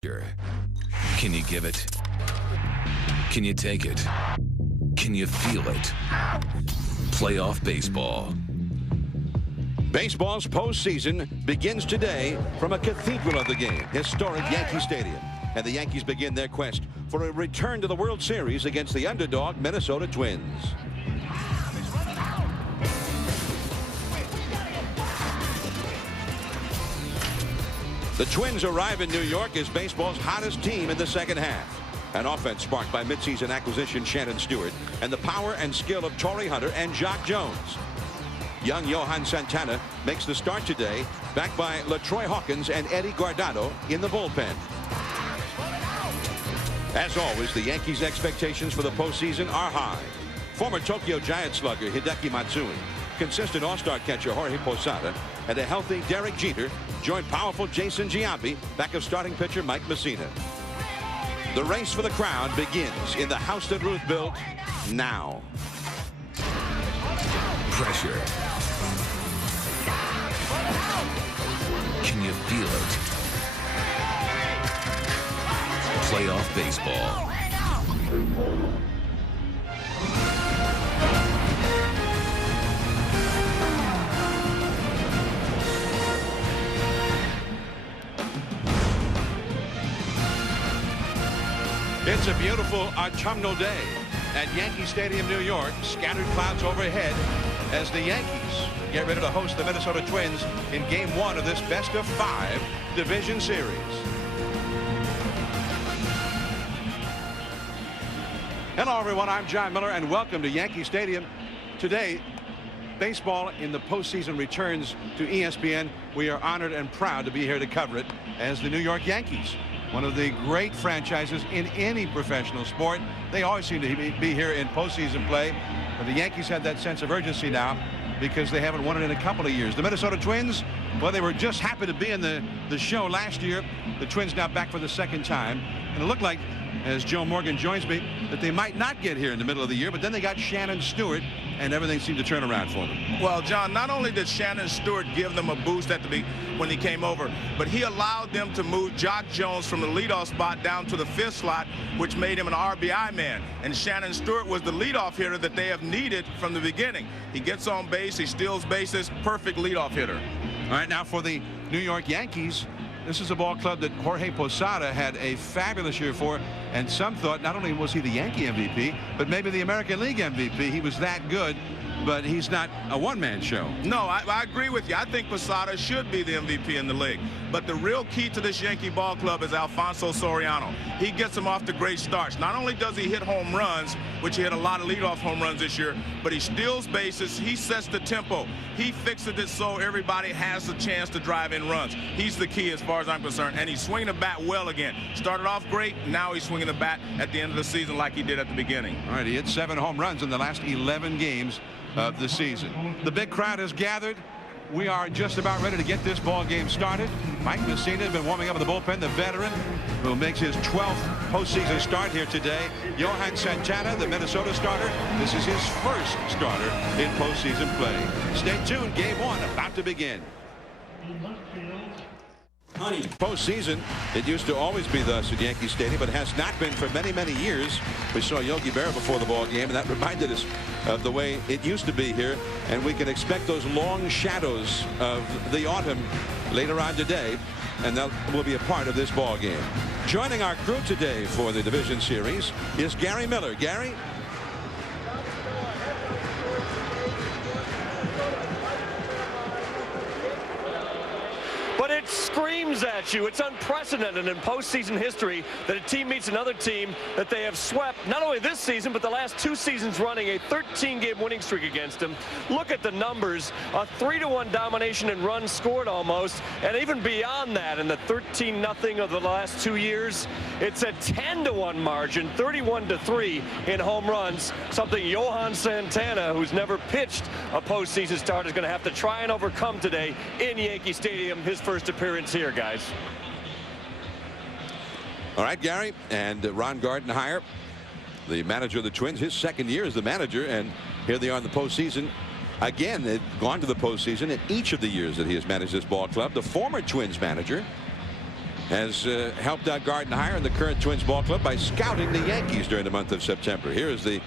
Can you give it? Can you take it? Can you feel it? Playoff baseball. Baseball's postseason begins today from a cathedral of the game, historic Yankee Stadium. And the Yankees begin their quest for a return to the World Series against the underdog Minnesota Twins. The Twins arrive in New York as baseball's hottest team in the second half. An offense sparked by midseason acquisition Shannon Stewart and the power and skill of Torrey Hunter and Jock Jones. Young Johan Santana makes the start today, backed by LaTroy Hawkins and Eddie Guardado in the bullpen. As always, the Yankees' expectations for the postseason are high. Former Tokyo Giants slugger Hideki Matsui, consistent all-star catcher Jorge Posada, and a healthy Derek Jeter joined powerful Jason Giambi back of starting pitcher Mike Mussina. The race for the crown begins in the house that Ruth built now. Pressure. Can you feel it? Playoff baseball. It's a beautiful autumnal day at Yankee Stadium, New York. Scattered clouds overhead as the Yankees get ready to host the Minnesota Twins in Game 1 of this best-of-5 division series. Hello, everyone. I'm John Miller, and welcome to Yankee Stadium. Today, baseball in the postseason returns to ESPN. We are honored and proud to be here to cover it as the New York Yankees, one of the great franchises in any professional sport. They always seem to be here in postseason play, but the Yankees have that sense of urgency now because they haven't won it in a couple of years. The Minnesota Twins, well, they were just happy to be in the show last year. The Twins now back for the second time, and it looked like, as Joe Morgan joins me, that they might not get here in the middle of the year, but then they got Shannon Stewart, and everything seemed to turn around for them. Well, John, not only did Shannon Stewart give them a boost when he came over, but he allowed them to move Jock Jones from the leadoff spot down to the fifth slot, which made him an RBI man. And Shannon Stewart was the leadoff hitter that they have needed from the beginning. He gets on base, he steals bases, perfect leadoff hitter. All right, now for the New York Yankees, this is a ball club that Jorge Posada had a fabulous year for, and some thought not only was he the Yankee MVP, but maybe the American League MVP. He was that good, but he's not a one-man show. No, I agree with you. I think Posada should be the MVP in the league. But the real key to this Yankee ball club is Alfonso Soriano. He gets them off to great starts. Not only does he hit home runs, which he hit a lot of leadoff home runs this year, but he steals bases. He sets the tempo. He fixes it so everybody has a chance to drive in runs. He's the key as far as I'm concerned. And he's swinging the bat well again. Started off great. Now he's swinging the bat at the end of the season like he did at the beginning. All right, he hit 7 home runs in the last 11 games of the season. The big crowd has gathered. We are just about ready to get this ball game started. Mike Mussina has been warming up in the bullpen, the veteran who makes his 12th postseason start here today. Johan Santana, the Minnesota starter. This is his first starter in postseason play. Stay tuned. Game 1 about to begin. Postseason, it used to always be thus at Yankee Stadium, but has not been for many, many years. We saw Yogi Berra before the ball game, and that reminded us of the way it used to be here, and we can expect those long shadows of the autumn later on today, and that will be a part of this ball game. Joining our crew today for the division series is Gary Miller. Gary? But it screams at you. It's unprecedented in postseason history that a team meets another team that they have swept not only this season but the last 2 seasons running, a 13-game winning streak against them. Look at the numbers, a 3-1 domination in runs scored almost, and even beyond that in the 13-0 of the last 2 years. It's a 10-1 margin, 31-3 in home runs, something Johan Santana, who's never pitched a postseason start, is going to have to try and overcome today in Yankee Stadium, his first appearance here, guys. All right, Gary, and Ron Gardenhire, the manager of the Twins, his second year as the manager, and here they are in the postseason. Again, they've gone to the postseason in each of the years that he has managed this ball club. The former Twins manager, has helped out Gardenhire and the current Twins ball club by scouting the Yankees during the month of September. Here is the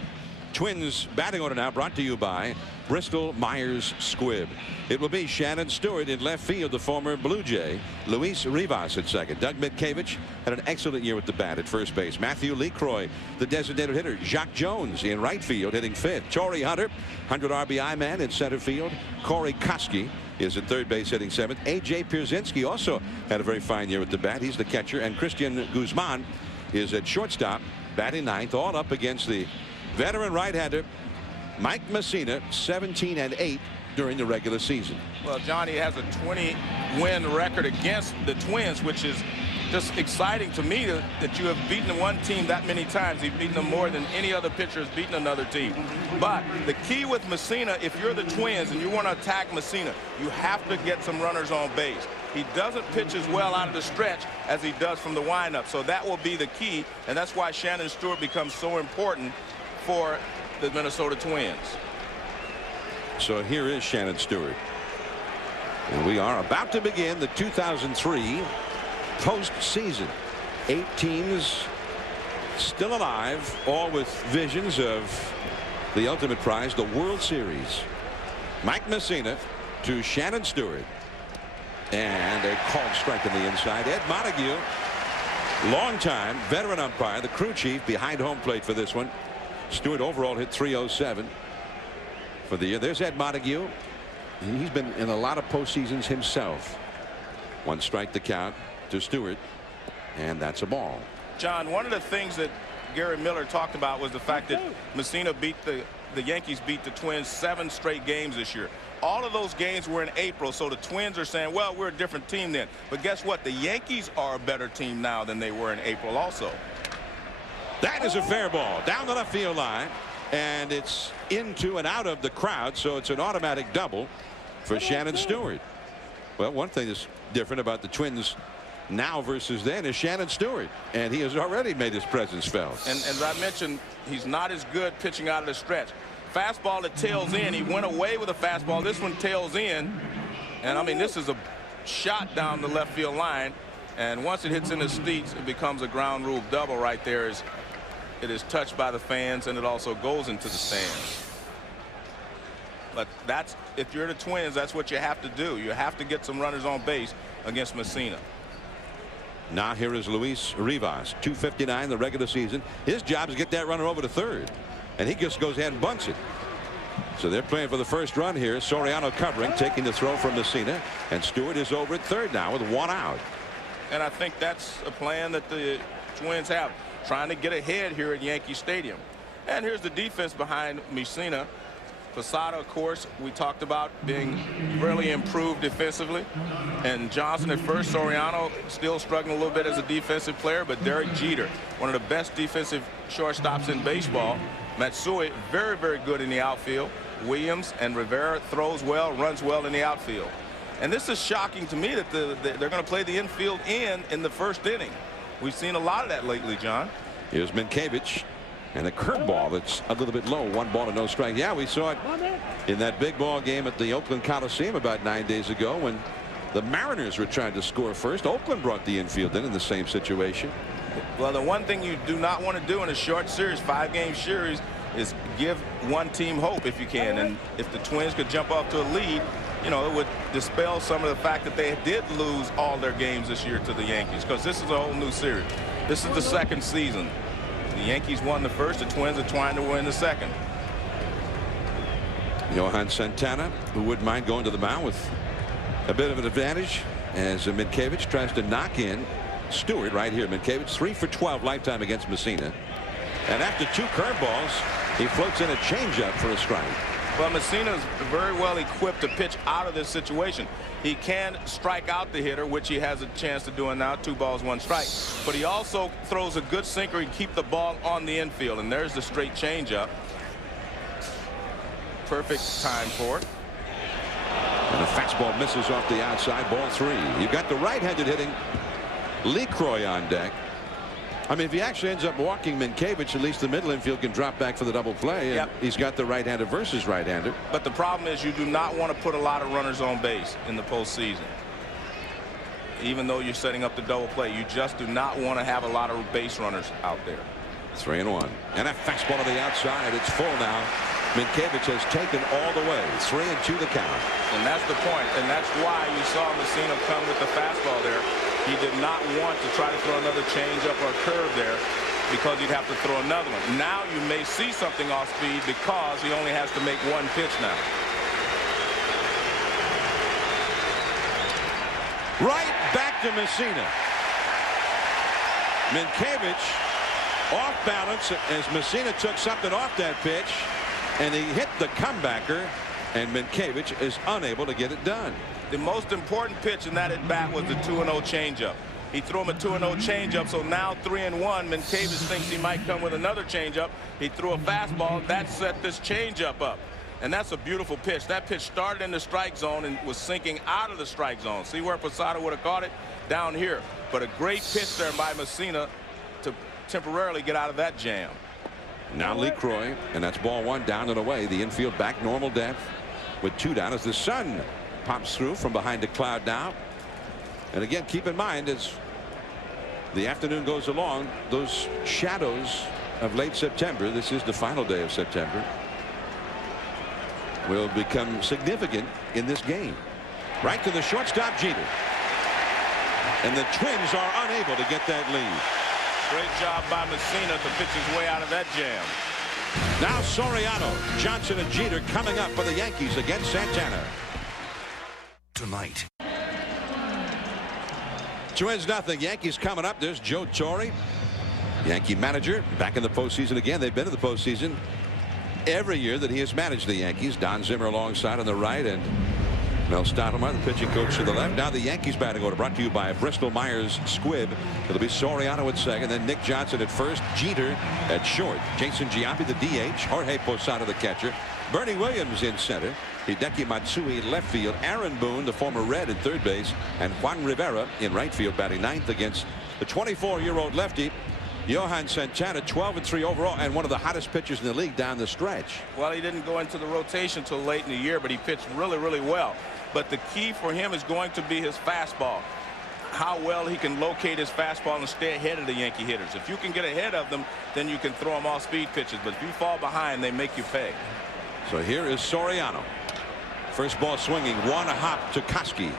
Twins batting order now, brought to you by Bristol Myers Squibb. It will be Shannon Stewart in left field, the former Blue Jay. Luis Rivas at second. Doug Mitkevich had an excellent year with the bat at first base. Matthew LeCroy, the designated hitter. Jacques Jones in right field, hitting fifth. Torrey Hunter, 100 RBI man in center field. Corey Koski is at third base, hitting seventh. A.J. Pierzynski also had a very fine year with the bat. He's the catcher. And Christian Guzman is at shortstop, batting ninth, all up against the veteran right-hander Mike Messina, 17-8 during the regular season. Well, Johnny has a 20-win record against the Twins, which is just exciting to me that you have beaten one team that many times. You've beaten them more than any other pitcher has beaten another team. But the key with Messina, if you're the Twins and you want to attack Messina, you have to get some runners on base. He doesn't pitch as well out of the stretch as he does from the windup. So that will be the key, and that's why Shannon Stewart becomes so important for the Minnesota Twins. So here is Shannon Stewart. And we are about to begin the 2003 postseason. 8 teams still alive, all with visions of the ultimate prize, the World Series. Mike Messina to Shannon Stewart. And a called strike on the inside. Ed Montague, longtime veteran umpire, the crew chief behind home plate for this one. Stewart overall hit .307 for the year. There's Ed Montague. He's been in a lot of postseasons himself. 1 strike to count to Stewart, and that's a ball. John, one of the things that Gary Miller talked about was the fact that Messina beat the Yankees beat the Twins 7 straight games this year. All of those games were in April, so the Twins are saying, well, we're a different team then. But guess what? The Yankees are a better team now than they were in April also. That is a fair ball down the left field line, and it's into and out of the crowd, so it's an automatic double for Shannon Stewart. Well, one thing that's different about the Twins now versus then is Shannon Stewart, and he has already made his presence felt. And as I mentioned, he's not as good pitching out of the stretch. Fastball that tails in. He went away with a fastball. This one tails in, and I mean, this is a shot down the left field line, and once it hits in the seats, it becomes a ground rule double right there. It is touched by the fans, and it also goes into the stands. But that's, if you're the Twins, that's what you have to do. You have to get some runners on base against Messina. Now here is Luis Rivas, 259 the regular season. His job is to get that runner over to third, and he just goes ahead and bunts it. So they're playing for the first run here. Soriano covering, taking the throw from Messina, and Stewart is over at third now with 1 out. And I think that's a plan that the Twins have, trying to get ahead here at Yankee Stadium. And here's the defense behind Messina. Posada, of course, we talked about being really improved defensively. And Johnson at first. Soriano still struggling a little bit as a defensive player, but Derek Jeter, one of the best defensive shortstops in baseball. Matsui, very, very good in the outfield. Williams and Rivera throws well, runs well in the outfield. And this is shocking to me that they're going to play the infield in the first inning. We've seen a lot of that lately, John. Here's Minkevich. And a curveball that's a little bit low. 1 ball and no strike. Yeah, we saw it in that big ball game at the Oakland Coliseum about 9 days ago when the Mariners were trying to score first. Oakland brought the infield in the same situation. Well, the one thing you do not want to do in a short series, 5-game series, is give one team hope if you can. And if the Twins could jump off to a lead, you know, it would dispel some of the fact that they did lose all their games this year to the Yankees, because this is a whole new series. This is the second season. The Yankees won the first. The Twins are trying to win the second. Johan Santana, who wouldn't mind going to the mound with a bit of an advantage, as Minkevich tries to knock in Stewart right here. Minkevich 3 for 12 lifetime against Messina. And after 2 curveballs, he floats in a changeup for a strike. Well, Messina is very well equipped to pitch out of this situation. He can strike out the hitter, which he has a chance to do now. 2 balls, 1 strike. But he also throws a good sinker and keep the ball on the infield. And there's the straight changeup. Perfect time for it. And the fastball misses off the outside. Ball 3. You've got the right-handed hitting LeCroy on deck. I mean, if he actually ends up walking Minkevich, at least the middle infield can drop back for the double play. And he's got the right-hander versus right-hander. But the problem is you do not want to put a lot of runners on base in the postseason. even though you're setting up the double play. You just do not want to have a lot of base runners out there. 3-1. And a fastball to the outside. It's full now. Minkiewicz has taken all the way. 3-2 the count. And that's the point. And that's why you saw Messina come with the fastball there. He did not want to try to throw another changeup or curve there, because he'd have to throw another one. Now you may see something off speed because he only has to make one pitch now. Right back to Messina. Minkiewicz off balance as Messina took something off that pitch, and he hit the comebacker, and Minkiewicz is unable to get it done. The most important pitch in that at bat was the 2-0 changeup. He threw him a 2-0 changeup, so now 3-1. Minkiewicz thinks he might come with another changeup. He threw a fastball. That set this changeup up. And that's a beautiful pitch. That pitch started in the strike zone and was sinking out of the strike zone. See where Posada would have caught it? Down here. But a great pitch there by Messina to temporarily get out of that jam. Now Lee Croy, and that's ball one, down and away. The infield back normal depth with 2 down as the sun pops through from behind a cloud now. And again, keep in mind as the afternoon goes along, those shadows of late September, this is the final day of September, will become significant in this game. Right to the shortstop, Jeter. And the Twins are unable to get that lead. Great job by Messina to pitch his way out of that jam. Now Soriano, Johnson, and Jeter coming up for the Yankees against Santana. Tonight. Twins nothing. Yankees coming up. There's Joe Torre, Yankee manager, back in the postseason again. They've been in the postseason every year that he has managed the Yankees. Don Zimmer alongside on the right, and Mel Stottlemyre, the pitching coach, to the left. Now the Yankees batting order brought to you by Bristol Myers Squibb. It'll be Soriano at second, then Nick Johnson at first, Jeter at short, Jason Giambi the DH, Jorge Posada the catcher, Bernie Williams in center, Hideki Matsui left field, Aaron Boone, the former Red, at third base, and Juan Rivera in right field batting ninth against the 24-year-old lefty Johan Santana. 12-3 overall, and one of the hottest pitchers in the league down the stretch. Well, he didn't go into the rotation till late in the year, but he pitched really well. But the key for him is going to be his fastball. How well he can locate his fastball and stay ahead of the Yankee hitters. If you can get ahead of them, then you can throw them off speed pitches. But if you fall behind, they make you pay. So here is Soriano. First ball swinging, one a hop to Koski.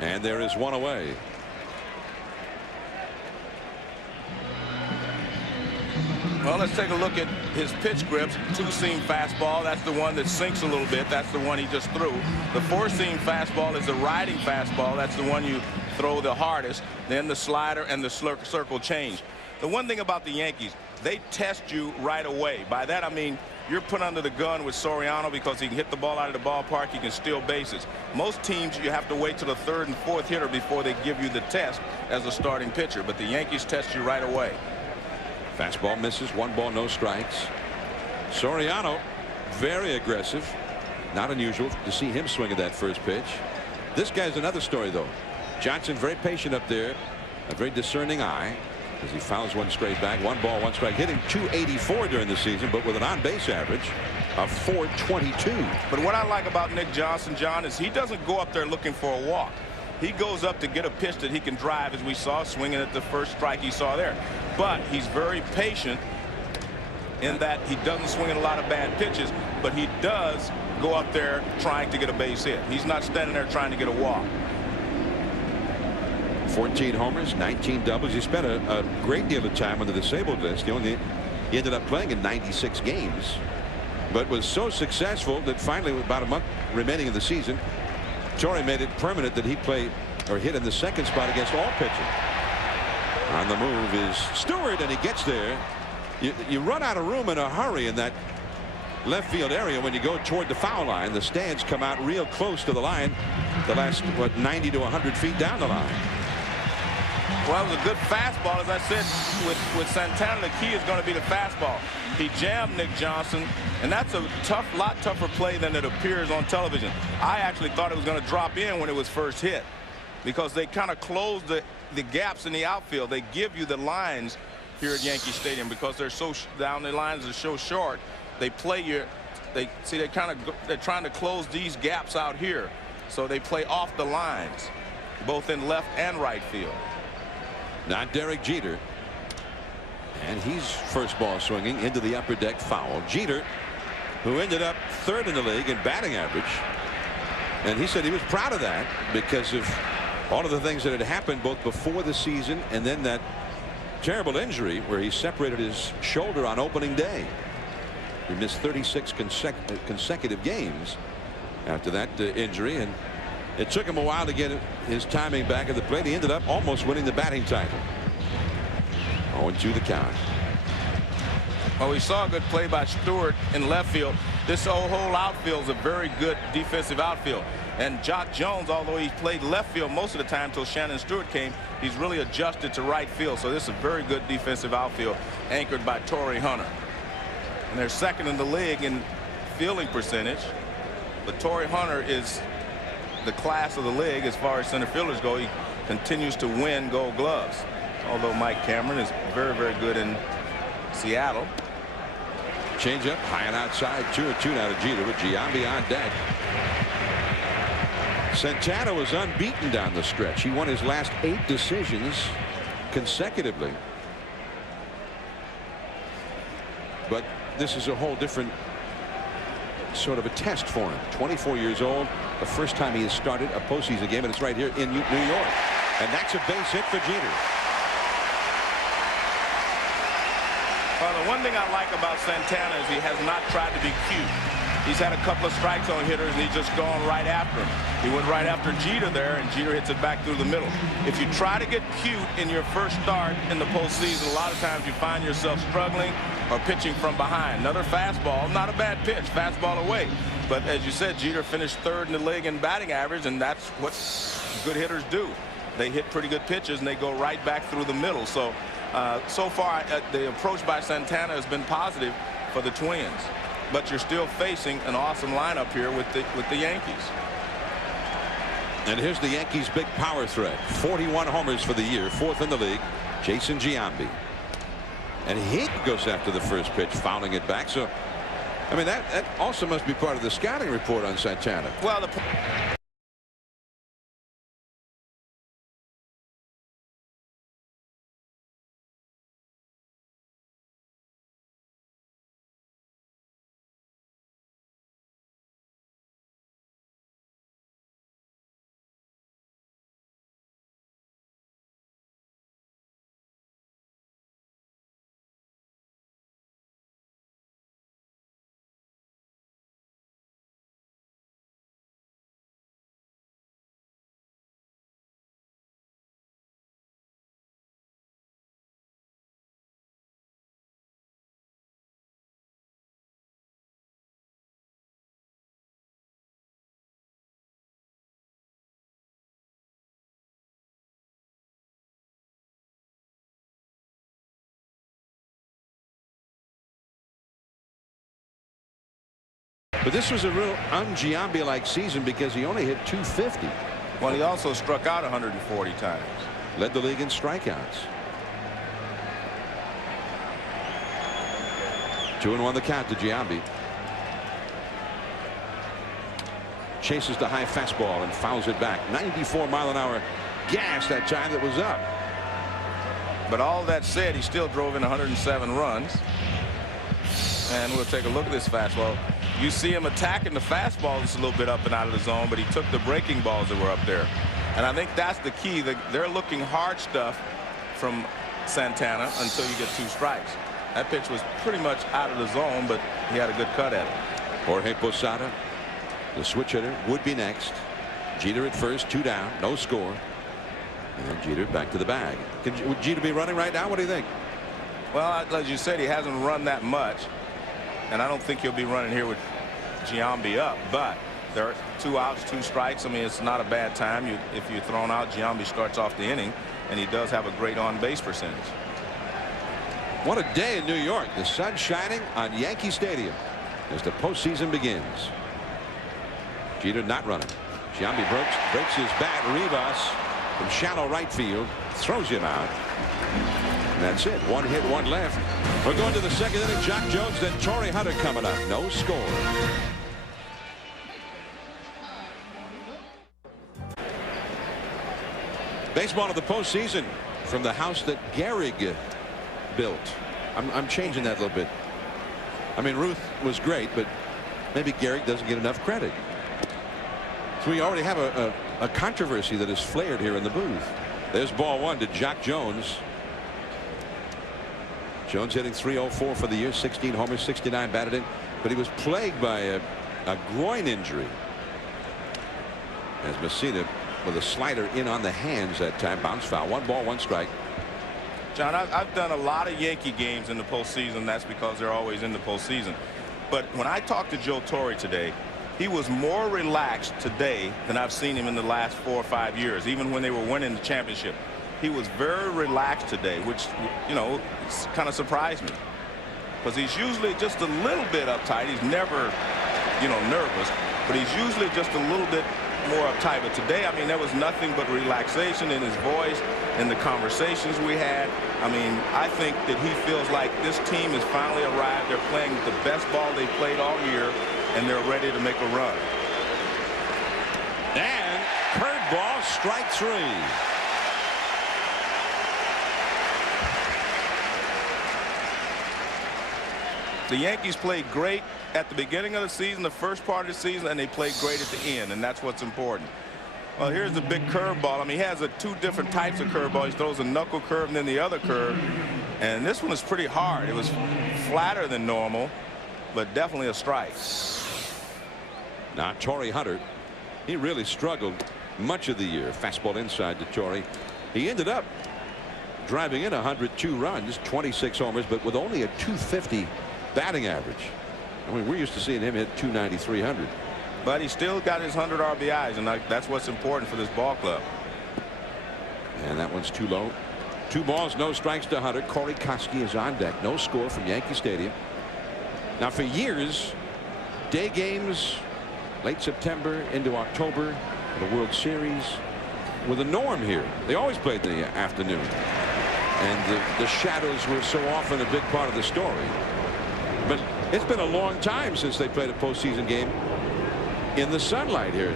And there is one away. Well, let's take a look at his pitch grips. Two-seam fastball, that's the one that sinks a little bit. That's the one he just threw. The four-seam fastball is the riding fastball. That's the one you throw the hardest. Then the slider and the circle change. The one thing about the Yankees, they test you right away. By that I mean you're put under the gun with Soriano because he can hit the ball out of the ballpark. He can steal bases. Most teams, you have to wait till the third and fourth hitter before they give you the test as a starting pitcher. But the Yankees test you right away. Fastball misses, 1 ball, no strikes. Soriano, very aggressive. Not unusual to see him swing at that first pitch. This guy's another story, though. Johnson very patient up there, a very discerning eye as he fouls one straight back. 1 ball, 1 strike, hitting .284 during the season, but with an on-base average of .422. But what I like about Nick Johnson, John, is he doesn't go up there looking for a walk. He goes up to get a pitch that he can drive, as we saw swinging at the first strike he saw there. But he's very patient in that he doesn't swing at a lot of bad pitches, but he does go up there trying to get a base hit. He's not standing there trying to get a walk. 14 homers, 19 doubles. He spent a great deal of time on the disabled list. He ended up playing in 96 games, but was so successful that finally, with about a month remaining in the season, Torre made it permanent that he play or hit in the second spot against all pitching. On the move is Stewart, and he gets there. You run out of room in a hurry in that left field area when you go toward the foul line. The stands come out real close to the line, the last 90 to 100 feet down the line. Well, it was a good fastball. As I said, with Santana, the key is going to be the fastball. He jammed Nick Johnson, and that's a lot tougher play than it appears on television. I actually thought it was going to drop in when it was first hit because they kind of closed the gaps in the outfield. They give you the lines here at Yankee Stadium because they're so down, the lines are so short. They play they're trying to close these gaps out here, so they play off the lines. both in left and right field. Not Derek Jeter. And he's first ball swinging into the upper deck, foul. Jeter, who ended up third in the league in batting average. And he said he was proud of that because of all of the things that had happened both before the season and then that terrible injury where he separated his shoulder on opening day. He missed 36 consecutive games after that injury, and it took him a while to get his timing back at the plate. He ended up almost winning the batting title. 0-2 the count. Well, we saw a good play by Stewart in left field. This whole outfield is a very good defensive outfield. And Jock Jones, although he played left field most of the time until Shannon Stewart came, he's really adjusted to right field. So this is a very good defensive outfield anchored by Torrey Hunter. And they're second in the league in fielding percentage. But Torrey Hunter is the class of the league as far as center fielders go. He continues to win Gold Gloves. Although Mike Cameron is very, very good in Seattle. Change up high and outside. 2-2 now to Jeter with Giambi on deck. Santana was unbeaten down the stretch. He won his last 8 decisions consecutively. But this is a whole different sort of a test for him. 24 years old, the first time he has started a postseason game, and it's right here in New York. And that's a base hit for Jeter. Well, the one thing I like about Santana is he has not tried to be cute. He's had a couple of strikes on hitters, and he's just gone right after him. He went right after Jeter there, and Jeter hits it back through the middle. If you try to get cute in your first start in the postseason, a lot of times you find yourself struggling or pitching from behind. Another fastball, not a bad pitch, fastball away. But as you said, Jeter finished third in the league in batting average, and that's what good hitters do. They hit pretty good pitches, and they go right back through the middle. So, so far, the approach by Santana has been positive for the Twins. But you're still facing an awesome lineup here with the Yankees. And here's the Yankees' big power threat. 41 homers for the year, 4th in the league. Jason Giambi. And he goes after the first pitch, fouling it back. So, I mean, that also must be part of the scouting report on Santana. Well, But this was a real un-Giambi-like season because he only hit .250. well, he also struck out 140 times. Led the league in strikeouts. 2-1 the count to Giambi. Chases the high fastball and fouls it back. 94-mile-an-hour gas that time that was up. But all that said, he still drove in 107 runs. And we'll take a look at this fastball. You see him attacking the fastball just a little bit up and out of the zone, but he took the breaking balls that were up there. And I think that's the key. They're looking hard stuff from Santana until you get 2 strikes. That pitch was pretty much out of the zone, but he had a good cut at it. Jorge Posada, the switch hitter, would be next. Jeter at first, 2 down, no score. And Jeter back to the bag. Would Jeter be running right now? What do you think? Well, as you said, he hasn't run that much. And I don't think he'll be running here with Giambi up. But there are 2 outs, 2 strikes. I mean, it's not a bad time. If you're thrown out, Giambi starts off the inning, and he does have a great on-base percentage. What a day in New York. The sun shining on Yankee Stadium as the postseason begins. Jeter not running. Giambi breaks his bat. Rivas from shallow right field throws him out. And that's it. 1 hit, 1 left. We're going to the second inning. Jock Jones, then Torrey Hunter coming up. No score. Baseball of the postseason from the house that Gehrig built. I'm changing that a little bit. I mean, Ruth was great, but maybe Gehrig doesn't get enough credit. So we already have a controversy that is flared here in the booth. There's ball one to Jock Jones. Jones hitting .304 for the year, 16 homers, 69 batted in, but he was plagued by a groin injury. As Messina with a slider in on the hands that time. Bounce foul. 1 ball, 1 strike. John, I've done a lot of Yankee games in the postseason. That's because they're always in the postseason. But when I talked to Joe Torre today, he was more relaxed today than I've seen him in the last 4 or 5 years, even when they were winning the championship. He was very relaxed today, which, you know, kind of surprised me. Because he's usually just a little bit uptight. He's never, you know, nervous, but he's usually just a little bit more uptight. But today, I mean, there was nothing but relaxation in his voice, in the conversations we had. I mean, I think that he feels like this team has finally arrived. They're playing the best ball they've played all year, and they're ready to make a run. And curveball, strike 3. The Yankees played great at the beginning of the season, the first part of the season, and they played great at the end, and that's what's important. Well, here's the big curveball. I mean, he has 2 different types of curveball. He throws a knuckle curve and then the other curve, and this one is pretty hard. It was flatter than normal, but definitely a strike. Now Torrey Hunter, he really struggled much of the year. Fastball inside to Torrey. He ended up driving in 102 runs, 26 homers, but with only a .250 batting average. I mean, we're used to seeing him hit .290, .300. But he still got his 100 RBIs, and that's what's important for this ball club. And that one's too low. 2 balls, no strikes to Hunter. Corey Koski is on deck. No score from Yankee Stadium. Now, for years, day games, late September into October, the World Series, were the norm here. They always played in the afternoon. And the shadows were so often a big part of the story. But it's been a long time since they played a postseason game in the sunlight here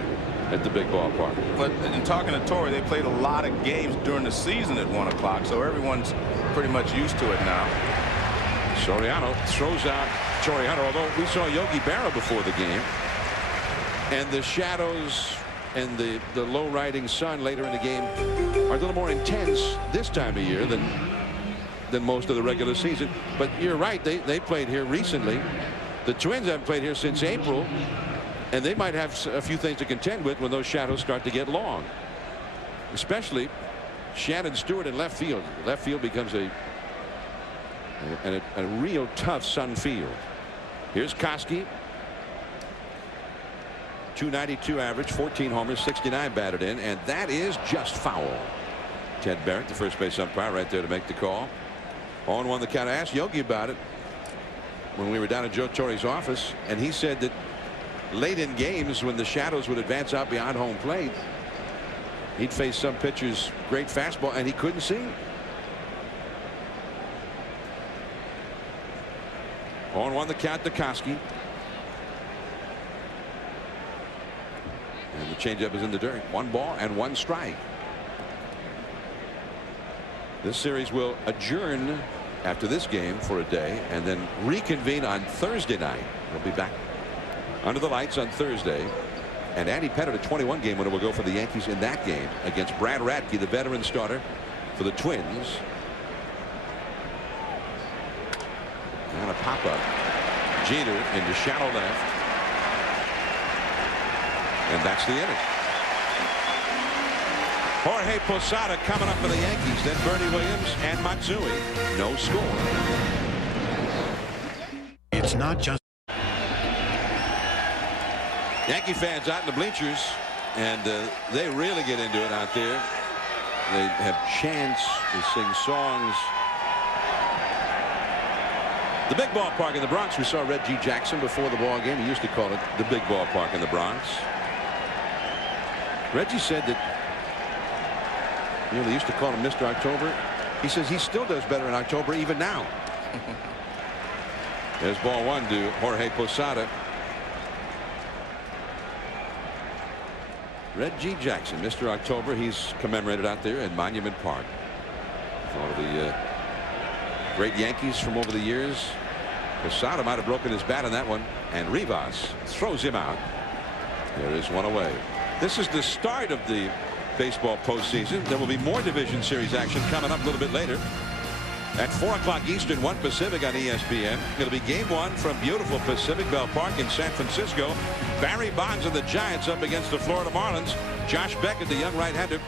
at the big ballpark. But in talking to Torrey, they played a lot of games during the season at 1 o'clock, so everyone's pretty much used to it now. Soriano throws out Torrey Hunter, although we saw Yogi Berra before the game. And the shadows and the low riding sun later in the game are a little more intense this time of year than most of the regular season. But you're right, they played here recently. The Twins haven't played here since April, and they might have a few things to contend with when those shadows start to get long, especially Shannon Stewart in left field. Left field becomes a real tough sun field. Here's Koski, .292 average, 14 homers, 69 batted in, and that is just foul. Ted Barrett, the first base umpire, right there to make the call. 0-1 the count. I asked Yogi about it when we were down at Joe Torre's office, and he said that late in games when the shadows would advance out beyond home plate, he'd face some pitchers' great fastball and he couldn't see. 0-1 the count to Koski. And the changeup is in the dirt. 1 ball and 1 strike. This series will adjourn after this game for a day and then reconvene on Thursday night. We'll be back under the lights on Thursday. And Andy Pettitte, a 21 game winner, will go for the Yankees in that game against Brad Radke, the veteran starter for the Twins. And a pop-up. Jeter into shallow left. And that's the inning. Jorge Posada coming up for the Yankees. Then Bernie Williams and Matsui. No score. It's not just Yankee fans out in the bleachers, and they really get into it out there. They have chants, they sing songs. The big ballpark in the Bronx, we saw Reggie Jackson before the ball game. He used to call it the big ballpark in the Bronx. Reggie said that, you know, they used to call him Mr. October. He says he still does better in October even now. There's ball 1 to Jorge Posada. Reggie Jackson, Mr. October. He's commemorated out there in Monument Park. All of the great Yankees from over the years. Posada might have broken his bat on that one, and Rivas throws him out. There is one away. This is the start of the baseball postseason. There will be more division series action coming up a little bit later. At 4 o'clock Eastern, 1 Pacific on ESPN. It'll be game 1 from beautiful Pacific Bell Park in San Francisco. Barry Bonds and the Giants up against the Florida Marlins. Josh Beckett, the young right-hander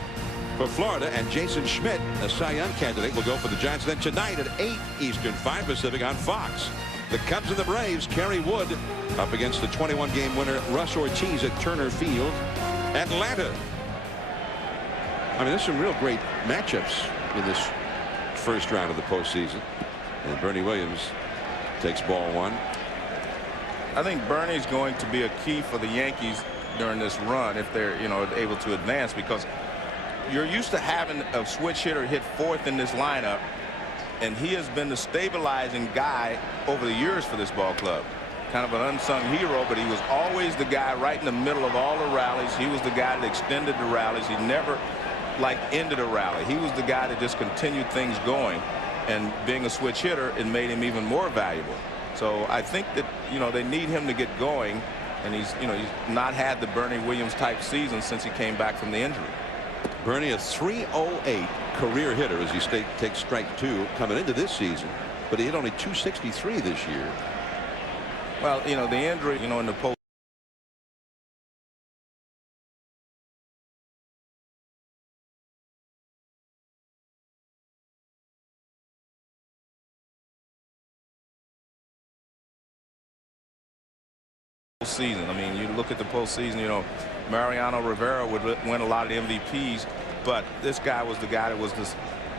for Florida, and Jason Schmidt, a Cy Young candidate, will go for the Giants. Then tonight at 8 Eastern, 5 Pacific on Fox. The Cubs and the Braves, Kerry Wood up against the 21-game winner Russ Ortiz at Turner Field, Atlanta. I mean, there's some real great matchups in this first round of the postseason. And Bernie Williams takes ball 1. I think Bernie's going to be a key for the Yankees during this run if they're able to advance, because you're used to having a switch hitter hit 4th in this lineup, and he has been the stabilizing guy over the years for this ball club. Kind of an unsung hero, but he was always the guy right in the middle of all the rallies. He was the guy that extended the rallies. He never ended a rally. He was the guy that just continued things going, and being a switch hitter, it made him even more valuable. So I think that they need him to get going, and he's not had the Bernie Williams type season since he came back from the injury. Bernie, a .308 career hitter as he takes strike 2 coming into this season, but he hit only .263 this year. Well, the injury, in the post season. I mean, you look at the postseason, Mariano Rivera would win a lot of MVPs, but this guy was the guy that was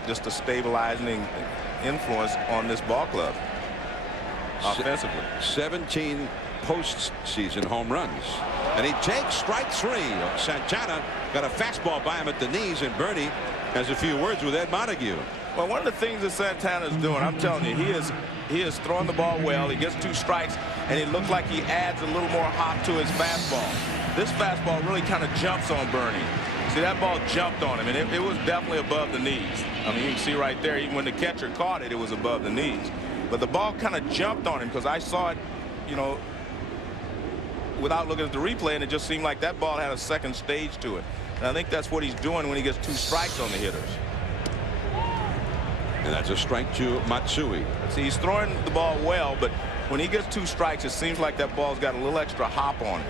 just a stabilizing influence on this ball club offensively. 17 postseason home runs, and he takes strike 3. Santana got a fastball by him at the knees, and Bernie has a few words with Ed Montague. Well, one of the things that Santana is doing, I'm telling you, he is throwing the ball well. He gets 2 strikes, and it looks like he adds a little more hop to his fastball. This fastball really kind of jumps on Bernie. See, that ball jumped on him, and it was definitely above the knees. I mean, you can see right there, even when the catcher caught it, it was above the knees. But the ball kind of jumped on him, because I saw it, without looking at the replay, and it just seemed like that ball had a second stage to it. And I think that's what he's doing when he gets 2 strikes on the hitters. And that's a strike to Matsui. See, he's throwing the ball well, but when he gets 2 strikes, it seems like that ball's got a little extra hop on it.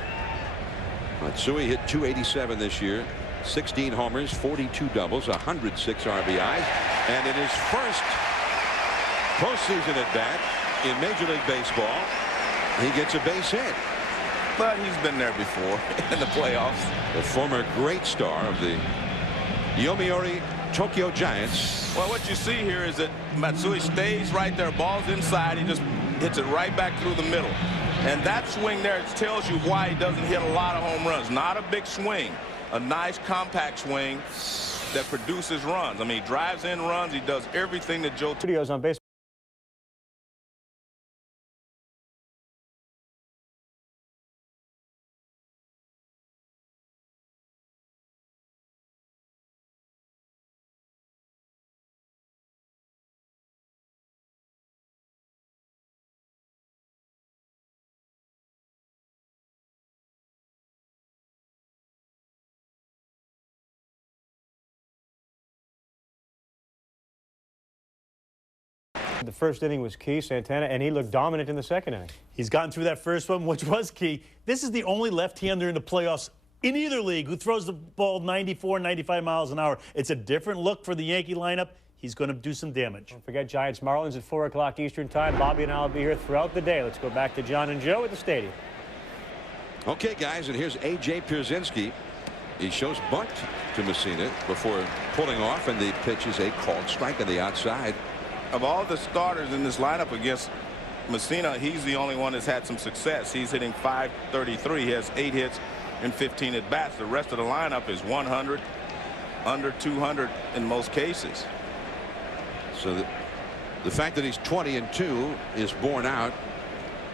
Matsui hit .287 this year, 16 homers, 42 doubles, 106 RBIs, and in his first postseason at bat in Major League Baseball, he gets a base hit. But he's been there before in the playoffs. The former great star of the Yomiuri Tokyo Giants. Well, what you see here is that Matsui stays right there. Ball's inside. He just hits it right back through the middle. And that swing there tells you why he doesn't hit a lot of home runs. Not a big swing. A nice compact swing that produces runs. I mean, he drives in runs. He does everything that Joe Studios on baseball. The first inning was key, Santana, and he looked dominant in the second inning. He's gotten through that first one, which was key. This is the only left-hander in the playoffs in either league who throws the ball 94, 95 miles an hour. It's a different look for the Yankee lineup. He's going to do some damage. Don't forget Giants Marlins at 4 o'clock Eastern time. Bobby and I will be here throughout the day. Let's go back to John and Joe at the stadium. Okay, guys, and here's A.J. Pierzynski. He shows bunt to Messina before pulling off, and the pitch is a called strike on the outside. Of all the starters in this lineup against Messina, he's the only one that's had some success. He's hitting .533. He has 8 hits and 15 at bats. The rest of the lineup is 100, under 200 in most cases. So the fact that he's 20-2 is borne out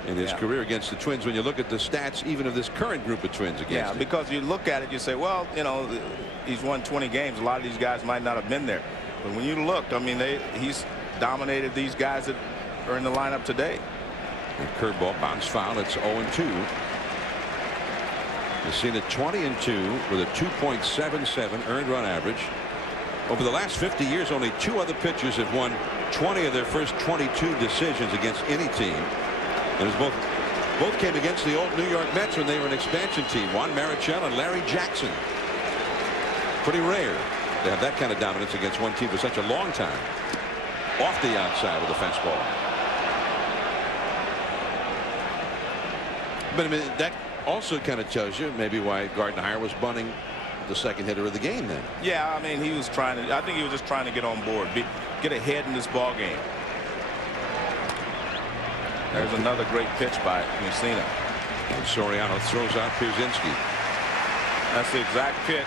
in his career against the Twins when you look at the stats even of this current group of Twins against him. Because you look at it, you say, well, you know, he's won 20 games. A lot of these guys might not have been there. But when you look, I mean, he's dominated these guys that are in the lineup today. And curveball bounce foul. It's 0-2. Messina 20-2 with a 2.77 earned run average. Over the last 50 years, only 2 other pitchers have won 20 of their first 22 decisions against any team. And it was both came against the old New York Mets when they were an expansion team. Juan Marichal and Larry Jackson. Pretty rare to have that kind of dominance against one team for such a long time. Off the outside with a fastball. But I mean, that also kind of tells you maybe why Gardenhire was bunting the second hitter of the game then. Yeah, I mean, he was trying to, I think he was just trying to get on board, get ahead in this ball game. There's another great pitch by Messina. And Soriano throws out Pierzynski. That's the exact pitch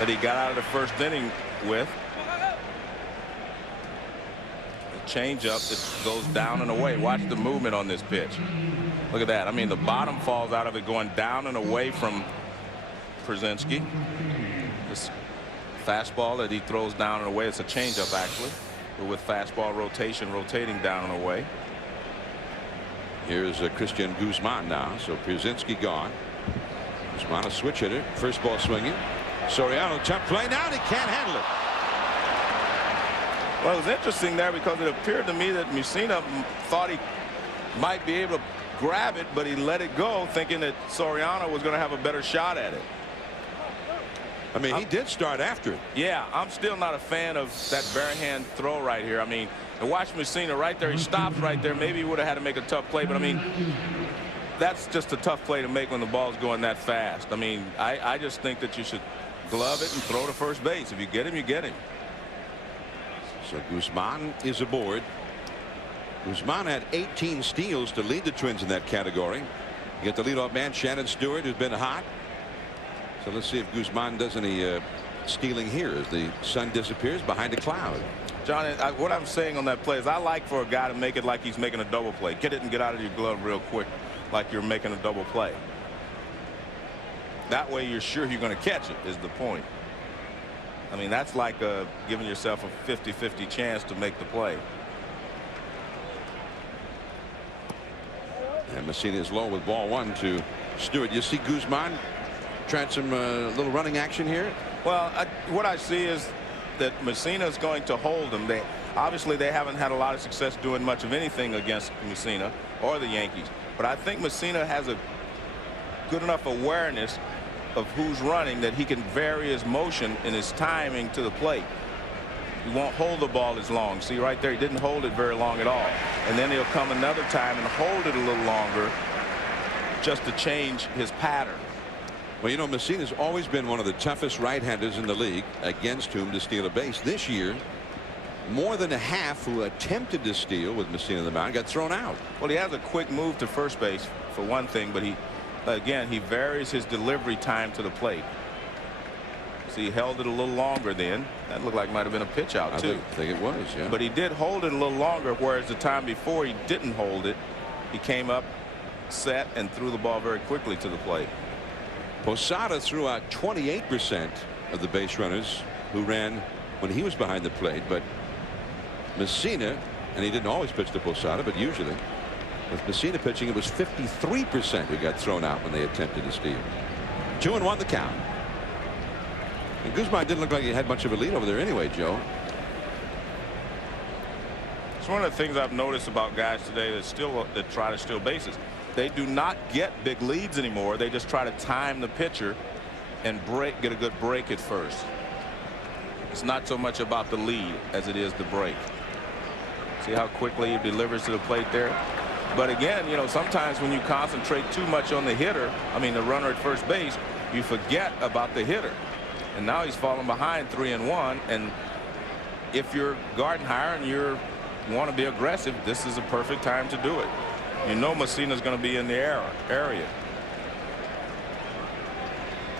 that he got out of the first inning with. The changeup that goes down and away. Watch the movement on this pitch. Look at that. I mean, the bottom falls out of it going down and away from Pierzynski. This fastball that he throws down and away. It's a changeup actually, but with fastball rotation rotating down and away. Here's Christian Guzman now. So Pierzynski gone. Guzman a switch hitter. First ball swinging. Soriano tough play now and he can't handle it. Well, it was interesting there because it appeared to me that Messina thought he might be able to grab it, but he let it go thinking that Soriano was going to have a better shot at it. I mean, he did start after it. Yeah, I'm still not a fan of that bare hand throw right here. I mean, and watch Messina right there. He stops right there. Maybe he would have had to make a tough play, but I mean, that's just a tough play to make when the ball's going that fast. I mean, I just think that you should glove it and throw to first base. If you get him, you get him. So Guzman is aboard. Guzman had 18 steals to lead the Twins in that category. You get the leadoff man Shannon Stewart, who's been hot. So let's see if Guzman does any stealing here as the sun disappears behind a cloud. John, what I'm saying on that play is I like for a guy to make it like he's making a double play. Get it and get out of your glove real quick like you're making a double play. That way you're sure you're going to catch it is the point. I mean, that's like giving yourself a 50-50 chance to make the play. And Messina is low with ball 1 to Stewart. You see Guzman trying some little running action here? Well, what I see is that Messina is going to hold him. Obviously they haven't had a lot of success doing much of anything against Messina or the Yankees. But I think Messina has a good enough awareness of who's running that he can vary his motion and his timing to the plate. He won't hold the ball as long. See right there, he didn't hold it very long at all. And then he'll come another time and hold it a little longer just to change his pattern. Well, you know, Messina's always been one of the toughest right-handers in the league against whom to steal a base. This year, more than a half who attempted to steal with Messina on the mound got thrown out. Well, he has a quick move to first base for one thing, but he varies his delivery time to the plate. See, he held it a little longer then. That looked like it might have been a pitch out too. I think it was, yeah. But he did hold it a little longer, whereas the time before he didn't hold it. He came up, set, and threw the ball very quickly to the plate. Posada threw out 28% of the base runners who ran when he was behind the plate, but Messina, and he didn't always pitch to Posada, but usually with Messina pitching, it was 53% who got thrown out when they attempted to steal. 2-1 the count. And Guzman didn't look like he had much of a lead over there anyway, Joe. It's one of the things I've noticed about guys today that try to steal bases. They do not get big leads anymore. They just try to time the pitcher and get a good break at first. It's not so much about the lead as it is the break. See how quickly he delivers to the plate there. But again, you know, sometimes when you concentrate too much on the hitter, I mean the runner at first base, you forget about the hitter. And now he's falling behind 3-1. And if you're Gardenhire and you want to be aggressive, this is a perfect time to do it. You know Messina's going to be in the area.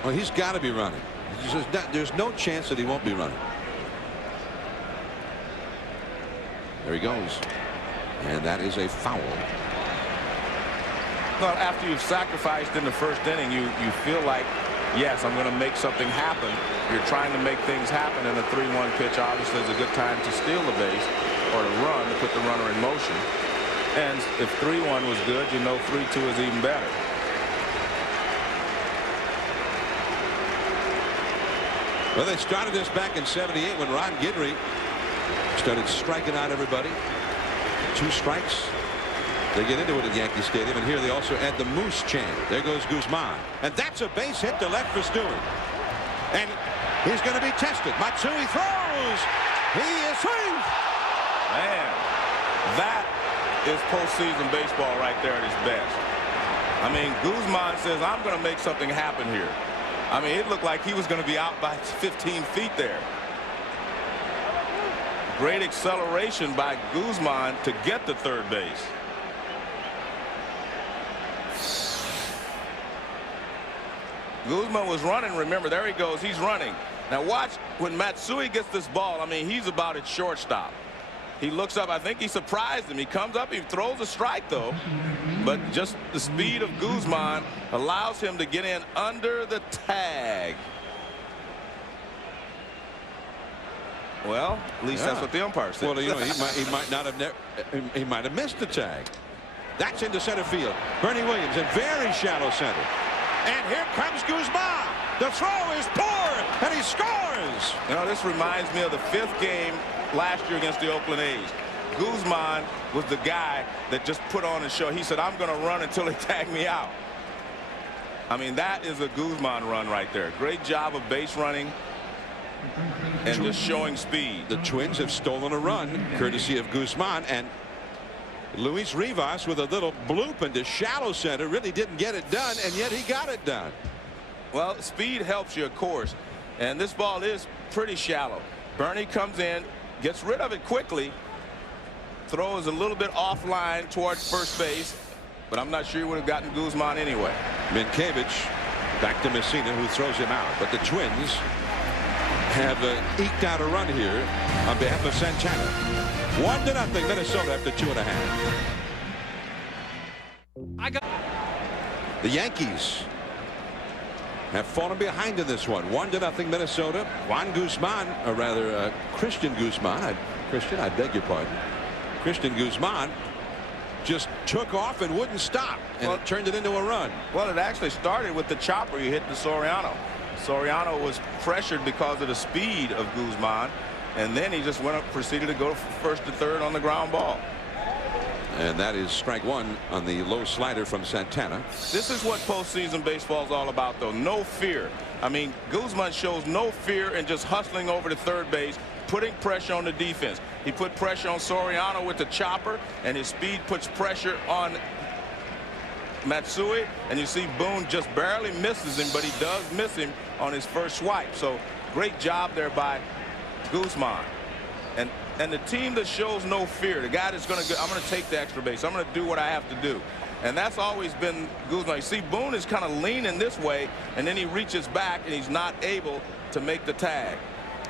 Well, he's got to be running. There's no chance that he won't be running. There he goes. And that is a foul. Well, after you've sacrificed in the first inning, you feel like, yes, I'm going to make something happen. You're trying to make things happen, and a 3-1 pitch obviously is a good time to steal the base or to run, to put the runner in motion. And if 3-1 was good, you know 3-2 is even better. Well, they started this back in '78 when Ron Guidry started striking out everybody. 2 strikes. They get into it at Yankee Stadium, and here they also add the Moose chant. There goes Guzman. And that's a base hit to left for Stewart. And he's going to be tested. Matsui throws. He is safe. Man, that is postseason baseball right there at its best. I mean, Guzman says, I'm going to make something happen here. I mean, it looked like he was going to be out by 15 feet there. Great acceleration by Guzman to get to third base. Guzman was running. Remember, there he goes. He's running. Now watch when Matsui gets this ball. I mean, he's about at shortstop. He looks up. I think he surprised him. He comes up. He throws a strike, though. But just the speed of Guzman allows him to get in under the tag. Well, at least that's what the umpire said. Well, you know, he might have missed the tag. That's into center field. Bernie Williams in very shallow center. And here comes Guzman. The throw is poor, and he scores. You know, this reminds me of the 5th game last year against the Oakland A's. Guzman was the guy that just put on a show. He said, I'm going to run until they tag me out. I mean, that is a Guzman run right there. Great job of base running and just showing speed. The Twins have stolen a run courtesy of Guzman, and Luis Rivas with a little bloop into shallow center really didn't get it done, and yet he got it done. Well, speed helps you, of course, and this ball is pretty shallow. Bernie comes in, gets rid of it quickly, throws a little bit offline towards first base, but I'm not sure he would have gotten Guzman anyway. Minkiewicz back to Messina, who throws him out, but the Twins have eked out a run here on behalf of Santana. 1-0 Minnesota after 2.5. The Yankees have fallen behind in this one. 1-0 Minnesota. Juan Guzman, or rather Christian Guzman. I beg your pardon. Christian Guzman just took off and wouldn't stop, and it turned it into a run. Well, it actually started with the chopper he hit to Soriano. Soriano was pressured because of the speed of Guzman, and then he just proceeded to go first to third on the ground ball. And that is strike 1 on the low slider from Santana. This is what postseason baseball is all about, though. No fear. I mean, Guzman shows no fear in just hustling over to third base, putting pressure on the defense. He put pressure on Soriano with the chopper, and his speed puts pressure on Matsui, and you see Boone just barely misses him, but he does miss him on his first swipe. So great job there by Guzman. And the team that shows no fear, the guy that's going to go, I'm going to take the extra base, I'm going to do what I have to do. And that's always been Guzman. You see, Boone is kind of leaning this way, and then he reaches back, and he's not able to make the tag.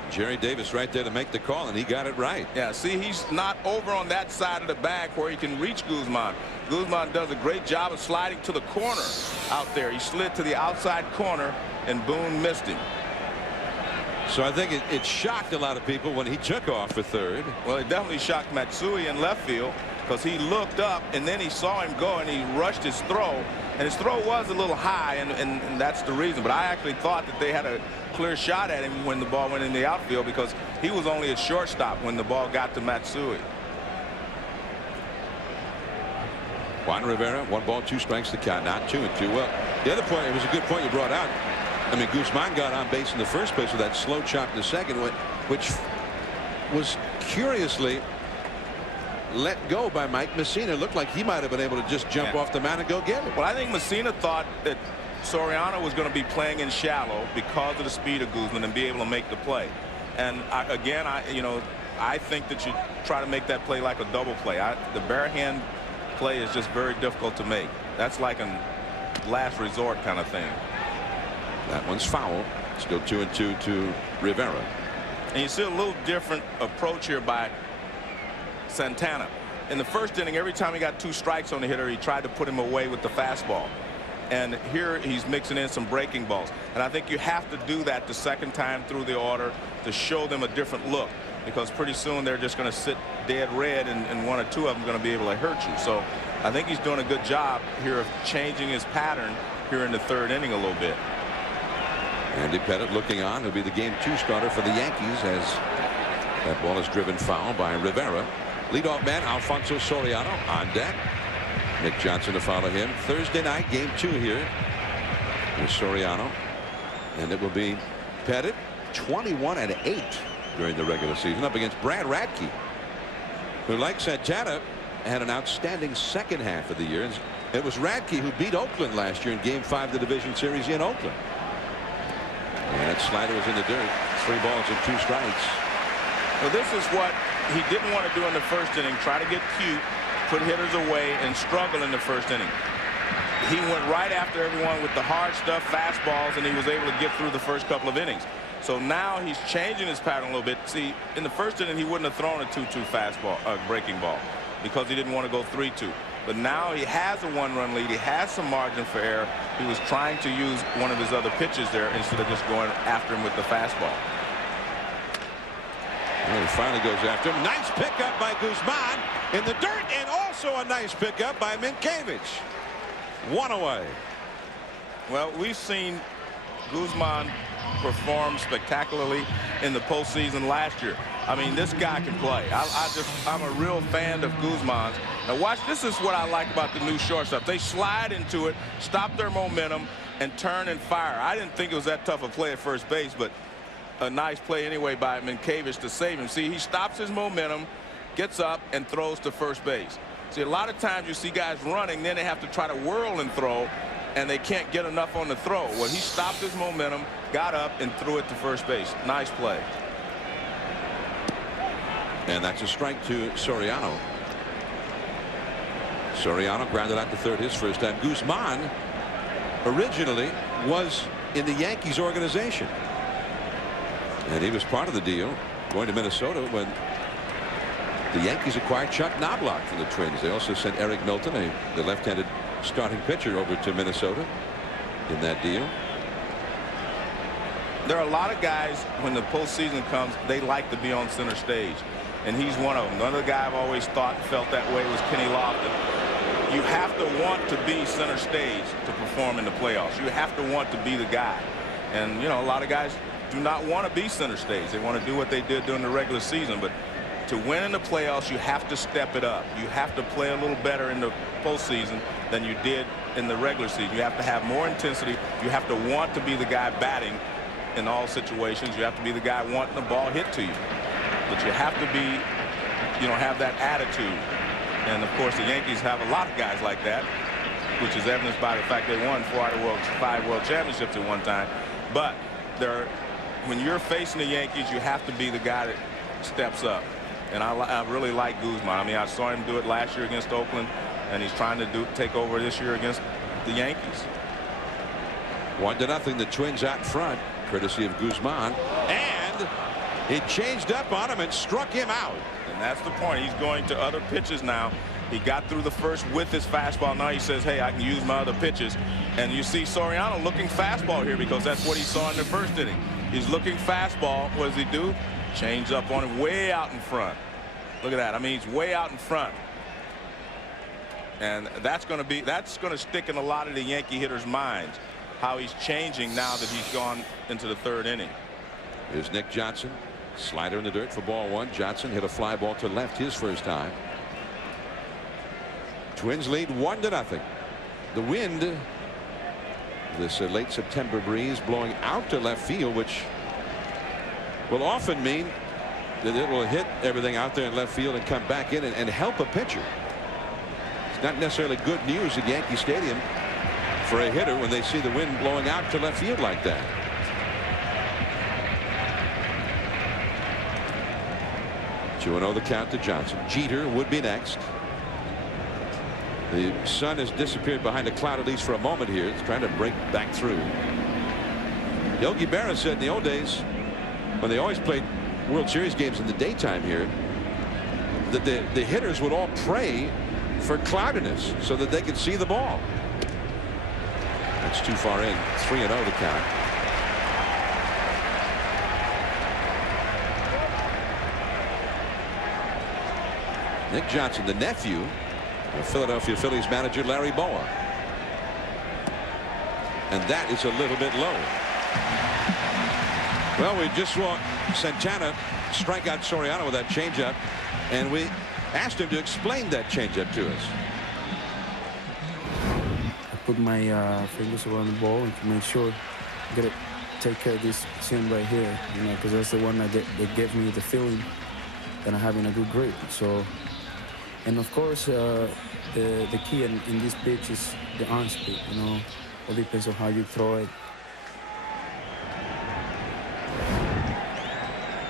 Jerry Davis right there to make the call, and he got it right. Yeah, see, he's not over on that side of the bag where he can reach Guzman. Guzman does a great job of sliding to the corner out there. He slid to the outside corner, and Boone missed him. So I think it shocked a lot of people when he took off for third. Well, it definitely shocked Matsui in left field, because he looked up and then he saw him go and he rushed his throw, and his throw was a little high, and that's the reason. But I actually thought that they had a clear shot at him when the ball went in the outfield, because he was only a shortstop when the ball got to Matsui. Juan Rivera, 1 ball, 2 strikes to count, not 2-2. Well, the other point, it was a good point you brought out. I mean, Guzman got on base in the first place with that slow chop in the second, which was curiously let go by Mike Messina. Looked like he might have been able to just jump off the mound and go get it. Well, I think Messina thought that Soriano was going to be playing in shallow because of the speed of Guzman and be able to make the play. And I think that you try to make that play like a double play. The bare hand play is just very difficult to make. That's like a last resort kind of thing. That one's foul. Still 2-2 to Rivera. And you see a little different approach here by Santana. in the first inning, every time he got 2 strikes on the hitter, he tried to put him away with the fastball. And here he's mixing in some breaking balls. And I think you have to do that the second time through the order to show them a different look, because pretty soon they're just going to sit dead red, and 1 or 2 of them are going to be able to hurt you. So I think he's doing a good job here of changing his pattern here in the 3rd inning a little bit. Andy Pettitte looking on. He'll be the game 2 starter for the Yankees as that ball is driven foul by Rivera. Leadoff man Alfonso Soriano on deck. Nick Johnson to follow him. Thursday night, game 2 here with Soriano. And it will be Pettitte, 21-8 during the regular season, up against Brad Radke, who, like Santana, had an outstanding second half of the year. It was Radke who beat Oakland last year in game 5 of the division series in Oakland. And that slider was in the dirt. 3 balls and 2 strikes. Well, this is what he didn't want to do in the first inning, try to get cute, put hitters away, and struggle in the first inning. He went right after everyone with the hard stuff, fastballs, and he was able to get through the first couple of innings. So now he's changing his pattern a little bit. See, in the first inning, he wouldn't have thrown a 2-2 fastball, breaking ball, because he didn't want to go 3-2. But now he has a 1-run lead. He has some margin for error. He was trying to use one of his other pitches there instead of just going after him with the fastball. Well, he finally goes after him. Nice pickup by Guzman in the dirt, and also a nice pickup by Minkiewicz. 1 away. Well, we've seen Guzman perform spectacularly in the postseason last year. I mean, this guy can play. I'm a real fan of Guzman's. Now watch, this is what I like about the new shortstop. They slide into it, stop their momentum, and turn and fire. I didn't think it was that tough a play at first base, but a nice play anyway by Minkiewicz to save him. See, he stops his momentum, gets up, and throws to first base. See, a lot of times you see guys running, then they have to try to whirl and throw, and they can't get enough on the throw. Well, he stopped his momentum, got up, and threw it to first base. Nice play. And that's a strike to Soriano. Soriano grounded out to third his first time. Guzman originally was in the Yankees organization, and he was part of the deal going to Minnesota when the Yankees acquired Chuck Knobloch from the Twins. They also sent Eric Milton, the left-handed starting pitcher, over to Minnesota in that deal. There are a lot of guys, when the postseason comes, they like to be on center stage, and he's one of them. Another guy I've always thought felt that way was Kenny Lofton. You have to want to be center stage to perform in the playoffs. You have to want to be the guy. And, you know, a lot of guys do not want to be center stage. They want to do what they did during the regular season. But to win in the playoffs, you have to step it up. You have to play a little better in the postseason than you did in the regular season. You have to have more intensity. You have to want to be the guy batting in all situations. You have to be the guy wanting the ball hit to you. But you have to be, you know, have that attitude. And, of course, the Yankees have a lot of guys like that, which is evidenced by the fact they won 5 world championships at one time. But when you're facing the Yankees, you have to be the guy that steps up. And I really like Guzman. I mean, I saw him do it last year against Oakland, and he's trying to take over this year against the Yankees. 1-0, the Twins out front, courtesy of Guzman. And he changed up on him and struck him out. And that's the point. He's going to other pitches now. He got through the first with his fastball. Now he says, hey, I can use my other pitches. And you see Soriano looking fastball here, because that's what he saw in the first inning. He's looking fastball. What does he do? Change up on him way out in front. Look at that. I mean, he's way out in front. And that's going to stick in a lot of the Yankee hitters' minds, how he's changing now that he's gone into the third inning. Here's Nick Johnson. Slider in the dirt for ball 1. Johnson hit a fly ball to left his first time. Twins lead 1-0. The wind, this late September breeze blowing out to left field, which will often mean that it will hit everything out there in left field and come back in and help a pitcher. It's not necessarily good news at Yankee Stadium for a hitter when they see the wind blowing out to left field like that. 2-0 the count to Johnson. Jeter would be next. The sun has disappeared behind a cloud, at least for a moment here. It's trying to break back through. Yogi Berra said in the old days, when they always played World Series games in the daytime here, the hitters would all pray for cloudiness so that they could see the ball. That's too far in. 3-0 the count. Nick Johnson, the nephew of Philadelphia Phillies manager Larry Bowa. And that is a little bit low. Well, we just saw Santana strike out Soriano with that changeup, and we asked him to explain that changeup to us. I put my fingers around the ball and to make sure I gotta take care of this seam right here, you know, because that's the one that gave me the feeling that I'm having a good grip. So, and of course, the key in this pitch is the arm speed. You know, it depends on how you throw it.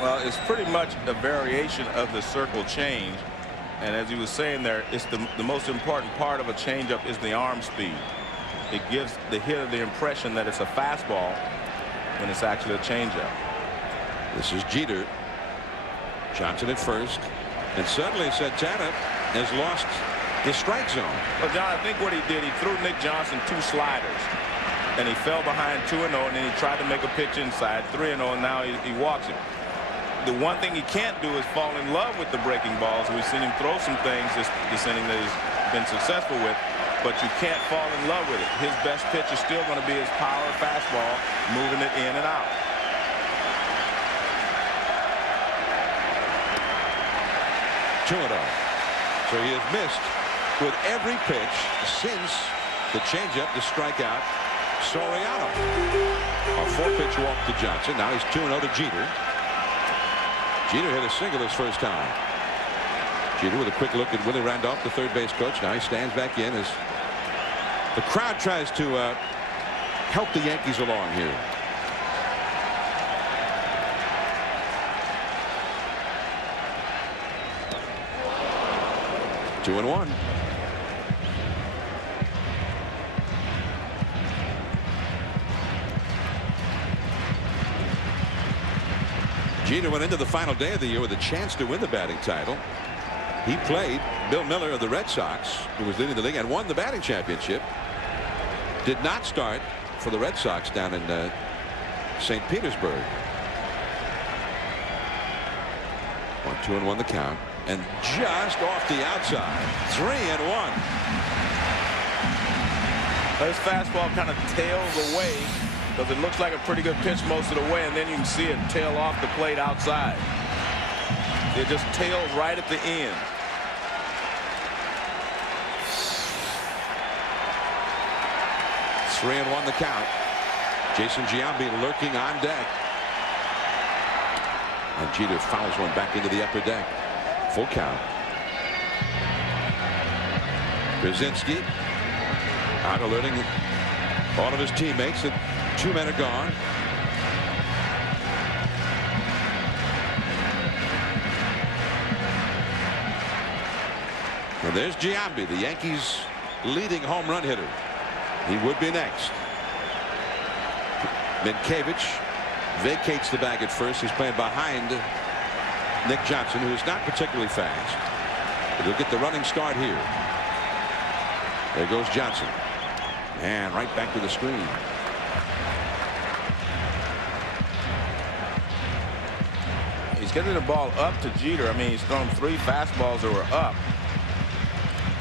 Well, it's pretty much a variation of the circle change. And as he was saying there, it's the most important part of a changeup is the arm speed. It gives the hitter the impression that it's a fastball when it's actually a changeup. This is Jeter. Johnson at first. And suddenly Santana has lost the strike zone. Well, John, I think what he did, he threw Nick Johnson 2 sliders. And he fell behind 2-0, and then he tried to make a pitch inside 3-0, and now he walks him. The one thing he can't do is fall in love with the breaking balls. We've seen him throw some things this inning that he's been successful with, but you can't fall in love with it. His best pitch is still going to be his power fastball, moving it in and out. So he has missed with every pitch since the changeup to strike out Soriano. A 4-pitch walk to Johnson. Now he's 2-0 to Jeter. Jeter hit a single his first time. Jeter with a quick look at Willie Randolph, the third base coach. Now he stands back in as the crowd tries to help the Yankees along here. Two and one. Jeter went into the final day of the year with a chance to win the batting title. He played Bill Miller of the Red Sox, who was leading the league, and won the batting championship. Did not start for the Red Sox down in St. Petersburg. 1-2-1 the count. And just off the outside. 3-1. His fastball kind of tails away because it looks like a pretty good pitch most of the way, and then you can see it tail off the plate outside. It just tails right at the end. Three and one the count. Jason Giambi lurking on deck. And Jeter fouls one back into the upper deck. Full count. Brzezinski out alerting all of his teammates that 2 men are gone. And there's Giambi, the Yankees' leading home run hitter. He would be next. Minkiewicz vacates the bag at first. He's playing behind Nick Johnson, who is not particularly fast. But he'll get the running start here. There goes Johnson. And right back to the screen. He's getting the ball up to Jeter. I mean, he's thrown 3 fastballs that were up.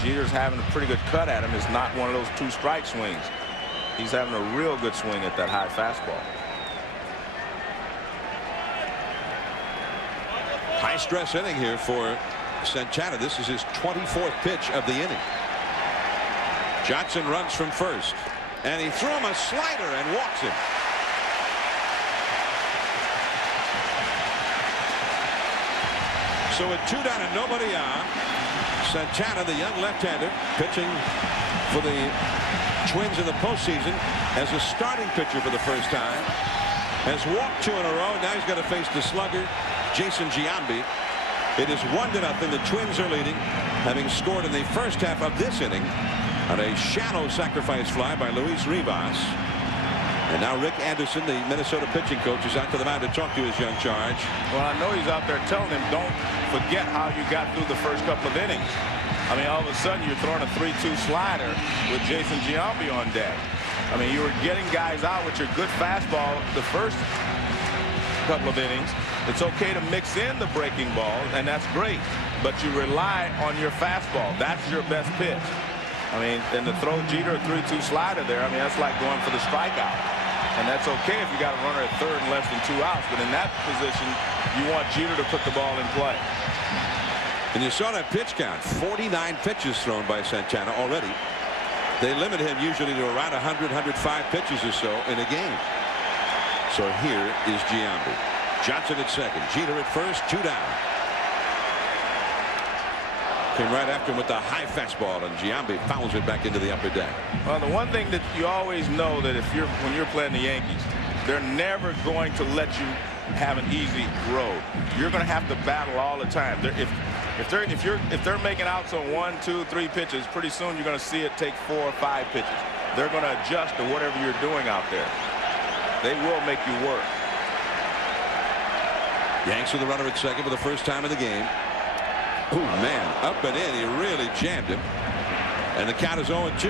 Jeter's having a pretty good cut at him. It's not one of those 2-strike swings. He's having a real good swing at that high fastball. High stress inning here for Santana. This is his 24th pitch of the inning. Johnson runs from first, and he threw him a slider and walks him. So with 2 down and nobody on, Santana, the young left-hander, pitching for the Twins in the postseason as a starting pitcher for the first time, has walked 2 in a row. Now he's got to face the slugger, Jason Giambi. It is 1-0. The Twins are leading, having scored in the first half of this inning on a shallow sacrifice fly by Luis Rivas. And now Rick Anderson, the Minnesota pitching coach, is out to the mound to talk to his young charge. Well, I know he's out there telling him, don't forget how you got through the first couple of innings. I mean, all of a sudden you're throwing a 3-2 slider with Jason Giambi on deck. I mean, you were getting guys out with your good fastball the first couple of innings. It's okay to mix in the breaking ball, and that's great. But you rely on your fastball. That's your best pitch. I mean, and to throw Jeter a 3-2 slider there, I mean, that's like going for the strikeout. And that's okay if you got a runner at third and less than 2 outs. But in that position, you want Jeter to put the ball in play. And you saw that pitch count. 49 pitches thrown by Santana already. They limit him usually to around 100, 105 pitches or so in a game. So here is Giambi. Johnson at second. Jeter at first. 2 down. Came right after him with the high fastball, and Giambi fouls it back into the upper deck. Well, the one thing that you always know that when you're playing the Yankees, they're never going to let you have an easy road. You're going to have to battle all the time. If they're making outs on 1, 2, 3 pitches, pretty soon you're going to see it take 4 or 5 pitches. They're going to adjust to whatever you're doing out there. They will make you work. Yanks with the runner at second for the first time in the game. Oh, man, up and in. He really jammed him. And the count is 0-2.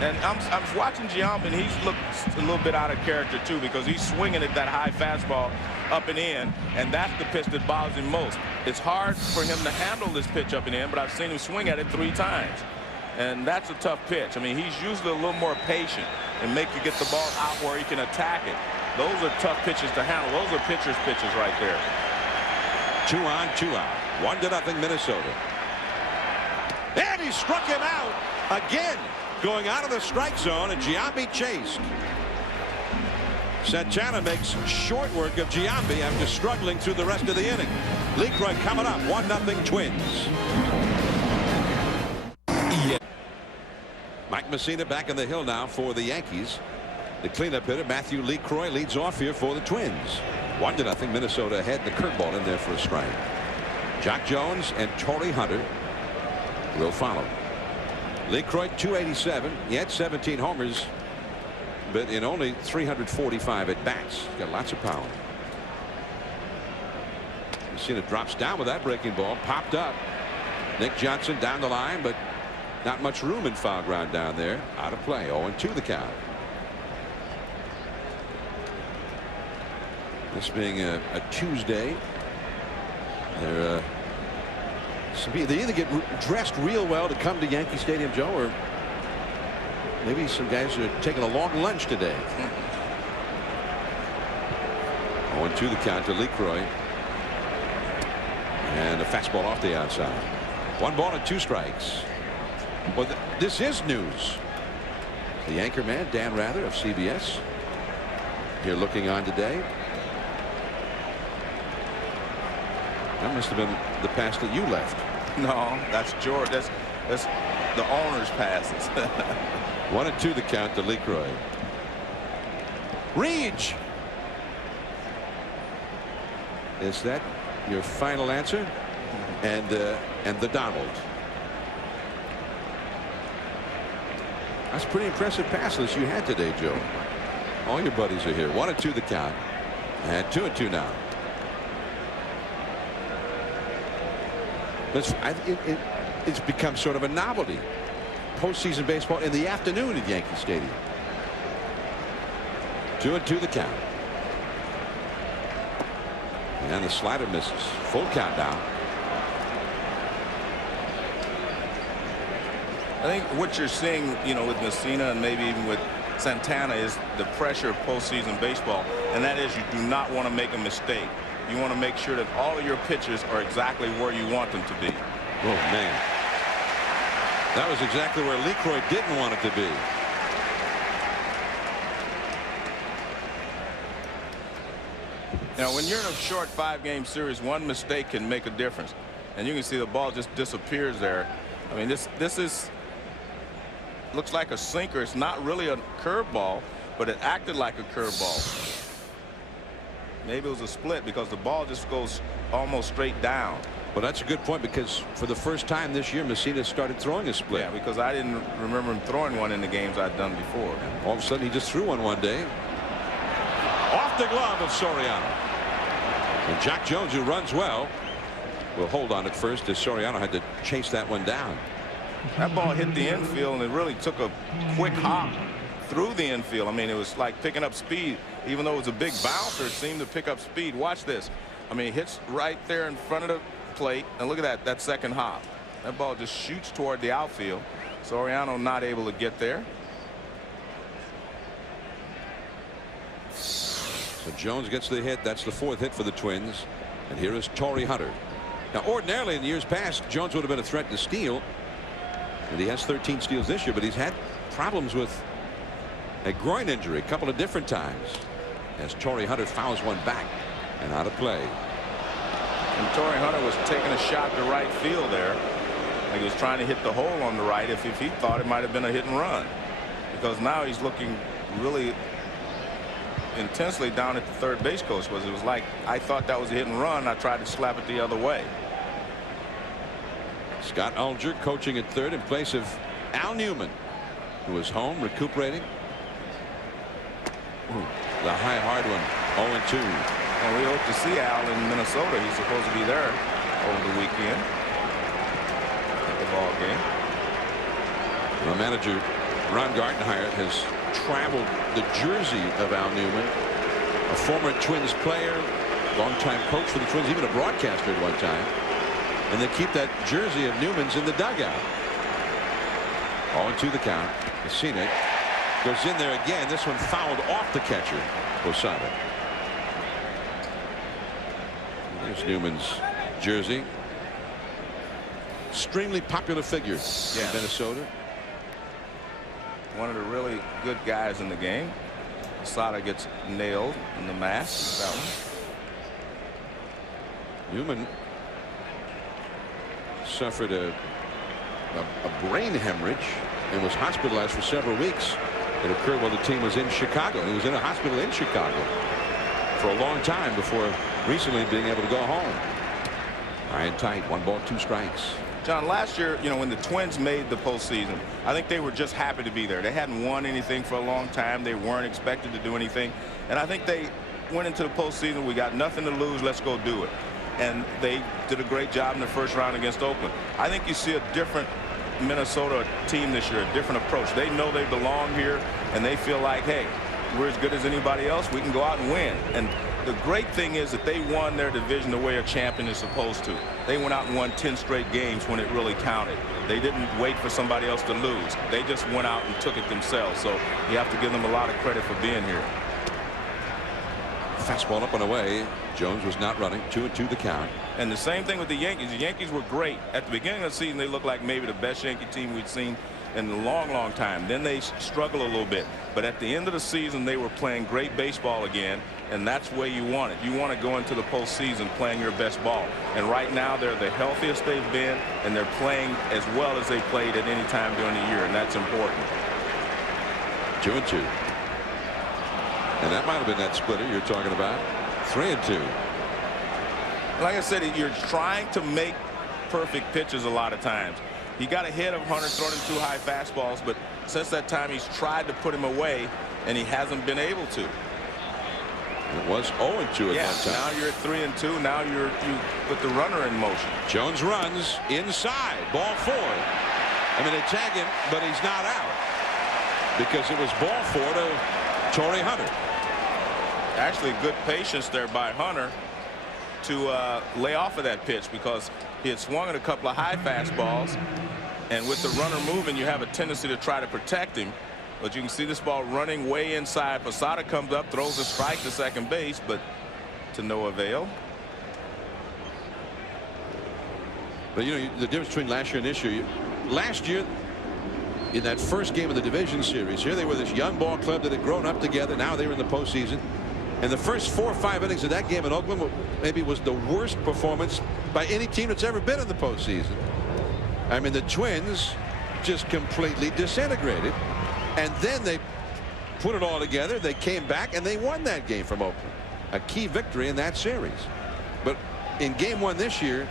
And I'm watching Giambi, and he's looked a little bit out of character, too, because he's swinging at that high fastball up and in, and that's the pitch that bothers him most. It's hard for him to handle this pitch up and in, but I've seen him swing at it 3 times. And that's a tough pitch. I mean, he's usually a little more patient and make you get the ball out where he can attack it. Those are tough pitches to handle. Those are pitcher's pitches right there. 2 on, 2 out. 1-0 Minnesota. And he struck him out again, going out of the strike zone, and Giambi chased. Santana makes short work of Giambi after struggling through the rest of the inning. LeCroy coming up. 1-0 Twins. Yeah. Mike Messina back in the hill now for the Yankees. The cleanup hitter Matthew LeCroy leads off here for the Twins. 1-0 Minnesota ahead. The curveball in there for a strike. Jock Jones and Torrey Hunter will follow. LeCroy 287. He had 17 homers, but in only 345 at bats. Got lots of power. Messina drops down with that breaking ball. Popped up. Nick Johnson down the line, but not much room in foul ground down there. Out of play. 0-2 the count. This being a Tuesday, they either get dressed real well to come to Yankee Stadium, Joe, or maybe some guys are taking a long lunch today. 0-2 the count to LeCroy. And a fastball off the outside. 1 ball and 2 strikes. Well, this is news. The anchor man, Dan Rather of CBS, here looking on today. That must have been the pass that you left. No, that's George. That's the owner's passes. 1-2 the count to LeCroy. Reach. Is that your final answer? And the Donald. That's pretty impressive passes you had today, Joe. All your buddies are here. 1-2 the count. And 2-2 now. It's become sort of a novelty. Postseason baseball in the afternoon at Yankee Stadium. 2-2 the count. And the slider misses. Full count now. I think what you're seeing, with Messina and maybe even with Santana is the pressure of postseason baseball, and that is you do not want to make a mistake. You want to make sure that all of your pitches are exactly where you want them to be. Oh, man. That was exactly where LeCroy didn't want it to be. Now, when you're in a short 5-game series, one mistake can make a difference. And you can see the ball just disappears there. I mean, this looks like a sinker. It's not really a curveball, but it acted like a curveball. Maybe it was a split because the ball just goes almost straight down. Well, that's a good point, because for the first time this year, Messina started throwing a split. Yeah, because I didn't remember him throwing one in the games I'd done before. All of a sudden, he just threw one day. Off the glove of Soriano. And Jack Jones, who runs well, will hold on at first as Soriano had to chase that one down. That ball hit the infield, and it really took a quick hop through the infield. I mean, it was like picking up speed. Even though it was a big bouncer, it seemed to pick up speed. Watch this. I mean, it hits right there in front of the plate, and look at that second hop. That ball just shoots toward the outfield. Soriano not able to get there. So Jones gets the hit. That's the 4th hit for the Twins. And here is Torrey Hunter. Now, ordinarily in years past, Jones would have been a threat to steal. And he has 13 steals this year, but he's had problems with a groin injury a couple of different times. As Torrey Hunter fouls one back and out of play. And Torrey Hunter was taking a shot to right field there. Like he was trying to hit the hole on the right if he thought it might have been a hit and run. Because now he's looking really intensely down at the third base coach. It was like, I thought that was a hit and run. I tried to slap it the other way. Scott Alger coaching at third in place of Al Newman, who is home recuperating. Ooh, the high hard one. 0-2. And we hope to see Al in Minnesota. He's supposed to be there over the weekend at the ball game. The manager Ron Gardenhire has traveled the jersey of Al Newman, a former Twins player, longtime coach for the Twins, even a broadcaster at one time. And they keep that jersey of Newman's in the dugout. 0-2 the count. Messina goes in there again. This one fouled off the catcher, Posada. There's Newman's jersey. Extremely popular figure in Minnesota. One of the really good guys in the game. Posada gets nailed in the mask. That one. Newman suffered a brain hemorrhage and was hospitalized for several weeks. It occurred while the team was in Chicago. He was in a hospital in Chicago for a long time before recently being able to go home. High and tight. 1 ball, 2 strikes. John, last year, you know, when the Twins made the postseason, I think they were just happy to be there. They hadn't won anything for a long time. They weren't expected to do anything. And I think they went into the postseason. We got nothing to lose. Let's go do it. And they did a great job in the first round against Oakland. I think you see a different Minnesota team this year, a different approach. They know they belong here, and they feel like, hey, we're as good as anybody else. We can go out and win. And the great thing is that they won their division the way a champion is supposed to. They went out and won 10 straight games when it really counted. They didn't wait for somebody else to lose. They just went out and took it themselves. So you have to give them a lot of credit for being here. Fastball up and away. Jones was not running. 2-2 the count. And the same thing with the Yankees. The Yankees were great. At the beginning of the season, they looked like maybe the best Yankee team we'd seen in a long, long time. Then they struggled a little bit. But at the end of the season, they were playing great baseball again. And that's where you want it. You want to go into the postseason playing your best ball. And right now, they're the healthiest they've been, and they're playing as well as they played at any time during the year. And that's important. 2-2. And that might have been that splitter you're talking about. 3-2. Like I said, you're trying to make perfect pitches a lot of times. He got ahead of Hunter throwing 2 high fastballs, but since that time he's tried to put him away, and he hasn't been able to. It was 0-2 at one time. Now you're at 3-2. Now you put the runner in motion. Jones runs inside. Ball 4. I mean, they tag him, but he's not out because it was ball 4 to Torrey Hunter. Actually, good patience there by Hunter to lay off of that pitch because he had swung at a couple of high fastballs, and with the runner moving, you have a tendency to try to protect him. But you can see this ball running way inside. Posada comes up, throws a strike to second base, but to no avail. But you know the difference between last year and this year. Last year, in that first game of the division series, here they were this young ball club that had grown up together. Now they were in the postseason. And the first 4 or 5 innings of that game in Oakland maybe was the worst performance by any team that's ever been in the postseason. I mean, the Twins just completely disintegrated. And then they put it all together. They came back and they won that game from Oakland. A key victory in that series. But in game 1 this year,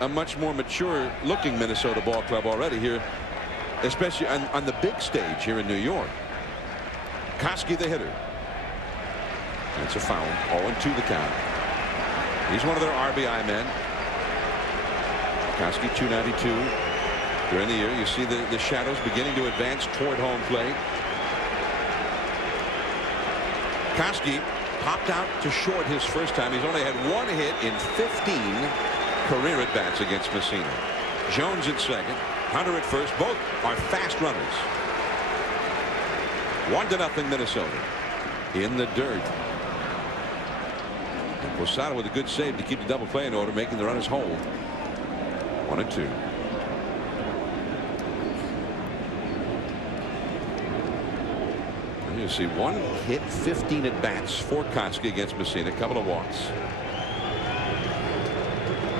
a much more mature looking Minnesota ball club already here, especially on the big stage here in New York. Koski the hitter. That's a foul. 0-2 the count. He's one of their RBI men. Koski 292. During the year, you see the shadows beginning to advance toward home plate. Koski popped out to short his first time. He's only had one hit in 15 career at-bats against Messina. Jones at second, Hunter at first. Both are fast runners. 1-0 Minnesota. In the dirt. And Posada with a good save to keep the double play in order, making the runners hold. 1-2. You see one hit, 15 at bats for Koski against Messina, a couple of walks.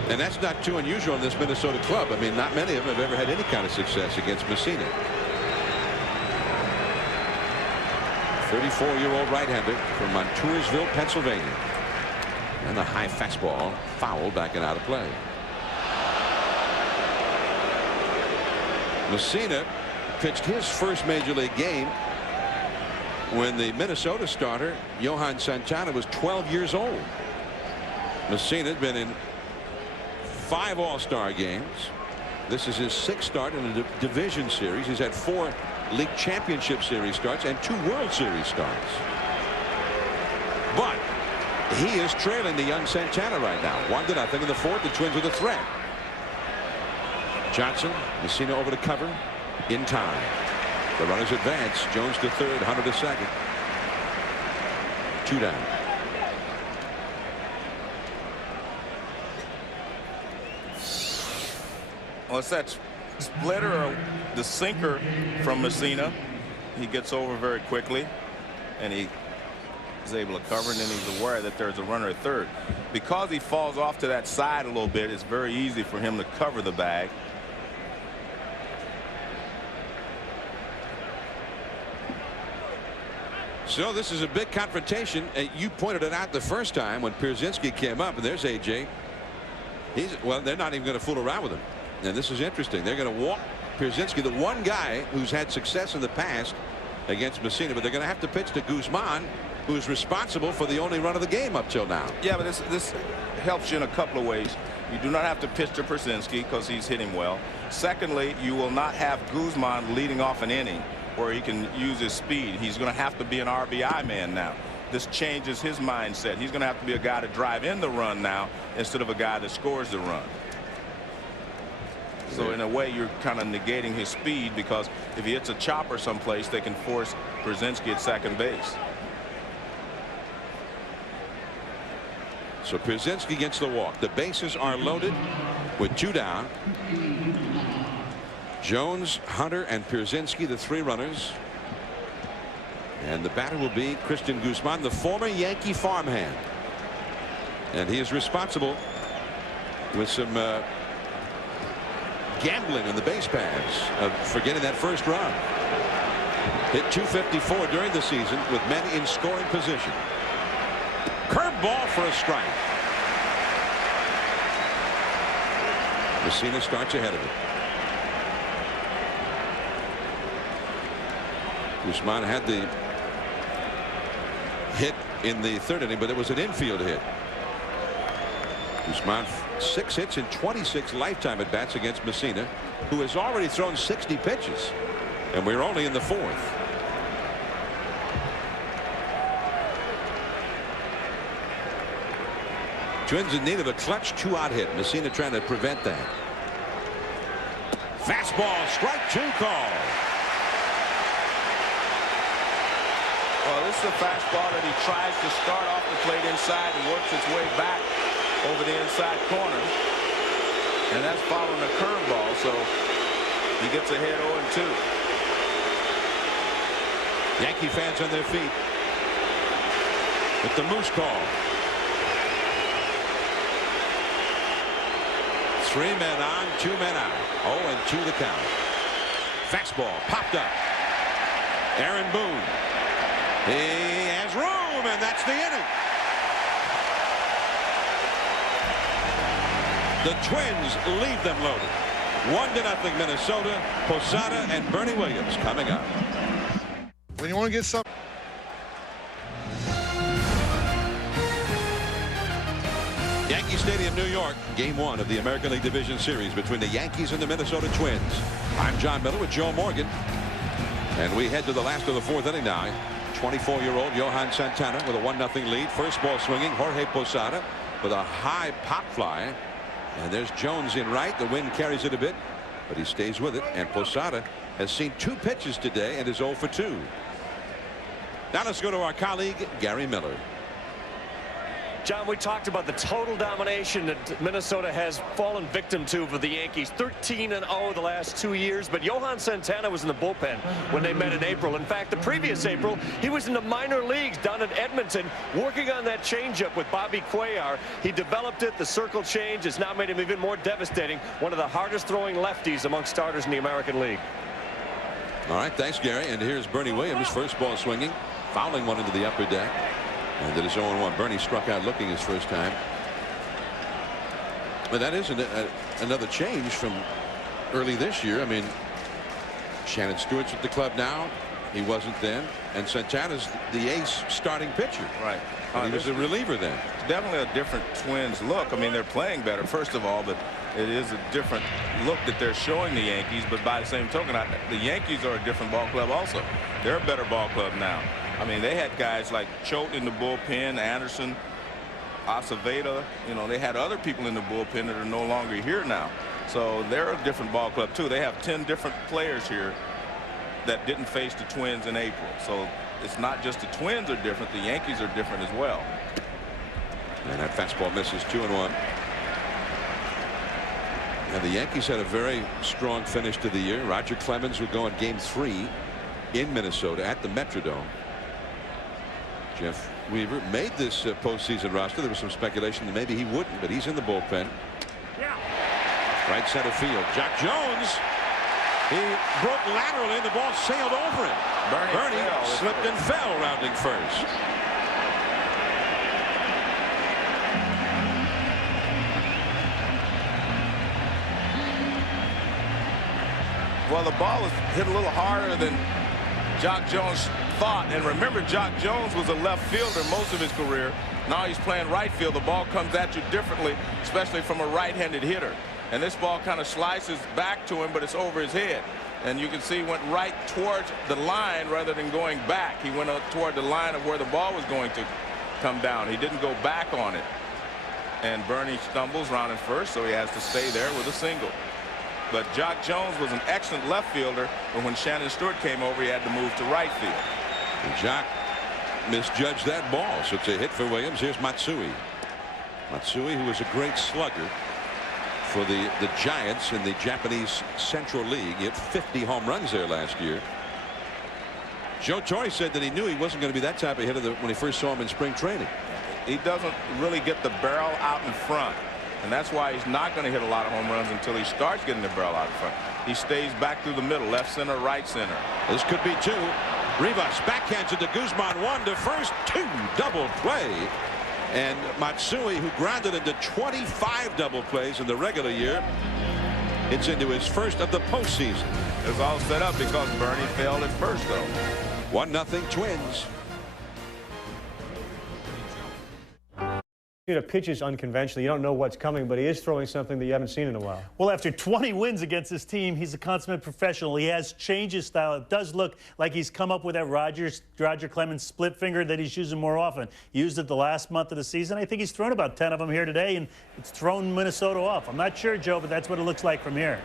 And that's not too unusual in this Minnesota club. I mean, not many of them have ever had any kind of success against Messina. 34-year-old right-hander from Montoursville, Pennsylvania. And the high fastball foul back and out of play. Messina pitched his first major league game when the Minnesota starter Johan Santana was 12 years old. Messina had been in 5 All-Star games. This is his 6th start in a division series. He's had 4 league championship series starts and 2 World Series starts. But he is trailing the young Santana right now. 1-0 in the 4th. The Twins with a threat. Johnson, Messina over to cover in time. The runners advance. Jones to third, Hunter to second. 2 down. Well, it's that splitter or the sinker from Messina. He gets over very quickly, and he is able to cover, and then he's aware that there's a runner at third. Because he falls off to that side a little bit, it's very easy for him to cover the bag. So this is a big confrontation. You pointed it out the first time when Pierzynski came up, and there's AJ. Well, they're not even going to fool around with him. And this is interesting. They're going to walk Pierzynski, the one guy who's had success in the past against Messina, but they're going to have to pitch to Guzman, who's responsible for the only run of the game up till now. Yeah, but this helps you in a couple of ways. You do not have to pitch to Pierzynski because he's hitting well. Secondly, you will not have Guzman leading off an inning where he can use his speed. He's going to have to be an RBI man now. This changes his mindset. He's going to have to be a guy to drive in the run now instead of a guy that scores the run. So in a way, you're kind of negating his speed, because if he hits a chopper someplace, they can force Pierzynski at second base. So Pierzynski gets the walk. The bases are loaded with 2 down. Jones, Hunter, and Pierzynski, the 3 runners. And the batter will be Christian Guzman, the former Yankee farmhand. And he is responsible with some gambling on the base paths for getting that first run. Hit .254 during the season with men in scoring position. Curveball for a strike. Messina starts ahead of it. Guzman had the hit in the 3rd inning, but it was an infield hit. Guzman 6 hits in 26 lifetime at bats against Messina, who has already thrown 60 pitches, and we're only in the 4th. Twins in need of a clutch 2-out hit. Messina trying to prevent that. Fastball, strike 2 call. Well, this is a fastball that he tries to start off the plate inside and works its way back over the inside corner. And that's following a curveball, so he gets ahead 0-2. Yankee fans on their feet with the moose call. 3 men on, 2 men out. 0-2 the count. Fastball popped up. Aaron Boone. He has room, and that's the inning. The Twins leave them loaded. 1-0 Minnesota. Posada and Bernie Williams coming up. When you want to get something. Stadium, New York. Game 1 of the American League Division Series between the Yankees and the Minnesota Twins. I'm John Miller with Joe Morgan. And we head to the last of the 4th inning now. 24-year-old Johan Santana with a 1-0 lead. First ball swinging. Jorge Posada with a high pop fly. And there's Jones in right. The wind carries it a bit, but he stays with it. And Posada has seen 2 pitches today and is 0 for 2. Now let's go to our colleague Gary Miller. John, we talked about the total domination that Minnesota has fallen victim to for the Yankees. 13-0 the last 2 years, but Johan Santana was in the bullpen when they met in April. In fact, the previous April, he was in the minor leagues down in Edmonton working on that changeup with Bobby Cuellar. He developed it. The circle change has now made him even more devastating. One of the hardest throwing lefties among starters in the American League. All right, thanks, Gary. And here's Bernie Williams, first ball swinging, fouling one into the upper deck. And it is 0-1. Bernie struck out looking his first time. But that is another change from early this year. I mean, Shannon Stewart's with the club now. He wasn't then. And Santana's the ace starting pitcher. Right. He was a reliever then. It's definitely a different Twins look. I mean, they're playing better, first of all, but it is a different look that they're showing the Yankees. But by the same token, the Yankees are a different ball club also. They're a better ball club now. I mean, they had guys like Choate in the bullpen, Anderson, Aceveda. You know, they had other people in the bullpen that are no longer here now. So they're a different ball club, too. They have 10 different players here that didn't face the Twins in April. So it's not just the Twins are different. The Yankees are different as well. And that fastball misses 2-1. And the Yankees had a very strong finish to the year. Roger Clemens would go in Game 3 in Minnesota at the Metrodome. Jeff Weaver made this postseason roster. There was some speculation that maybe he wouldn't, but he's in the bullpen. Yeah. Right center field. Jack Jones. He broke laterally and the ball sailed over him. Bernie slipped and fell rounding first. Well, the ball was hit a little harder than Jock Jones thought. And remember, Jock Jones was a left fielder most of his career. Now he's playing right field. The ball comes at you differently, especially from a right-handed hitter. And this ball kind of slices back to him, but it's over his head. And you can see he went right towards the line rather than going back. He went toward the line of where the ball was going to come down. He didn't go back on it. And Bernie stumbles rounding first, so he has to stay there with a single. But Jock Jones was an excellent left fielder, but when Shannon Stewart came over, he had to move to right field. And Jock misjudged that ball, so it's a hit for Williams. Here's Matsui. Matsui, who was a great slugger for the Giants in the Japanese Central League. He hit 50 home runs there last year. Joe Torre said that he knew he wasn't going to be that type of hitter when he first saw him in spring training. He doesn't really get the barrel out in front. And that's why he's not going to hit a lot of home runs until he starts getting the barrel out in front. He stays back through the middle, left center, right center. This could be 2. Rivas backhands it to Guzman, 1 to first, 2 double play. And Matsui, who grounded into 25 double plays in the regular year, it's into his first of the postseason. It was all set up because Bernie failed at first, though. 1-0 Twins. A pitch is unconventional. You don't know what's coming, but he is throwing something that you haven't seen in a while. Well, after 20 wins against this team, he's a consummate professional. He has changed his style. It does look like he's come up with that Roger Clemens split finger that he's using more often. He used it the last month of the season. I think he's thrown about 10 of them here today, and it's thrown Minnesota off. I'm not sure, Joe, but that's what it looks like from here.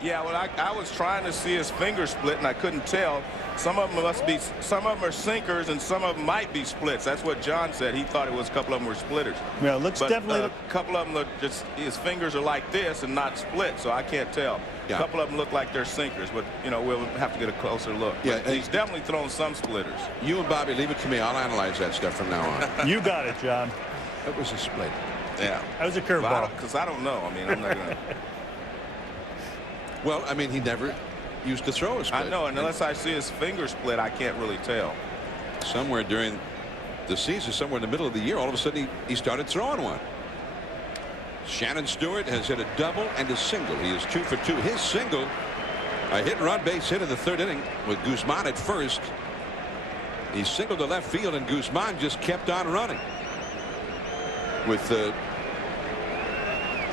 Yeah, well, I was trying to see his finger split, and I couldn't tell. Some of them are sinkers, and some of them might be splits. That's what John said. He thought it was a couple of them were splitters. Yeah, it looks definitely. A couple of them look just, his fingers are like this and not split, so I can't tell. Yeah. A couple of them look like they're sinkers, but you know we'll have to get a closer look. Yeah, he's definitely thrown some splitters. You and Bobby, leave it to me. I'll analyze that stuff from now on. You got it, John. That was a split. Yeah, that was a curveball. Because I don't know. I mean, I'm not gonna. Well, I mean, he never used to throw a split. I know, and unless I see his finger split, I can't really tell. Somewhere during the season, somewhere in the middle of the year, all of a sudden he started throwing one. Shannon Stewart has hit a double and a single. He is 2 for 2. His single, a hit and run base hit in the 3rd inning with Guzman at first. He singled to left field, and Guzman just kept on running. With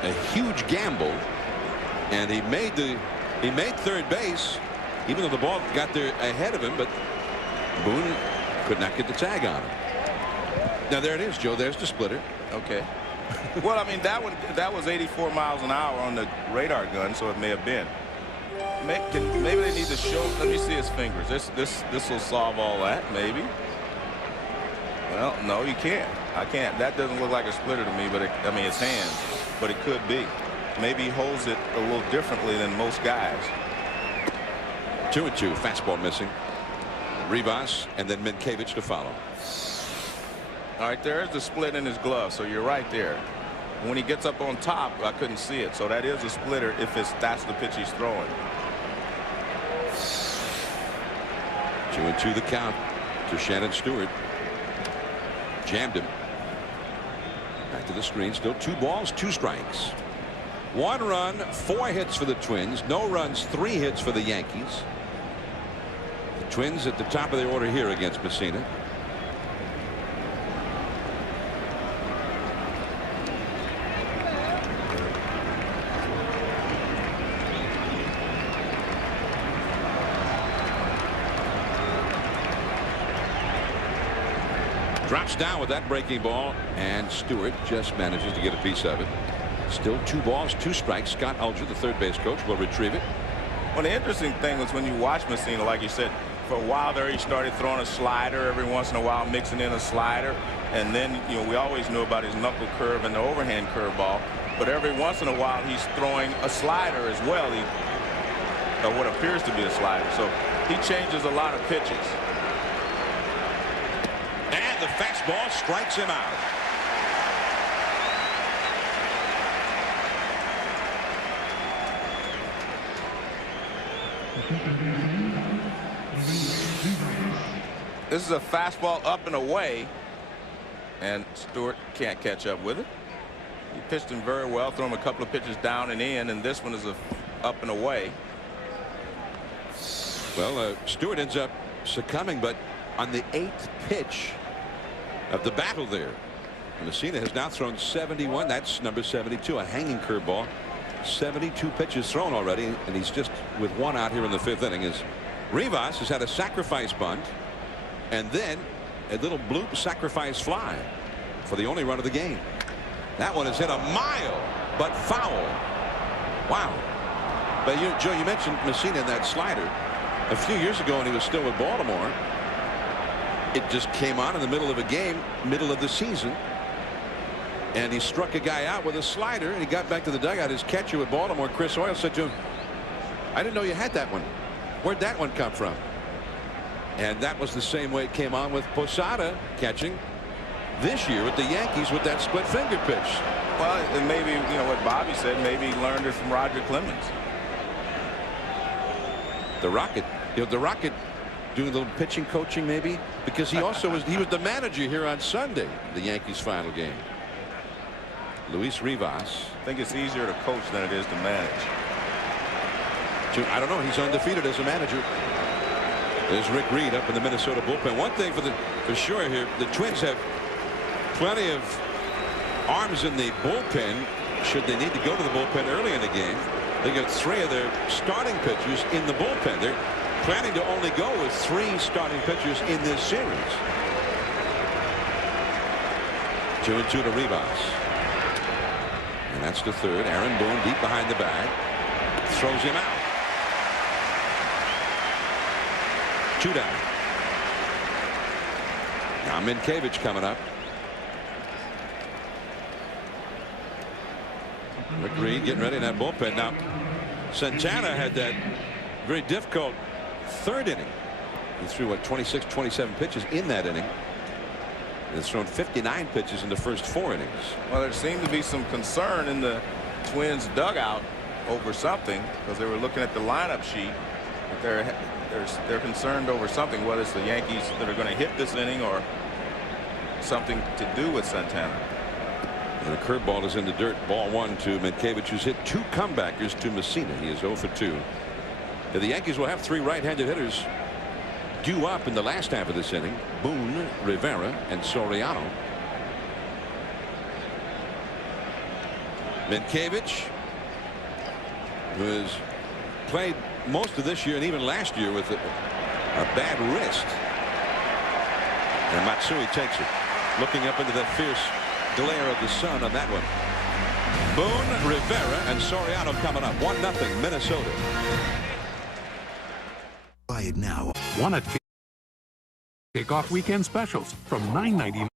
a huge gamble, and he made third base, even though the ball got there ahead of him, but Boone could not get the tag on him. Now there it is, Joe. There's the splitter. Okay. Well, I mean, that was 84 miles an hour on the radar gun, so it may have been. Maybe they need to show. Let me see his fingers. This will solve all that, maybe. Well, no, you can't. I can't. That doesn't look like a splitter to me, but I mean, it's hands, but it could be. Maybe he holds it a little differently than most guys. 2-2. Fastball missing. Rivas and then Minkevich to follow. All right, there's the split in his glove, so you're right there. When he gets up on top, I couldn't see it, so that is a splitter if that's the pitch he's throwing. 2-2 the count to Shannon Stewart. Jammed him. Back to the screen. Still 2 balls, 2 strikes. 1 run, 4 hits for the Twins. No runs, 3 hits for the Yankees. The Twins at the top of their order here against Messina. Drops down with that breaking ball, and Stewart just manages to get a piece of it. Still 2 balls, 2 strikes. Scott Ulger, the third base coach, will retrieve it. Well, the interesting thing was when you watch Messina, like you said, for a while there he started throwing a slider every once in a while, mixing in a slider, and then we always knew about his knuckle curve and the overhand curveball, but every once in a while he's throwing a slider as well, or what appears to be a slider. So he changes a lot of pitches. And the fastball strikes him out. This is a fastball up and away, and Stewart can't catch up with it. He pitched him very well, threw him a couple of pitches down and in, and this one is a up and away. Well, Stewart ends up succumbing, but on the 8th pitch of the battle there, Messina has now thrown 71. That's number 72, a hanging curveball. 72 pitches thrown already, and he's just with 1 out here in the 5th inning. As Rivas has had a sacrifice bunt and then a little bloop sacrifice fly for the only run of the game. That one has hit a mile, but foul. Wow. But Joe, you mentioned Messina in that slider. A few years ago when he was still with Baltimore, it just came on in the middle of a game, middle of the season, and he struck a guy out with a slider, and he got back to the dugout. His catcher with Baltimore, Chris Hoyle, said to him, "I didn't know you had that one. Where'd that one come from?" And that was the same way it came on with Posada catching this year with the Yankees with that split finger pitch. Well, and maybe, what Bobby said, maybe he learned it from Roger Clemens. The Rocket, the Rocket doing a little pitching coaching maybe, because he also was the manager here on Sunday, the Yankees final game. Luis Rivas. I think it's easier to coach than it is to manage. I don't know. He's undefeated as a manager. There's Rick Reed up in the Minnesota bullpen. One thing for sure here, the Twins have plenty of arms in the bullpen should they need to go to the bullpen early in the game. They got 3 of their starting pitchers in the bullpen. They're planning to only go with 3 starting pitchers in this series. 2-2 to Rivas. And that's the 3rd. Aaron Boone deep behind the bag. Throws him out. 2 down. Now Minkevich coming up. Rick Reed getting ready in that bullpen. Now Santana had that very difficult 3rd inning. He threw 26, 27 pitches in that inning. He's thrown 59 pitches in the first 4 innings. Well, there seemed to be some concern in the Twins dugout over something, because they were looking at the lineup sheet. But they're concerned over something, whether it's the Yankees that are going to hit this inning or something to do with Santana. And the curveball is in the dirt. Ball 1 to Minkevich, who's hit 2 comebackers to Messina. He is 0 for 2. The Yankees will have 3 right-handed hitters due up in the last half of this inning. Boone, Rivera, and Soriano. Minkiewicz, who has played most of this year and even last year with a bad wrist. And Matsui takes it, looking up into the fierce glare of the sun on that one. Boone, Rivera, and Soriano coming up. 1-0 Minnesota. Buy it now. One at kickoff weekend specials from $9.99.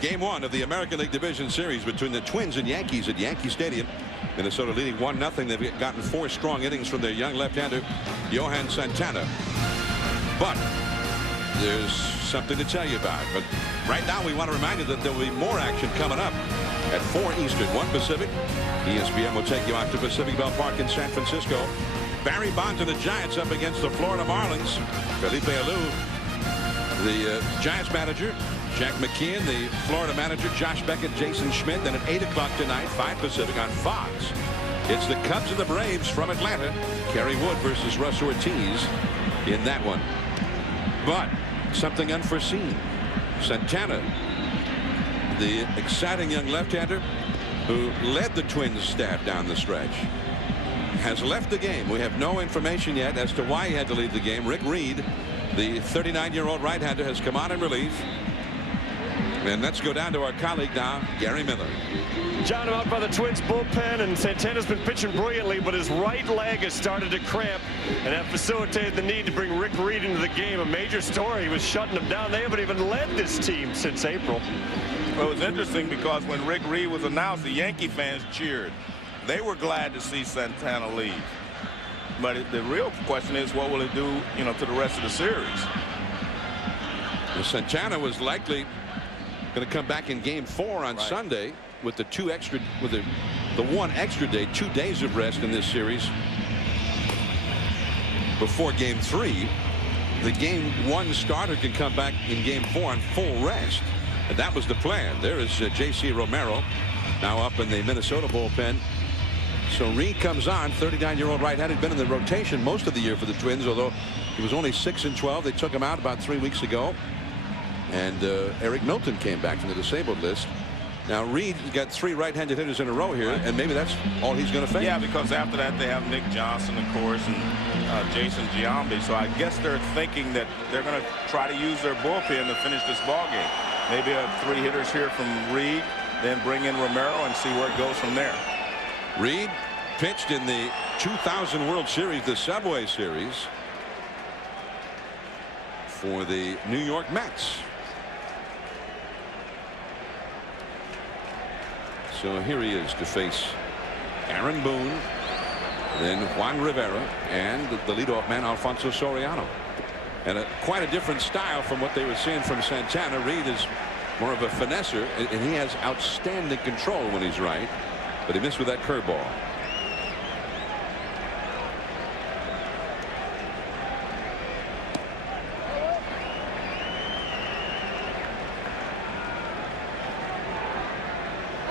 Game 1 of the American League Division Series between the Twins and Yankees at Yankee Stadium. Minnesota leading 1-0. They've gotten 4 strong innings from their young left-hander, Johan Santana. But there's something to tell you about. But right now we want to remind you that there will be more action coming up at 4 Eastern, 1 Pacific. ESPN will take you out to Pacific Ballpark in San Francisco. Barry Bonds and the Giants up against the Florida Marlins. Felipe Alou, the Giants manager, Jack McKeon, the Florida manager, Josh Beckett, Jason Schmidt. Then at 8 o'clock tonight, 5 Pacific on Fox, it's the Cubs and the Braves from Atlanta. Kerry Wood versus Russ Ortiz in that one. But something unforeseen. Santana, the exciting young left-hander who led the Twins staff down the stretch, has left the game. We have no information yet as to why he had to leave the game. Rick Reed, the 39-year-old right-hander, has come on in relief. And let's go down to our colleague now, Gary Miller. John, I'm out by the Twins bullpen, and Santana's been pitching brilliantly, but his right leg has started to cramp, and that facilitated the need to bring Rick Reed into the game. A major story. He was shutting them down. They haven't even led this team since April. Well, it was interesting because when Rick Reed was announced, the Yankee fans cheered. They were glad to see Santana leave. But the real question is, what will it do, to the rest of the series? Well, Santana was likely going to come back in Game 4 on Sunday with the one extra day, 2 days of rest in this series before Game 3. The Game 1 starter can come back in Game 4 on full rest, and that was the plan. There is J.C. Romero now up in the Minnesota bullpen. So Reed comes on, 39-year-old right-hander, been in the rotation most of the year for the Twins, although he was only 6-12. They took him out about 3 weeks ago. And Eric Milton came back from the disabled list. Now Reed's got 3 right-handed hitters in a row here, and maybe that's all he's going to face. Yeah, because after that they have Nick Johnson, of course, and Jason Giambi. So I guess they're thinking that they're going to try to use their bullpen to finish this ball game. Maybe 3 hitters here from Reed, then bring in Romero and see where it goes from there. Reed pitched in the 2000 World Series, the Subway Series, for the New York Mets. So here he is to face Aaron Boone, then Juan Rivera, and the leadoff man Alfonso Soriano. And quite a different style from what they were seeing from Santana. Reed is more of a finesser, and he has outstanding control when he's right, but he missed with that curveball.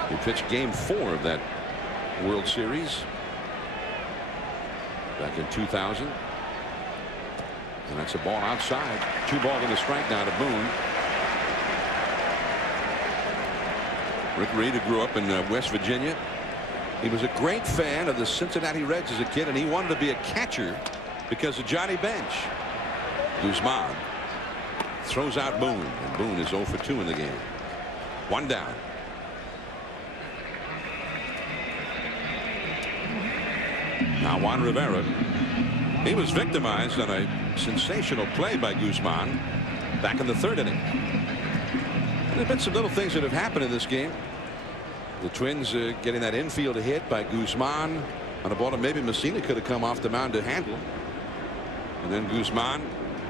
He pitched Game 4 of that World Series back in 2000. And that's a ball outside. 2 balls and a strike now to Boone. Rick Reed, who grew up in West Virginia. He was a great fan of the Cincinnati Reds as a kid, and he wanted to be a catcher because of Johnny Bench. Guzman throws out Boone, and Boone is 0 for 2 in the game. 1 down. Now Juan Rivera, he was victimized on a sensational play by Guzman back in the 3rd inning. And there's been some little things that have happened in this game. The Twins getting that infield hit by Guzman on a ball that maybe Messina could have come off the mound to handle. And then Guzman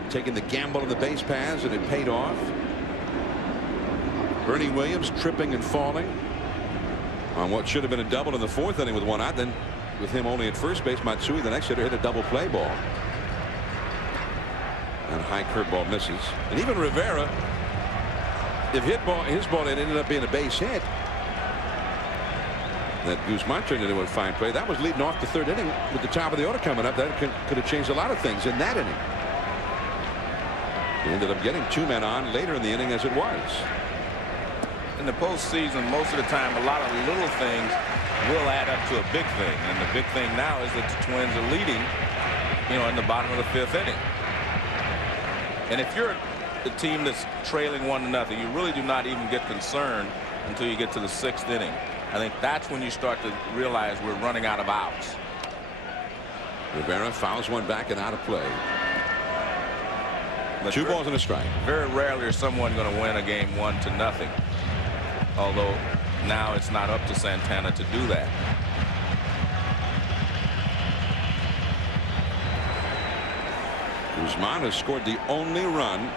taking the gamble on the base paths, and it paid off. Bernie Williams tripping and falling on what should have been a double in the 4th inning with 1 out. Then with him only at first base, Matsui, the next hitter, hit a double play ball. And a high curveball misses. And even Rivera, if his ball had ended up being a base hit, that Guzman turned into a fine play. That was leading off the 3rd inning with the top of the order coming up. That could have changed a lot of things in that inning. He ended up getting 2 men on later in the inning as it was. in the postseason, most of the time, a lot of little things will add up to a big thing. And the big thing now is that the Twins are leading, in the bottom of the 5th inning. And if you're the team that's trailing 1-0, you really do not even get concerned until you get to the 6th inning. I think that's when you start to realize we're running out of outs. Rivera fouls one back and out of play. But 2 balls and a strike. Very rarely is someone going to win a game 1-0. Although now it's not up to Santana to do that. Guzman has scored the only run,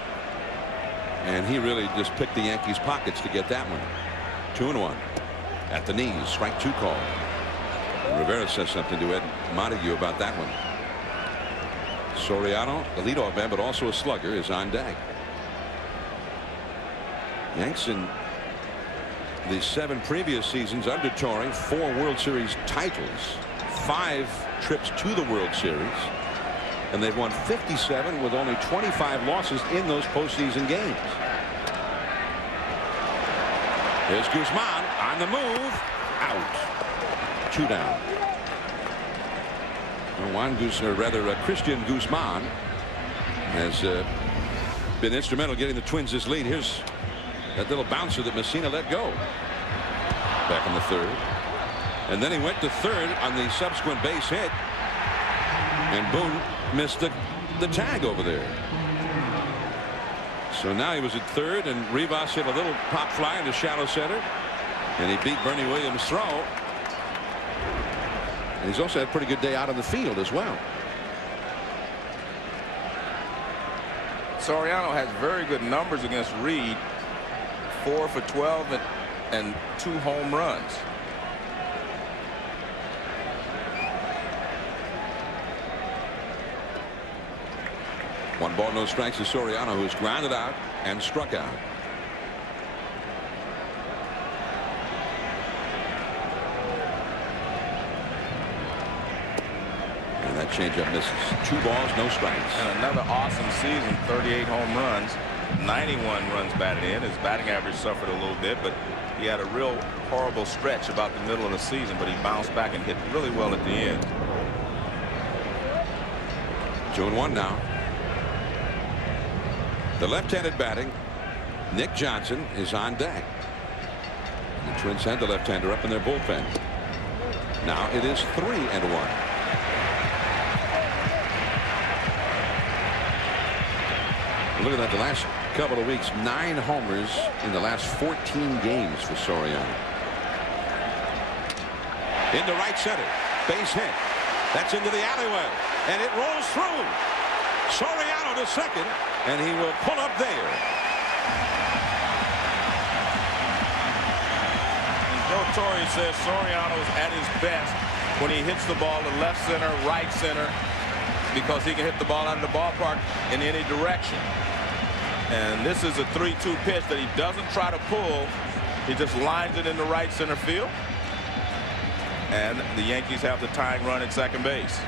and he really just picked the Yankees' pockets to get that one. 2-1 at the knees. Strike 2 call. And Rivera says something to Ed Montague about that one. Soriano, the leadoff man, but also a slugger, is on deck. Yanks in the 7 previous seasons under Torre, 4 World Series titles, 5 trips to the World Series, and they've won 57 with only 25 losses in those postseason games. Here's Guzman on the move. Out. 2 down. Christian Guzman has been instrumental getting the Twins this lead. Here's that little bouncer that Messina let go. Back in the 3rd. And then he went to 3rd on the subsequent base hit. And Boone missed the tag over there. So now he was at 3rd, and Rivas hit a little pop fly into shallow center. And he beat Bernie Williams' throw. And he's also had a pretty good day out on the field as well. Soriano has very good numbers against Reed. 4 for 12 and 2 home runs. One ball, no strikes to Soriano, who's grounded out and struck out. And that changeup misses. 2 balls, no strikes. And another awesome season. 38 home runs, 91 runs batted in. His batting average suffered a little bit, but he had a real horrible stretch about the middle of the season, but he bounced back and hit really well at the end. 2-1 now. The left-handed batting, Nick Johnson, is on deck. And the Twins had the left-hander up in their bullpen. Now it is 3-1. Look at that. The last couple of weeks, 9 homers in the last 14 games for Soriano. Into right center. Base hit. That's into the alleyway. And it rolls through. Soriano to second. And he will pull up there. And Joe Torre says Soriano's at his best when he hits the ball to left center, right center, because he can hit the ball out of the ballpark in any direction. And this is a 3-2 pitch that he doesn't try to pull. He just lines it into right center field. And the Yankees have the tying run at second base.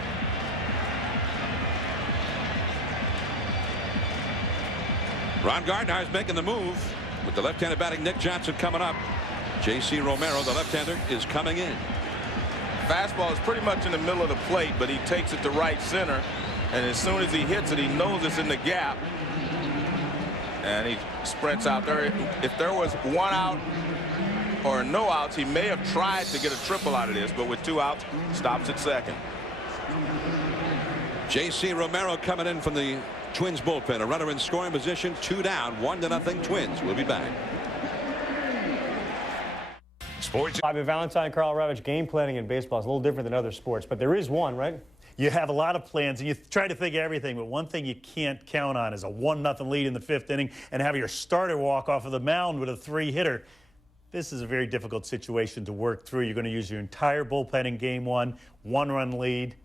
Ron Gardner is making the move with the left-handed batting Nick Johnson coming up. J.C. Romero, the left-hander, is coming in. Fastball is pretty much in the middle of the plate, but he takes it to right center. And as soon as he hits it, he knows it's in the gap. And he sprints out there. If there was 1 out or no outs, he may have tried to get a triple out of this, but with 2 outs, stops at second. J.C. Romero coming in from the Twins bullpen. A runner in scoring position, 2 down, 1-0 Twins. We'll be back. Sports. Bobby Valentine, Carl Ravitch. Game planning in baseball is a little different than other sports, but there is one, right? You have a lot of plans, and you try to think of everything, but one thing you can't count on is a 1-0 lead in the 5th inning and have your starter walk off of the mound with a 3-hitter. This is a very difficult situation to work through. You're going to use your entire bullpen in game 1, 1-run lead.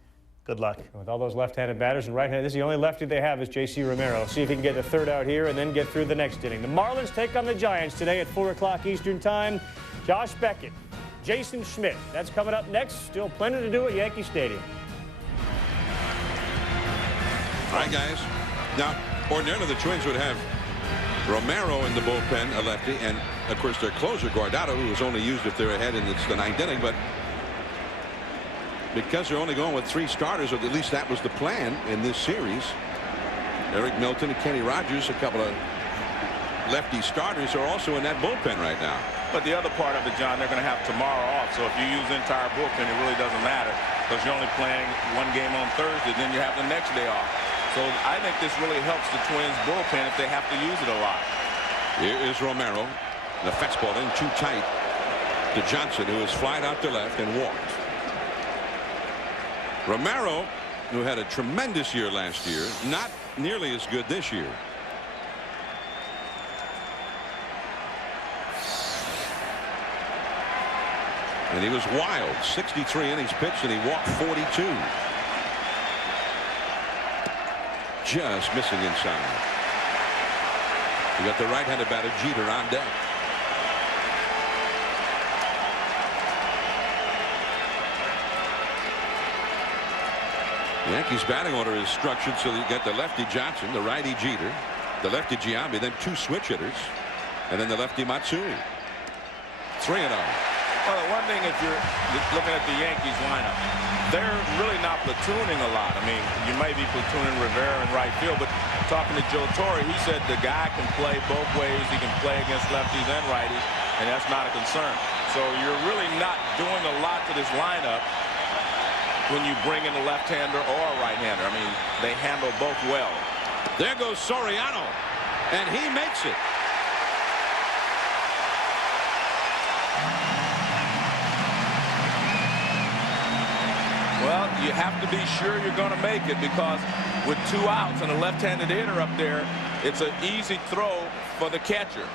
Good luck. With all those left-handed batters and right-handed, this is the only lefty they have is J.C. Romero. See if he can get the 3rd out here and then get through the next inning. The Marlins take on the Giants today at 4 o'clock Eastern Time. Josh Beckett, Jason Schmidt. That's coming up next. Still plenty to do at Yankee Stadium. All right, guys. Now, ordinarily the Twins would have Romero in the bullpen, a lefty, and of course their closer Guardado, who was only used if they're ahead and it's the 9th inning. But because they're only going with 3 starters, or at least that was the plan in this series, Eric Milton and Kenny Rogers, a couple of lefty starters, are also in that bullpen right now. But the other part of it, John, they're going to have tomorrow off. So if you use the entire bullpen, it really doesn't matter because you're only playing 1 game on Thursday, then you have the next day off. So I think this really helps the Twins bullpen if they have to use it a lot. Here is Romero. The fastball in too tight to Johnson, who is flied out to left and walked. Romero, who had a tremendous year last year, not nearly as good this year. And he was wild. 63 innings pitched, and he walked 42. Just missing inside. You got the right-handed batter Jeter on deck. The Yankees batting order is structured so that you get the lefty Johnson, the righty Jeter, the lefty Giambi, then 2 switch hitters, and then the lefty Matsui. 3-0. Well, the one thing, if you're looking at the Yankees lineup, they're really not platooning a lot. I mean, you may be platooning Rivera in right field, but talking to Joe Torre, he said the guy can play both ways. He can play against lefties and righties, and that's not a concern. So you're really not doing a lot to this lineup when you bring in a left-hander or a right-hander. I mean, they handle both well. There goes Soriano, and he makes it. Well, you have to be sure you're going to make it because with 2 outs and a left-handed hitter up there, it's an easy throw for the catcher.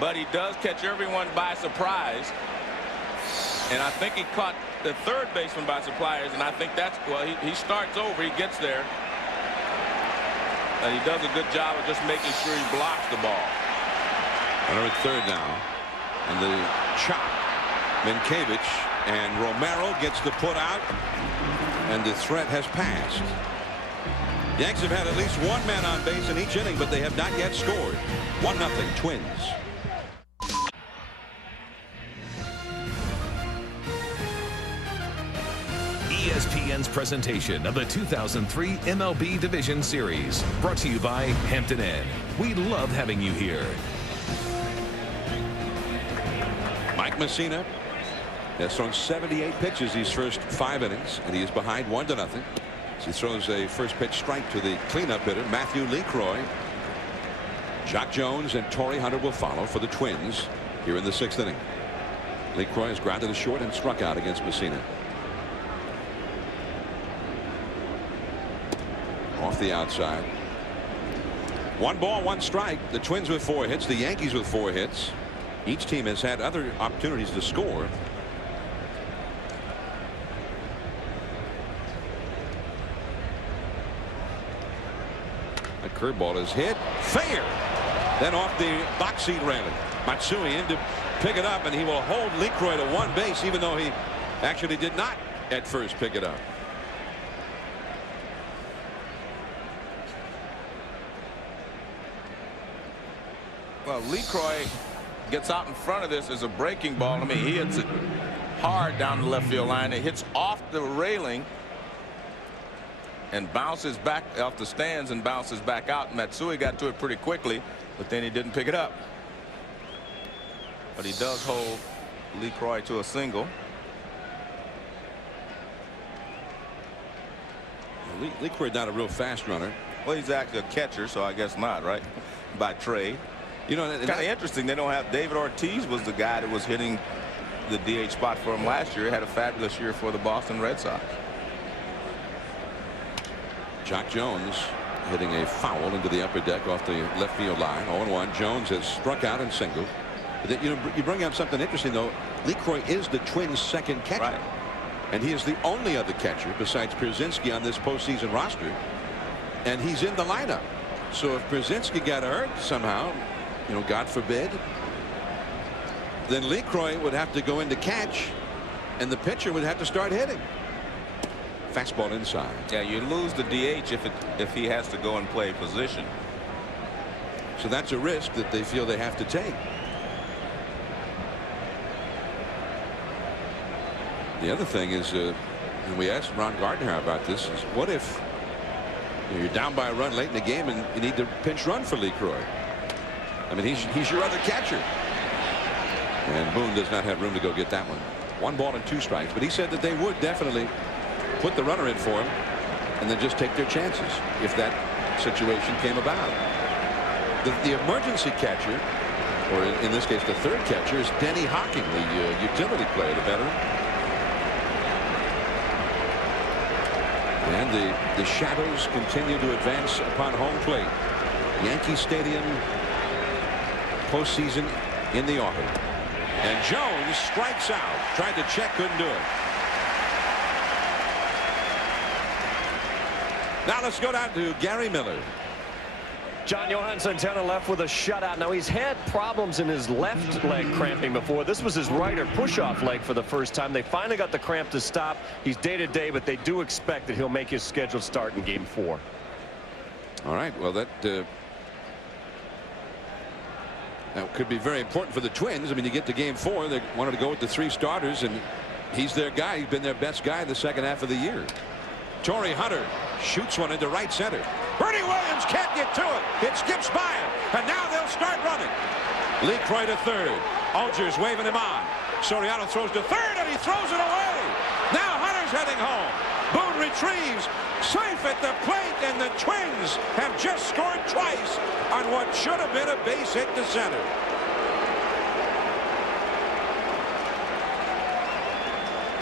But he does catch everyone by surprise. And I think he caught the third baseman by surprise, and I think that's, well, he starts over, he gets there. And he does a good job of just making sure he blocks the ball. Runner at third now. And the chop. Minkiewicz, and Romero gets the put out, and the threat has passed. The Yanks have had at least 1 man on base in each inning, but they have not yet scored. 1-0 Twins. ESPN's presentation of the 2003 MLB Division Series, brought to you by Hampton Inn. We love having you here. Mike Messina has thrown 78 pitches these first 5 innings, and he is behind 1-0. As he throws a first pitch strike to the cleanup hitter Matthew LeCroy. Jock Jones and Torrey Hunter will follow for the Twins here in the 6th inning. LeCroy has grounded a short and struck out against Messina. Off the outside. 1 ball, 1 strike. The Twins with 4 hits, the Yankees with 4 hits. Each team has had other opportunities to score. A curveball is hit. Fair. Then off the box seat railing. Matsui in to pick it up, and he will hold LeCroy to 1 base, even though he actually did not at first pick it up. Well, LeCroy gets out in front of this as a breaking ball. I mean, he hits it hard down the left field line. It hits off the railing and bounces back off the stands and bounces back out. Matsui got to it pretty quickly, but then he didn't pick it up. But he does hold LeCroy to a single. LeCroy not a real fast runner. Well, he's actually a catcher, so I guess not, right? By trade. You know, it's kind of interesting. They don't have David Ortiz was the guy that was hitting the DH spot for him last year. He had a fabulous year for the Boston Red Sox. Jock Jones hitting a foul into the upper deck off the left field line. 0-1. Jones has struck out and singled. But you know, you bring up something interesting, though. LeCroy is the Twins' second catcher. Right. And he is the only other catcher besides Pierzynski on this postseason roster. And he's in the lineup. So if Pierzynski got hurt somehow, you know, God forbid, then LeCroy would have to go in to catch, and the pitcher would have to start hitting. Fastball inside. Yeah, you lose the DH if he has to go and play position. So that's a risk that they feel they have to take. The other thing is, and we asked Ron Gardner about this, is what if you're down by a run late in the game and you need to pinch run for LeCroy? I mean, he's your other catcher. And Boone does not have room to go get that one. 1 ball and 2 strikes. But he said that they would definitely put the runner in for him and then just take their chances if that situation came about. The emergency catcher, or in this case the third catcher, is Denny Hocking, the utility player, the veteran. And the shadows continue to advance upon home plate. Yankee Stadium, postseason in the offing. And Jones strikes out. Tried to check, couldn't do it. Now let's go down to Gary Miller. John Johan Santana left with a shutout. Now he's had problems in his left leg cramping before. This was his right or push-off leg for the first time. They finally got the cramp to stop. He's day-to-day, but they do expect that he'll make his scheduled start in Game 4. All right. Well, that could be very important for the Twins. I mean, you get to Game 4. They wanted to go with the 3 starters, and he's their guy. He's been their best guy in the second half of the year. Torrey Hunter shoots one into right center. Bernie Williams can't get to it. It skips by him, and now they'll start running. LeCroy to third. Alger's waving him on. Soriano throws to third, and he throws it away. Now Hunter's heading home. Boone retrieves, safe at the plate, and the Twins have just scored twice on what should have been a base hit to center.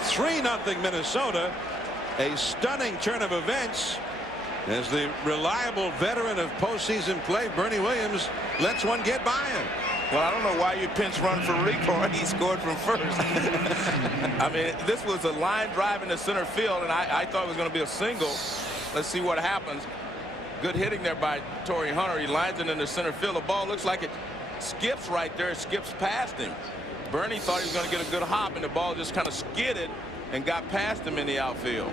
(3-0) Minnesota. A stunning turn of events as the reliable veteran of postseason play, Bernie Williams, lets one get by him. Well, I don't know why you pinch run for LeCroy. He scored from first. I mean, this was a line drive into center field, and I thought it was going to be a single. Let's see what happens. Good hitting there by Torrey Hunter. He lines it into center field. The ball looks like it skips right there. It skips past him. Bernie thought he was going to get a good hop, and the ball just kind of skidded and got past him in the outfield.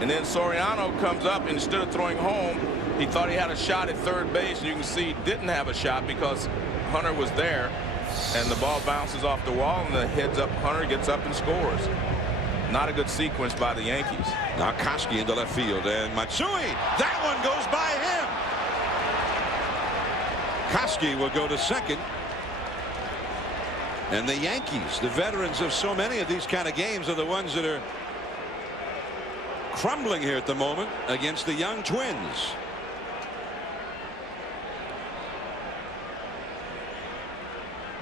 And then Soriano comes up, and instead of throwing home, he thought he had a shot at third base, and you can see he didn't have a shot because Hunter was there, and the ball bounces off the wall, and the heads up Hunter gets up and scores. Not a good sequence by the Yankees. Now Koski into left field, and Matsui, that one goes by him. Koski will go to second. And the Yankees, the veterans of so many of these kind of games, are the ones that are crumbling here at the moment against the young Twins.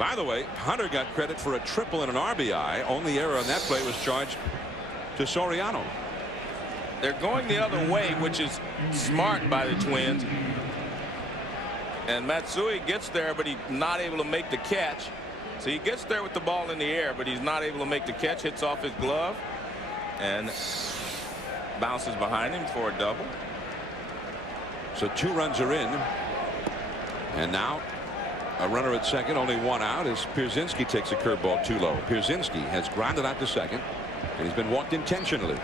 By the way, Hunter got credit for a triple and an RBI. Only error on that play was charged to Soriano. They're going the other way, which is smart by the Twins. And Matsui gets there, but he's not able to make the catch. So he gets there with the ball in the air, but he's not able to make the catch. Hits off his glove and bounces behind him for a double. So 2 runs are in. And now a runner at second, only 1 out, as Pierzynski takes a curveball too low. Pierzynski has grounded out to second, and he's been walked intentionally.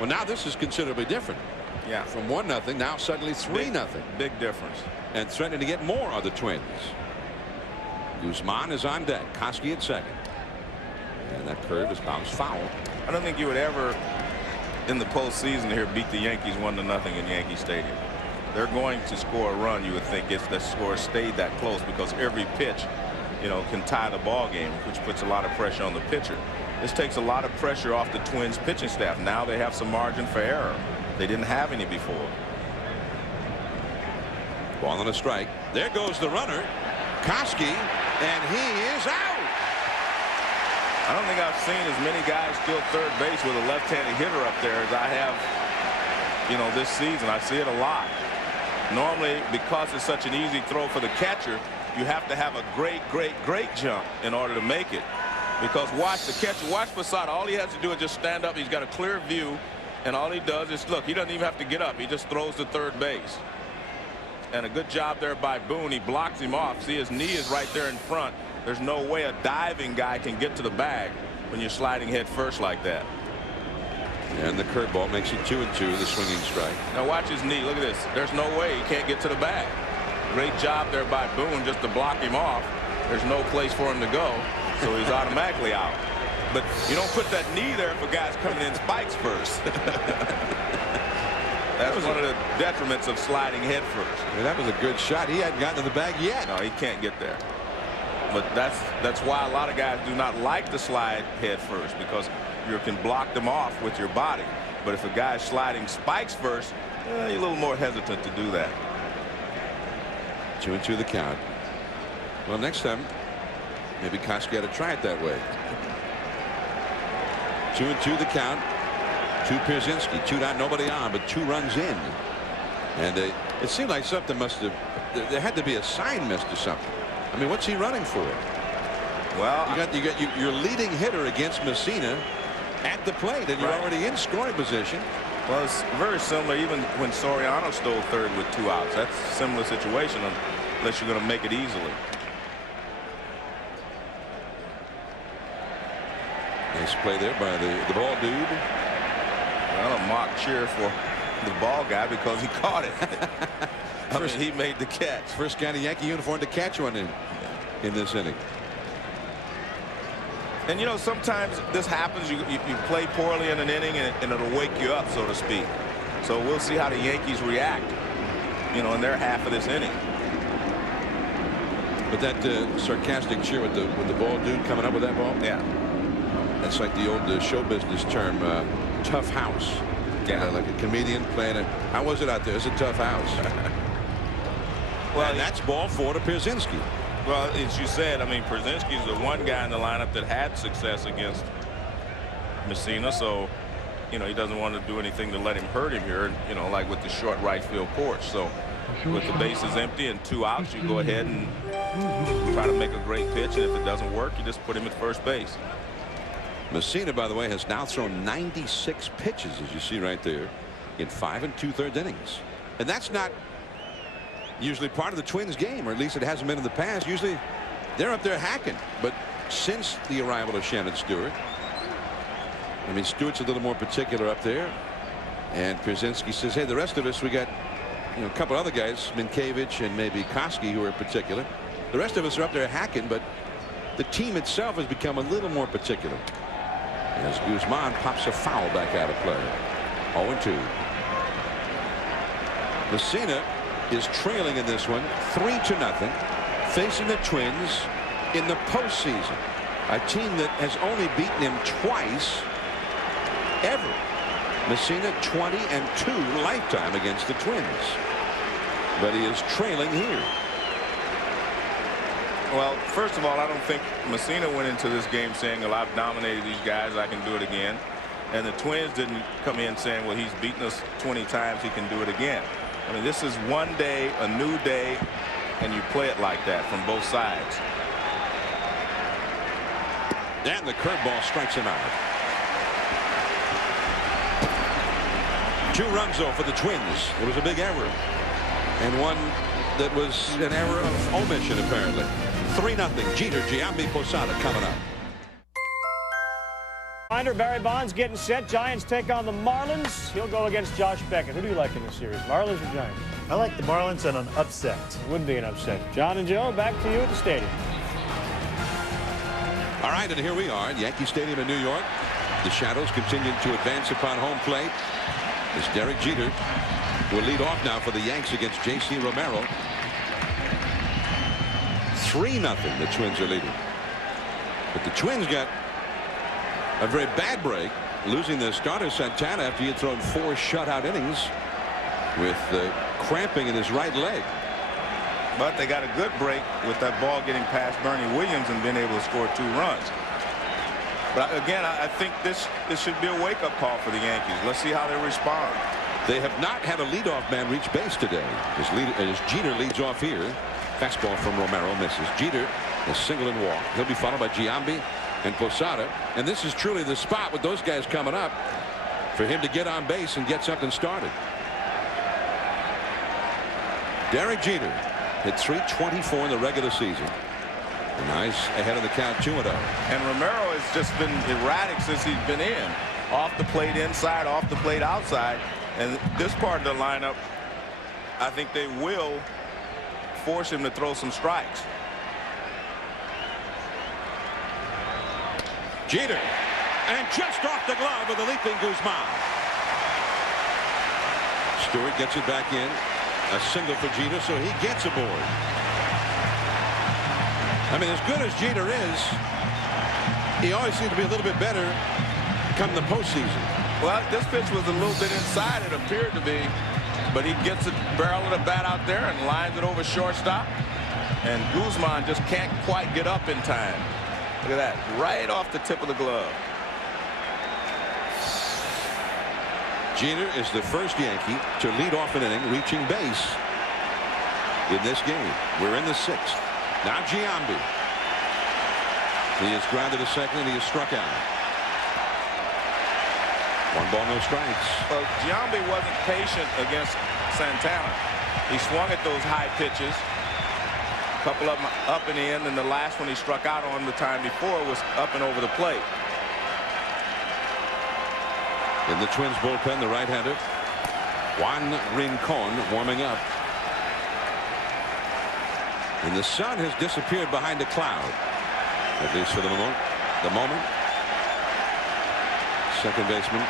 Well, now this is considerably different. Yeah. From 1-0, now suddenly 3-0. Big difference. And threatening to get more on the Twins. Guzman is on deck. Koski at second. And that curve is bounced foul. I don't think you would ever, in the postseason here, beat the Yankees 1-0 in Yankee Stadium. They're going to score a run, you would think, if the score stayed that close, because every pitch, you know, can tie the ball game, which puts a lot of pressure on the pitcher. This takes a lot of pressure off the Twins pitching staff. Now they have some margin for error. They didn't have any before. Ball on a strike. There goes the runner. Koski, and he is out. I don't think I've seen as many guys steal third base with a left-handed hitter up there as I have, you know, this season. I see it a lot. Normally, because it's such an easy throw for the catcher, you have to have a great jump in order to make it. Because watch the catcher, watch Posada. All he has to do is just stand up. He's got a clear view, and all he does is look. He doesn't even have to get up. He just throws to third base. And a good job there by Boone. He blocks him off. See, his knee is right there in front. There's no way a diving guy can get to the bag when you're sliding head first like that. And the curveball makes it 2-2, the swinging strike. Now watch his knee. Look at this. There's no way he can't get to the bag. Great job there by Boone just to block him off. There's no place for him to go, so he's automatically out. But you don't put that knee there for guys coming in spikes first. That's one of the detriments of sliding head first. Yeah, that was a good shot. He hadn't gotten to the bag yet. No, he can't get there. But that's why a lot of guys do not like to slide head first, because you can block them off with your body. But if a guy's sliding spikes first, you're a little more hesitant to do that. 2-2 the count. Well, next time, maybe Koski had to try it that way. 2-2 the count. To Pierzynski. 2 down, nobody on, but 2 runs in. And it seemed like something must have. There had to be a sign missed or something. I mean, what's he running for? Well, you got your leading hitter against Messina at the plate, and you're already in scoring position. Well, it's very similar. Even when Soriano stole third with 2 outs, that's a similar situation, unless you're going to make it easily. Nice play there by the ball dude. Well, a mock cheer for the ball guy because he caught it. I mean, he made the catch. First guy in a Yankee uniform to catch one in this inning. And you know, sometimes this happens. You play poorly in an inning, and it'll wake you up, so to speak. So we'll see how the Yankees react, you know, in their half of this inning. But that sarcastic cheer with the ball dude coming up with that ball. Yeah. That's like the old show business term, tough house. Yeah, like a comedian playing it. How was it out there? It's a tough house. Well, and that's ball 4 to Pierzynski. Well, as you said, I mean, Pierzynski's the one guy in the lineup that had success against Messina, so you know he doesn't want to do anything to let him hurt him here. You know, like with the short right field porch. So with the bases empty and 2 outs, you go ahead and try to make a great pitch, and if it doesn't work, you just put him at first base. Messina, by the way, has now thrown 96 pitches, as you see right there, in 5 2/3 innings. And that's not usually part of the Twins game, or at least it hasn't been in the past. Usually they're up there hacking. But since the arrival of Shannon Stewart, I mean, Stewart's a little more particular up there. And Pierzynski says, hey, the rest of us, we got, you know, a couple other guys, Minkiewicz and maybe Koski, who are particular. The rest of us are up there hacking, but the team itself has become a little more particular. As Guzman pops a foul back out of play. 0-2. Messina is trailing in this one 3-0, facing the Twins in the postseason. A team that has only beaten him twice ever. Messina 20-2 lifetime against the Twins. But he is trailing here. Well, first of all, I don't think Messina went into this game saying, well, I've dominated these guys, I can do it again. And the Twins didn't come in saying, well, he's beaten us 20 times, he can do it again. I mean, this is one day, a new day, and you play it like that from both sides. And the curveball strikes him out. 2 runs, though, for the Twins. It was a big error. And one that was an error of omission, apparently. 3-0. Jeter, Giambi, Posada coming up. Reminder, Barry Bonds getting set. Giants take on the Marlins. He'll go against Josh Beckett. Who do you like in this series, Marlins or Giants? I like the Marlins and an upset. It would be an upset. John and Joe, back to you at the stadium. All right, and here we are at Yankee Stadium in New York. The Shadows continue to advance upon home plate. As Derek Jeter will lead off now for the Yanks against J.C. Romero. 3-0, the Twins are leading. But the Twins got a very bad break, losing their starter Santana after he had thrown 4 shutout innings with cramping in his right leg. But they got a good break with that ball getting past Bernie Williams and being able to score 2 runs. But again, I think this should be a wake-up call for the Yankees. Let's see how they respond. They have not had a leadoff man reach base today. As Jeter leads off here. Fastball from Romero misses. Jeter is single and walk. He'll be followed by Giambi and Posada. And this is truly the spot with those guys coming up for him to get on base and get something started. Derek Jeter hit .324 in the regular season. Nice ahead of the count, 2-0. And Romero has just been erratic since he's been in. off the plate inside, off the plate outside. And this part of the lineup, I think they will force him to throw some strikes. Jeter, and just off the glove with the leaping Guzman. Stewart gets it back in. A single for Jeter, so he gets aboard. I mean, as good as Jeter is, he always seems to be a little bit better come the postseason. Well, this pitch was a little bit inside, it appeared to be, but he gets the barrel of the bat out there and lines it over shortstop. And Guzman just can't quite get up in time. Look at that, right off the tip of the glove. Jeter is the first Yankee to lead off an inning reaching base in this game. We're in the 6th. Now Giambi. He is grounded to second and he is struck out. 1 ball, no strikes. Well, Giambi wasn't patient against Santana. He swung at those high pitches. A couple of them up in the end, and the last one he struck out on the time before was up and over the plate. In the Twins bullpen, the right-hander Juan Rincon warming up. And the sun has disappeared behind a cloud, at least for the moment. Second baseman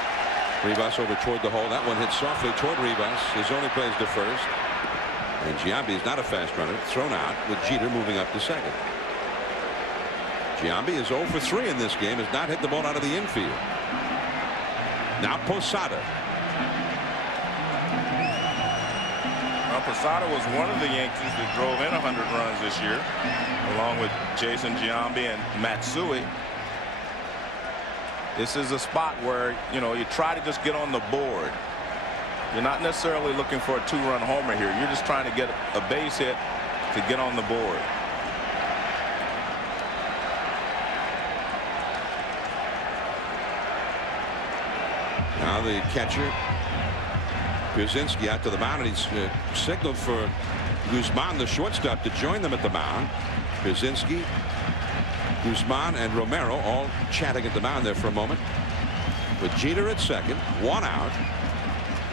Rivas over toward the hole. That one hit softly toward Rivas. His only plays to first. And Giambi is not a fast runner. Thrown out with Jeter moving up to second. Giambi is 0 for 3 in this game. Has not hit the ball out of the infield. Now Posada. Well, Posada was one of the Yankees that drove in 100 runs this year, along with Jason Giambi and Matsui. This is a spot where, you know, you try to just get on the board. You're not necessarily looking for a 2-run homer here. You're just trying to get a base hit to get on the board. Now the catcher Pierzynski out to the mound, and he's signaled for Guzman, the shortstop, to join them at the mound. Pierzynski, Guzman, and Romero all chatting at the mound there for a moment. With Jeter at second, 1 out,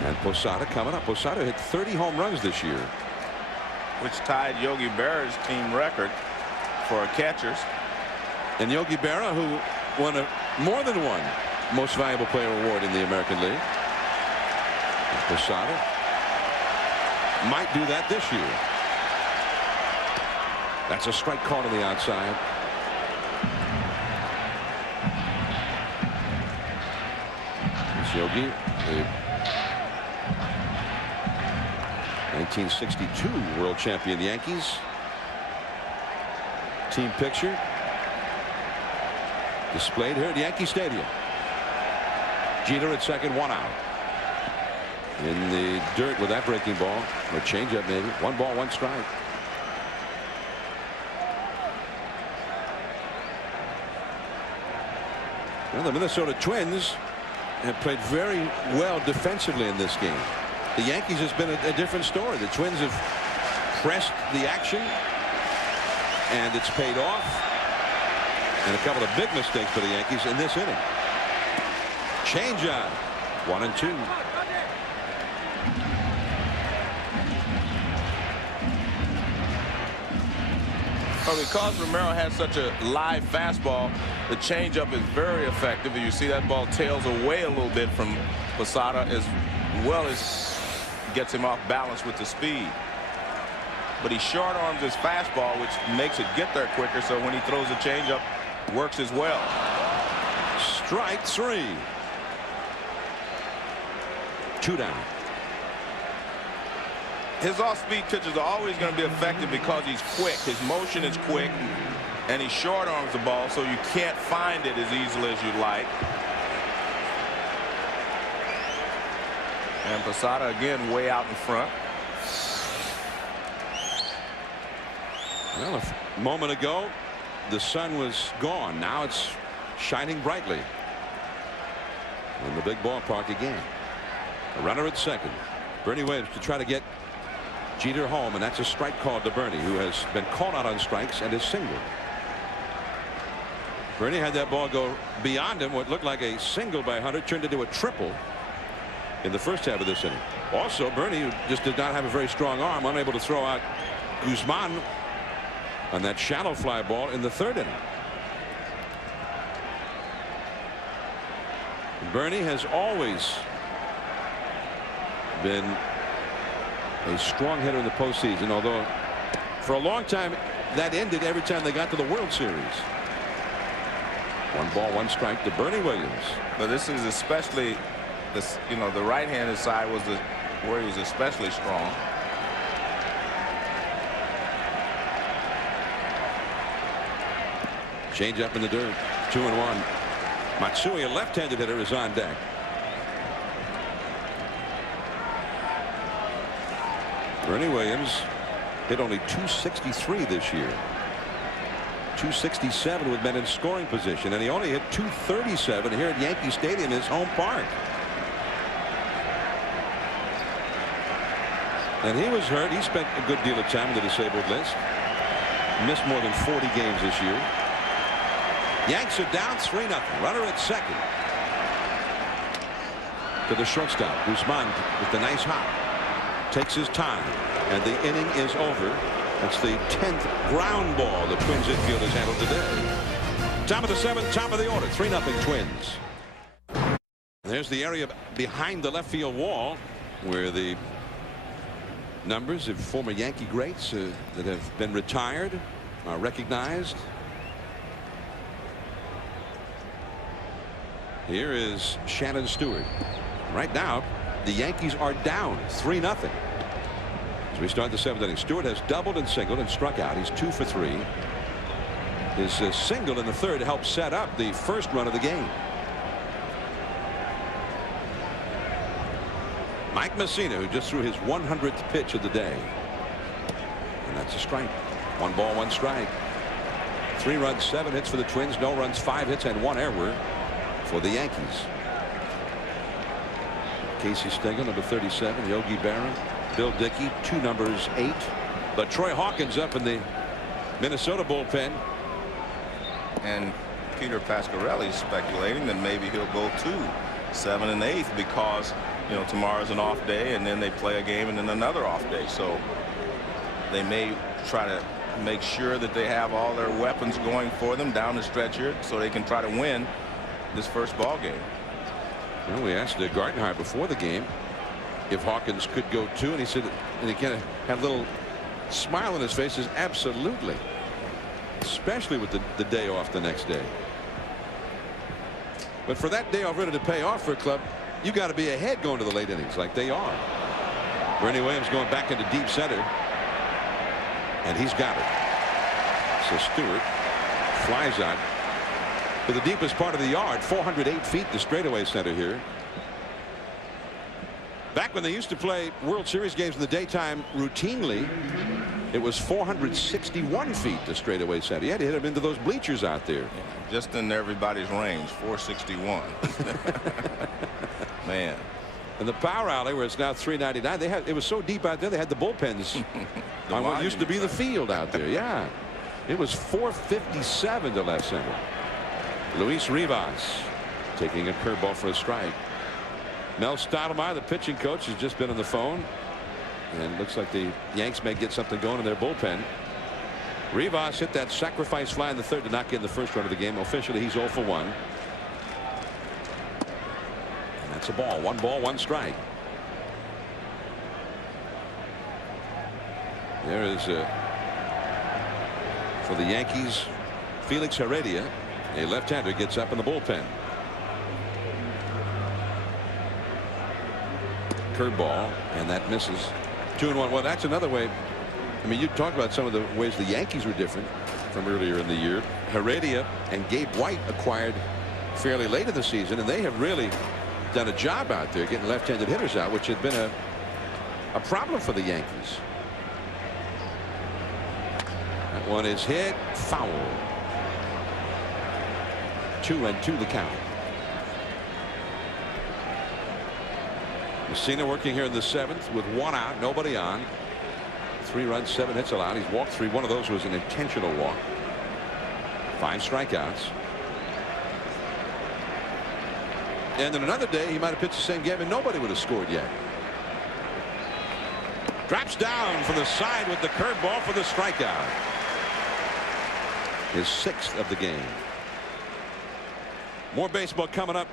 and Posada coming up. Posada hit 30 home runs this year, which tied Yogi Berra's team record for catchers. And Yogi Berra, who won more than one Most Valuable Player award in the American League. Posada might do that this year. That's a strike caught on the outside. It's Yogi, the 1962 world champion Yankees. Team picture displayed here at Yankee Stadium. Jeter at second, 1 out. In the dirt with that breaking ball, or changeup maybe. 1 ball, 1 strike. Well, the Minnesota Twins have played very well defensively in this game. The Yankees has been a different story. The Twins have pressed the action, and it's paid off. And a couple of big mistakes for the Yankees in this inning. Changeup, 1-2. Well, because Romero has such a live fastball, the changeup is very effective. You see that ball tails away a little bit from Posada, as well as gets him off balance with the speed. But he short arms his fastball, which makes it get there quicker, so when he throws a changeup, it works as well. Strike 3. 2 down. His off-speed pitches are always going to be effective because he's quick. His motion is quick, and he short arms the ball, so you can't find it as easily as you'd like. And Posada again way out in front. Well, a moment ago the sun was gone. Now it's shining brightly in the big ballpark again. A runner at second. Bernie Williams to try to get Jeter home, and that's a strike called to Bernie, who has been called out on strikes and is single. Bernie had that ball go beyond him. What looked like a single by Hunter turned into a triple in the first half of this inning. Also, Bernie just did not have a very strong arm, unable to throw out Guzman on that shallow fly ball in the third inning. Bernie has always been a strong hitter in the postseason, although for a long time that ended every time they got to the World Series. 1 ball, 1 strike to Bernie Williams. But this is especially this, you know, the right-handed side was where he was especially strong. Change up in the dirt. 2-1. Matsui, a left-handed hitter, is on deck. Bernie Williams hit only .263 this year. .267 with men in scoring position, and he only hit .237 here at Yankee Stadium, his home park. And he was hurt. He spent a good deal of time on the disabled list. Missed more than 40 games this year. Yanks are down 3-0. Runner at second. To the shortstop. Guzman with the nice hop. Takes his time. And the inning is over. That's the 10th ground ball the Twins infield has handled today. Top of the 7th, top of the order. 3-0 Twins. There's the area behind the left field wall where the numbers of former Yankee greats that have been retired are recognized. Here is Shannon Stewart. Right now, the Yankees are down 3-0. As we start the 7th inning, Stewart has doubled and singled and struck out. He's 2 for 3. His single in the third helped set up the first run of the game. Mike Messina, who just threw his 100th pitch of the day. And that's a strike. 1 ball, 1 strike. 3 runs, 7 hits for the Twins. No runs, 5 hits, and 1 error for the Yankees. Casey Stengel, number 37. Yogi Berra, Bill Dickey, 2 numbers 8. But Troy Hawkins up in the Minnesota bullpen. And Peter Pasquarelli is speculating that maybe he'll go to 7 and 8 because, you know, tomorrow's an off day and then they play a game and then another off day. So they may try to make sure that they have all their weapons going for them down the stretch here so they can try to win this first ball game. Well, we asked Gardenhire before the game if Hawkins could go 2, and he said, and he kind of had a little smile on his face, says absolutely, especially with the day off the next day. But for that day off really to pay off for a club, you got to be ahead going to the late innings like they are. Bernie Williams going back into deep center, and he's got it. So Stewart flies out to the deepest part of the yard, 408 feet to straightaway center here. Back when they used to play World Series games in the daytime routinely, it was 461 feet to straightaway center. You had to hit him into those bleachers out there. Yeah, just in everybody's range, 461. Man. And the power alley, where it's now 399, they had, it was so deep out there they had the bullpens on what used to be the field out there. Yeah, it was 457 to left center. Luis Rivas taking a curveball for a strike. Mel Stottlemyre, the pitching coach, has just been on the phone, and looks like the Yanks may get something going in their bullpen. Rivas hit that sacrifice fly in the third to knock in the first run of the game. Officially, he's 0 for 1. And that's a ball. 1 ball, 1 strike. There is for the Yankees, Felix Heredia, a left-hander, gets up in the bullpen. Curveball, and that misses. 2-1. Well, that's another way. I mean, you talked about some of the ways the Yankees were different from earlier in the year. Heredia and Gabe White acquired fairly late in the season, and they have really done a job out there getting left-handed hitters out, which had been a problem for the Yankees. That one is hit, foul. 2-2 the count. Messina working here in the 7th with 1 out, nobody on. 3 runs, 7 hits allowed. He's walked 3. One of those was an intentional walk. 5 strikeouts. And then another day he might have pitched the same game and nobody would have scored yet. Drops down from the side with the curveball for the strikeout. His 6th of the game. More baseball coming up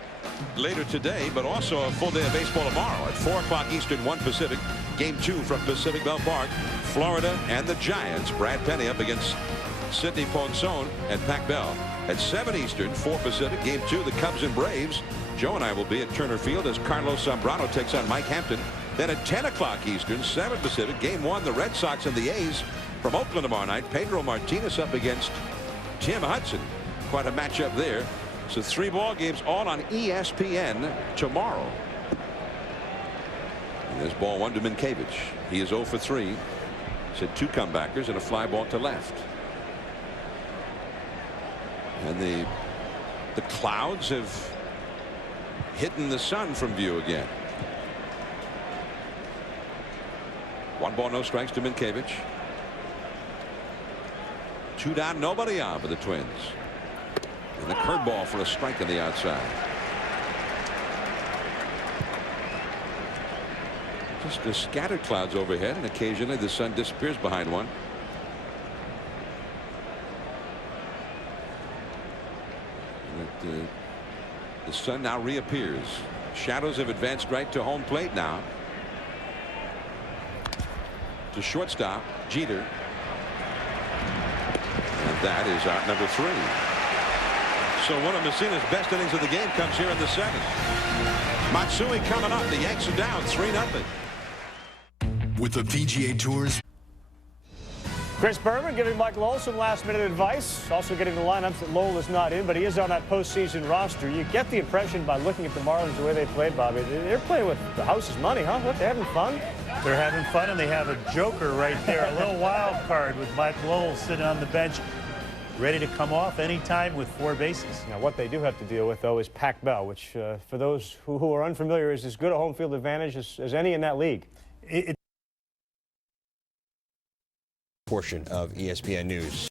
later today, but also a full day of baseball tomorrow at 4 o'clock Eastern, 1 Pacific. Game 2 from Pacific Bell Park. Florida and the Giants. Brad Penny up against Sidney Ponson and Pac Bell. At 7 Eastern, 4 Pacific. Game 2, the Cubs and Braves. Joe and I will be at Turner Field as Carlos Zambrano takes on Mike Hampton. Then at 10 o'clock Eastern, 7 Pacific. Game 1, the Red Sox and the A's from Oakland tomorrow night. Pedro Martinez up against Tim Hudson. Quite a matchup there. So 3 ball games all on ESPN tomorrow. And there's ball 1 to Minkiewicz. He is 0 for 3. He's had 2 comebackers and a fly ball to left. And the clouds have hidden the sun from view again. 1 ball, no strikes to Minkiewicz. 2 down, nobody on for the Twins. And the curveball for a strike on the outside. Just the scattered clouds overhead, and occasionally the sun disappears behind one. And the sun now reappears. Shadows have advanced right to home plate now. To shortstop, Jeter. And that is out number 3. So one of Messina's best innings of the game comes here in the 7th. Matsui coming up. The Yanks are down 3-0. With the PGA Tour's Chris Berman giving Mike Lowell some last-minute advice. Also getting the lineups that Lowell is not in, but he is on that postseason roster. You get the impression by looking at the Marlins the way they played, Bobby. They're playing with the house's money, huh? Look, they're having fun. They're having fun, and they have a joker right there, a little wild card with Mike Lowell sitting on the bench, ready to come off anytime with 4 bases. Now, what they do have to deal with, though, is Pac Bell, which, for those who are unfamiliar, is as good a home field advantage as any in that league. Portion of ESPN News.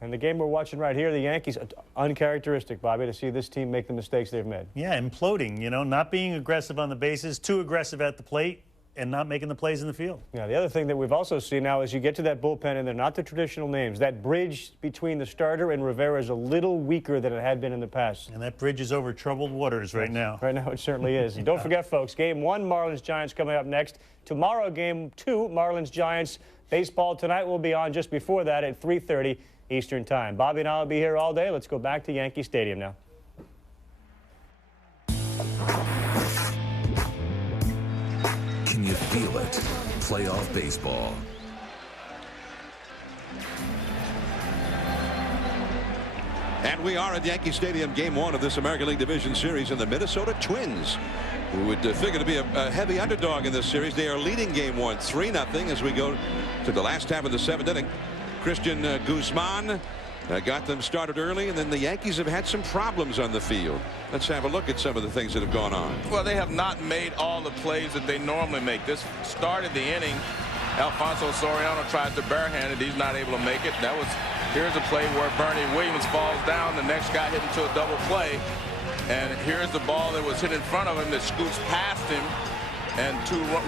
And the game we're watching right here, the Yankees, uncharacteristic, Bobby, to see this team make the mistakes they've made. Yeah, imploding, you know, not being aggressive on the bases, too aggressive at the plate, and not making the plays in the field. Yeah, the other thing that we've also seen now is you get to that bullpen, and they're not the traditional names. That bridge between the starter and Rivera is a little weaker than it had been in the past. And that bridge is over troubled waters right now. Right now, it certainly is. And don't forget, folks, Game 1, Marlins-Giants coming up next. Tomorrow, Game 2, Marlins-Giants. Baseball tonight will be on just before that at 3:30 Eastern Time. Bobby and I will be here all day. Let's go back to Yankee Stadium now. Can you feel it? Playoff baseball. And we are at Yankee Stadium, Game 1 of this American League Division Series, and the Minnesota Twins, who would figure to be a heavy underdog in this series. They are leading Game 1 3-0 as we go to the last half of the 7th inning. Christian Guzman got them started early, and then the Yankees have had some problems on the field. Let's have a look at some of the things that have gone on. Well, they have not made all the plays that they normally make. This started the inning. Alfonso Soriano tries to barehand it. He's not able to make it. Here's a play where Bernie Williams falls down. The next guy hit into a double play. And here's the ball that was hit in front of him that scoots past him. And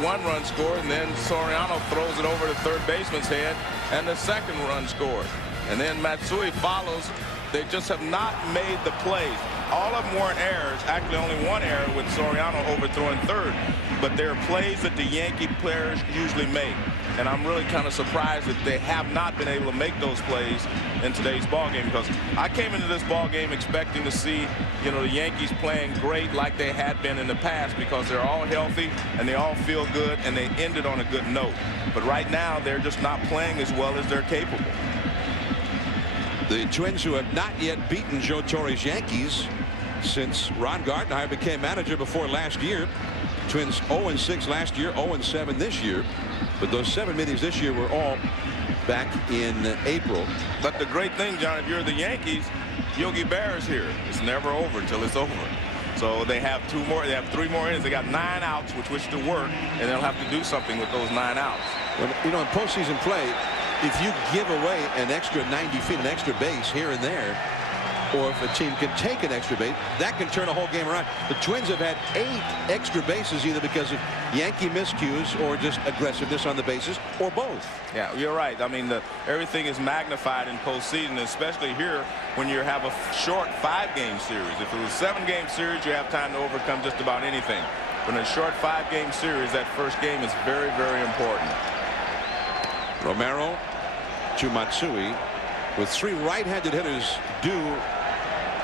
1-run scored. And then Soriano throws it over the third baseman's head. And the second run scored. And then Matsui follows. They just have not made the plays. All of them weren't errors. Actually, only one error with Soriano overthrowing third. But they're plays that the Yankee players usually make. And I'm really kind of surprised that they have not been able to make those plays in today's ball game, because I came into this ball game expecting to see, you know, the Yankees playing great like they had been in the past, because they're all healthy and they all feel good and they ended on a good note. But right now they're just not playing as well as they're capable. The Twins, who have not yet beaten Joe Torre's Yankees since Ron Gardenhire became manager before last year. Twins 0-6 last year, 0-7 this year. But those 7 meetings this year were all back in April. But the great thing, John, if you're the Yankees, Yogi Berra is here. It's never over until it's over. So they have 3 more innings. They got 9 outs with which to work, and they'll have to do something with those 9 outs. Well, you know, in postseason play, if you give away an extra 90 feet, an extra base here and there, or if a team can take an extra base, that can turn a whole game around. The Twins have had 8 extra bases either because of Yankee miscues or just aggressiveness on the bases or both. Yeah, you're right. I mean, everything is magnified in postseason, especially here when you have a short 5-game series. If it was a 7-game series, you have time to overcome just about anything. But in a short 5-game series, that first game is very, very important. Romero to Matsui with 3 right-handed hitters due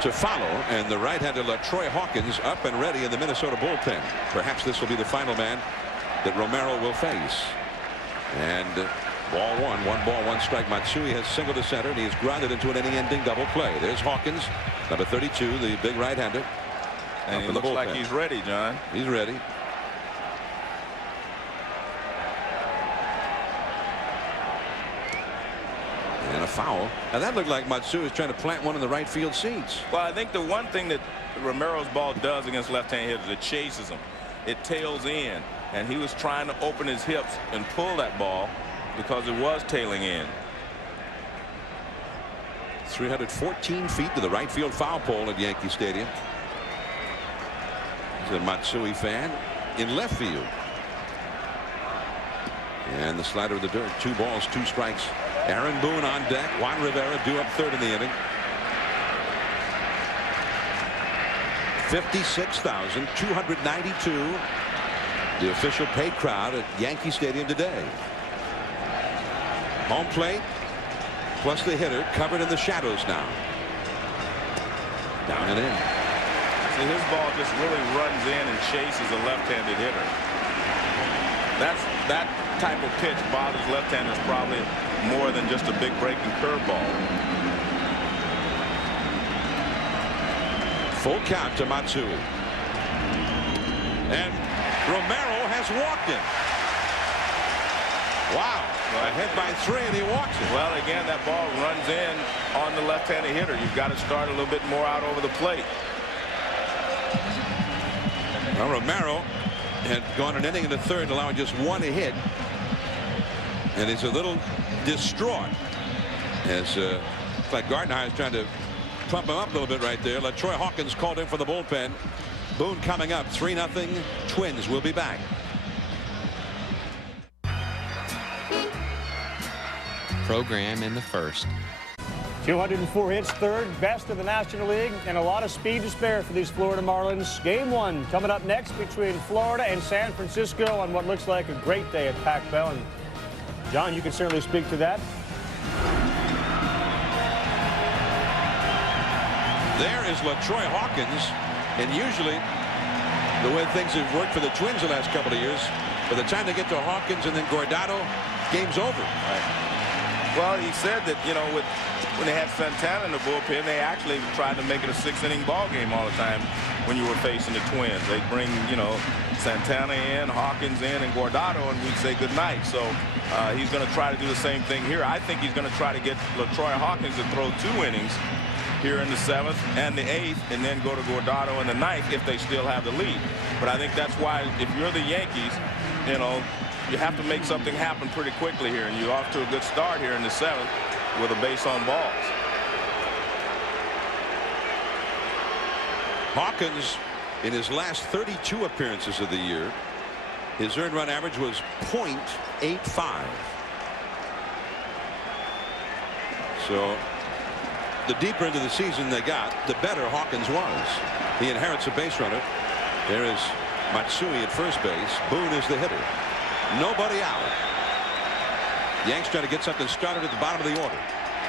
to follow, and the right-hander LaTroy Hawkins up and ready in the Minnesota bullpen. Perhaps this will be the final man that Romero will face. And ball 1 ball 1 strike. Matsui has singled to center, and he has grounded into an inning-ending double play. There's Hawkins, number 32, the big right-hander. And he looks like he's ready, John. He's ready. And a foul. Now that looked like Matsui was trying to plant one in the right field seats. Well, I think the one thing that Romero's ball does against left-hand hitters, it chases them. It tails in. And he was trying to open his hips and pull that ball because it was tailing in. 314 feet to the right field foul pole at Yankee Stadium. He's a Matsui fan in left field. And the slider of the dirt. 2 balls, 2 strikes. Aaron Boone on deck. Juan Rivera due up 3rd in the inning. 56,292. The official paid crowd at Yankee Stadium today. Home plate plus the hitter covered in the shadows now. Down and in. See, his ball just really runs in and chases a left-handed hitter. That type of pitch bothers left-handers probably more than just a big breaking curveball. Full count to Matsui. And Romero has walked him. Wow. Ahead by 3, and he walks it. Well, again, that ball runs in on the left-handed hitter. You've got to start a little bit more out over the plate. Well, Romero had gone an inning in the 3rd, allowing just 1 hit. And he's a little distraught as like Gardenhire is trying to pump him up a little bit right there. LaTroy Hawkins called in for the bullpen. Boone coming up 3-0. Twins will be back. Program in the 1st. 204 hits, 3rd best in the National League, and a lot of speed to spare for these Florida Marlins. Game 1 coming up next between Florida and San Francisco on what looks like a great day at Pac Bell. And John, you can certainly speak to that. There is LaTroy Hawkins, and usually the way things have worked for the Twins the last couple of years, by the time they get to Hawkins and then Guardado, game's over. Right. Well, he said that, you know, when they had Santana in the bullpen, they actually tried to make it a 6-inning ball game all the time when you were facing the Twins. They'd bring, you know, Santana in, Hawkins in, and Guardado, and we'd say goodnight. So he's going to try to do the same thing here. I think he's going to try to get LaTroy Hawkins to throw 2 innings here in the 7th and the 8th, and then go to Guardado in the 9th if they still have the lead. But I think that's why, if you're the Yankees, you know, you have to make something happen pretty quickly here, and you're off to a good start here in the 7th with a base on balls. Hawkins, in his last 32 appearances of the year, his earned run average was .85. So the deeper into the season they got, the better Hawkins was. He inherits a base runner. There is Matsui at first base. Boone is the hitter. Nobody out. Yanks trying to get something started at the bottom of the order.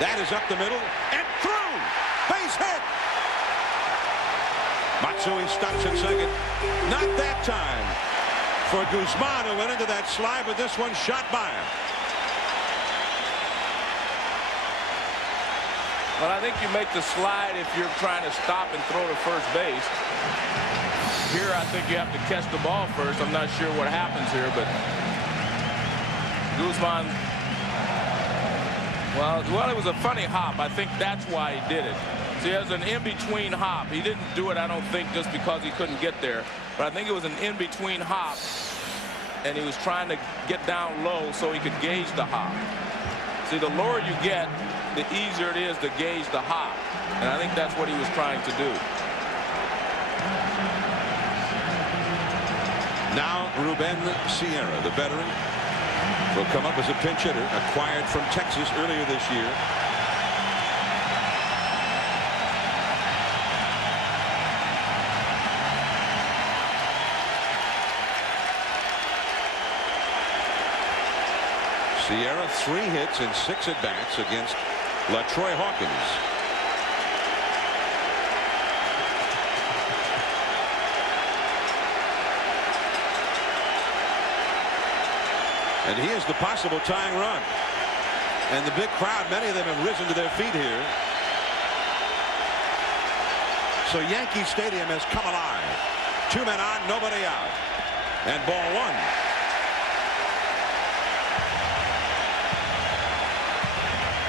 That is up the middle and through. Base hit. Matsui stops at second. Not that time for Guzman, who went into that slide, but this one shot by him. Well, I think you make the slide if you're trying to stop and throw to first base. Here, I think you have to catch the ball first. I'm not sure what happens here, but Guzman, well, it was a funny hop. I think that's why he did it. So he has an in-between hop. He didn't do it, I don't think, just because he couldn't get there. But I think it was an in-between hop, and he was trying to get down low so he could gauge the hop. See, the lower you get, the easier it is to gauge the hop. And I think that's what he was trying to do. Now Ruben Sierra, the veteran, will come up as a pinch hitter, acquired from Texas earlier this year. Sierra 3 hits in 6 at-bats against LaTroy Hawkins. And he is the possible tying run. And the big crowd, many of them have risen to their feet here. So Yankee Stadium has come alive. 2 men on, nobody out. And ball 1.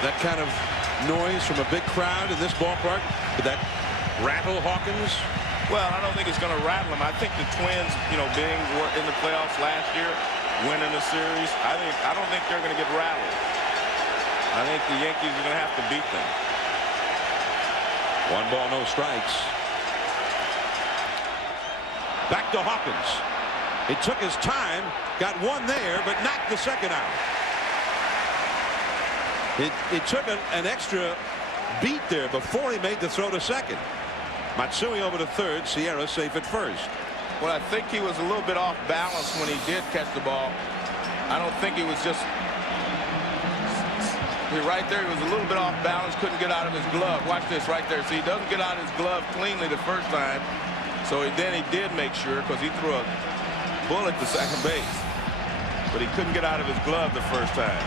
That kind of noise from a big crowd in this ballpark, did that rattle Hawkins? Well, I don't think it's going to rattle him. I think the Twins, you know, being in the playoffs last year, winning the series, I don't think they're going to get rattled. I think the Yankees are going to have to beat them. 1 ball, no strikes. Back to Hawkins. He took his time, got 1 there, but knocked the second out. It took an extra beat there before he made the throw to second. Matsui over to third. Sierra safe at first. Well, I think he was a little bit off balance when he did catch the ball. I don't think he was just right there. He was a little bit off balance, couldn't get out of his glove. Watch this right there. See, he doesn't get out of his glove cleanly the first time. So then he did make sure, because he threw a bullet to second base. But he couldn't get out of his glove the first time.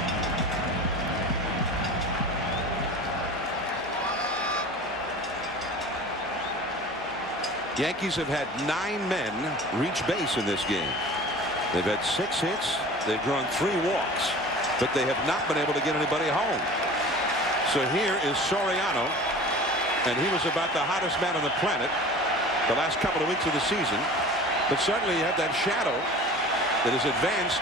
Yankees have had 9 men reach base in this game. They've had 6 hits. They've drawn 3 walks, but they have not been able to get anybody home. So here is Soriano, and he was about the hottest man on the planet the last couple of weeks of the season. But suddenly you have that shadow that is advanced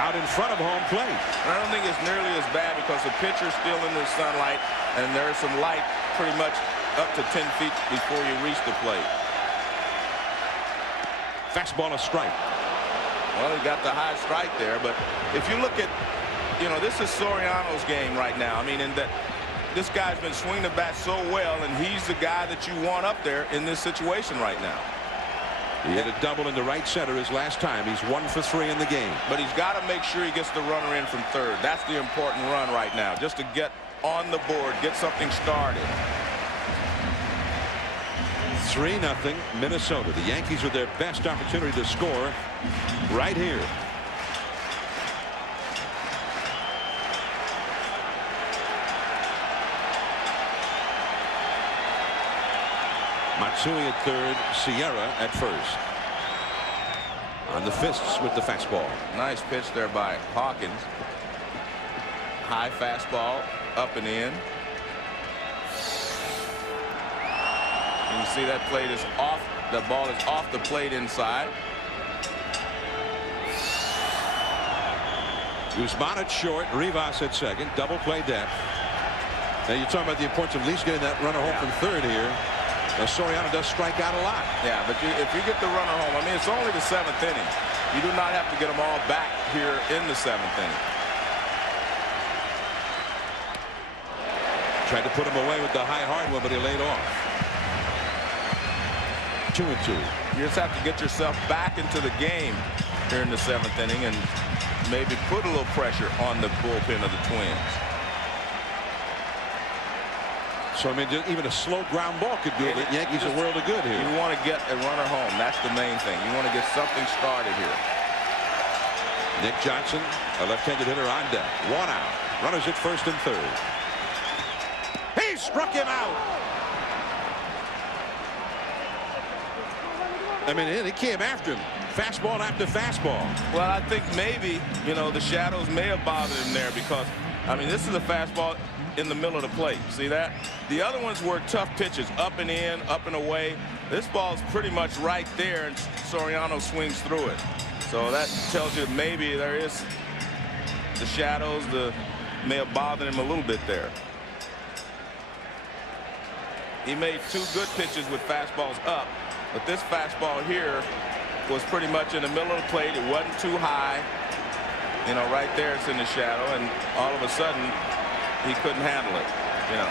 out in front of home plate. I don't think it's nearly as bad because the pitcher's still in the sunlight, and there's some light pretty much up to 10 feet before you reach the plate. Fastball, a strike. Well, he got the high strike there, but if you look at, you know, this is Soriano's game right now. I mean, in that this guy's been swinging the bat so well, and he's the guy that you want up there in this situation right now. He hit a double into right center his last time. He's 1 for 3 in the game. But he's got to make sure he gets the runner in from third. That's the important run right now, just to get on the board, get something started. 3-0 Minnesota. The Yankees with their best opportunity to score right here. Matsui at third, Sierra at first. On the fists with the fastball. Nice pitch there by Hawkins. High fastball, up and in. And you see that plate is off. The ball is off the plate inside. Guzman at short, Rivas at second, double play depth. Now you're talking about the importance of at least getting that runner home from third here. Now Soriano does strike out a lot. Yeah, but if you get the runner home, I mean, it's only the 7th inning. You do not have to get them all back here in the 7th inning. Tried to put him away with the high hard one, but he laid off. 2-2. You just have to get yourself back into the game here in the 7th inning and maybe put a little pressure on the bullpen of the Twins. So, I mean, even a slow ground ball could do it. The Yankees a world of good here. You want to get a runner home. That's the main thing. You want to get something started here. Nick Johnson, a left-handed hitter on deck. 1 out. Runners at first and third. He struck him out. I mean, he came after him. Fastball after fastball. Well, I think maybe, you know, the shadows may have bothered him there because, I mean, this is a fastball in the middle of the plate. See that? The other ones were tough pitches, up and in, up and away. This ball's pretty much right there, and Soriano swings through it. So that tells you maybe there is the shadows may have bothered him a little bit there. He made 2 good pitches with fastballs up, but this fastball here was pretty much in the middle of the plate. It wasn't too high. You know, right there it's in the shadow, and all of a sudden he couldn't handle it, you know.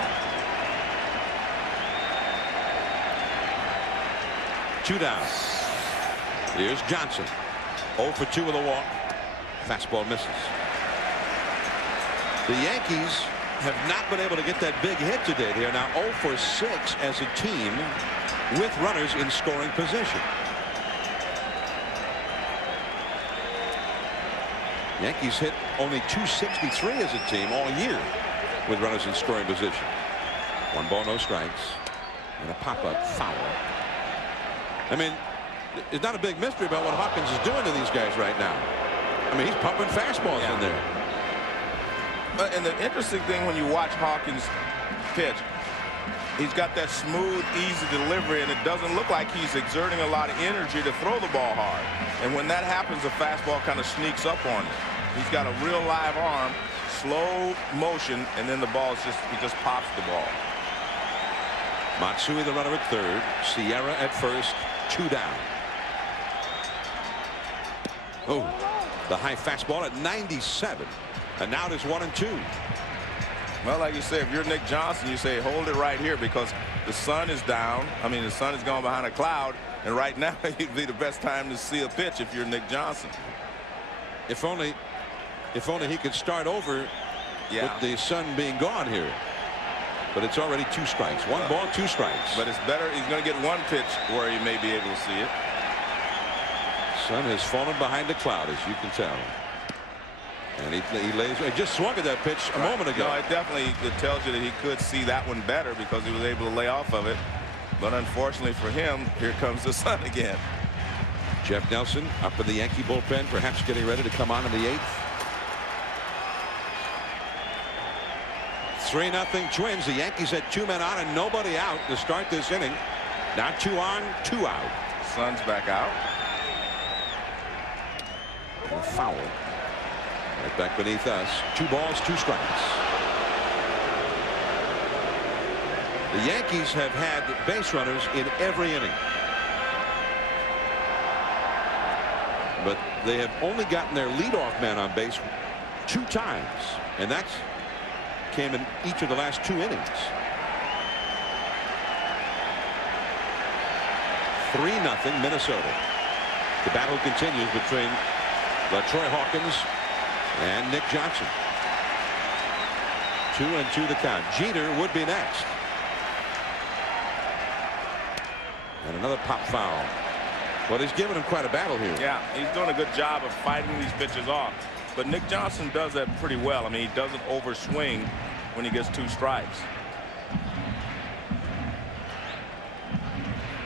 2 down. Here's Johnson. 0 for 2 with a walk. Fastball misses. The Yankees have not been able to get that big hit today. They are now 0 for 6 as a team with runners in scoring position. Yankees hit only .263 as a team all year with runners in scoring position. 1 ball, no strikes, and a pop-up foul. I mean, it's not a big mystery about what Hawkins is doing to these guys right now. I mean, he's pumping fastballs in there. And the interesting thing when you watch Hawkins pitch, he's got that smooth, easy delivery, and it doesn't look like he's exerting a lot of energy to throw the ball hard. And when that happens, the fastball kind of sneaks up on him. He's got a real live arm, slow motion, and then the ball is he just pops the ball. Matsui, the runner at third. Sierra at first. 2 down. Oh, the high fastball at 97. And now it is 1-2. Well, like you say, if you're Nick Johnson, you say hold it right here because the sun is down. I mean, the sun is gone behind a cloud, and right now it'd be the best time to see a pitch if you're Nick Johnson. If only he could start over with the sun being gone here. But it's already 2 strikes. 1 ball, 2 strikes. But it's better. He's going to get 1 pitch where he may be able to see it. Sun has fallen behind the cloud, as you can tell. And he just swung at that pitch a moment ago. No, it tells you that he could see that one better because he was able to lay off of it. But unfortunately for him, here comes the sun again. Jeff Nelson up in the Yankee bullpen, perhaps getting ready to come on in the 8th. 3-0 Twins. The Yankees had 2 men on and nobody out to start this inning. Now 2 on, 2 out. Sun's back out. And a foul. Right back beneath us. 2 balls, 2 strikes. The Yankees have had base runners in every inning. But they have only gotten their leadoff man on base 2 times. And that's came in each of the last 2 innings. 3-0 Minnesota. The battle continues between LaTroy Hawkins and Nick Johnson. 2-2 the count. Jeter would be next. And another pop foul. Well, he's given him quite a battle here. Yeah, he's doing a good job of fighting these pitches off. But Nick Johnson does that pretty well. I mean, he doesn't overswing when he gets 2 strikes.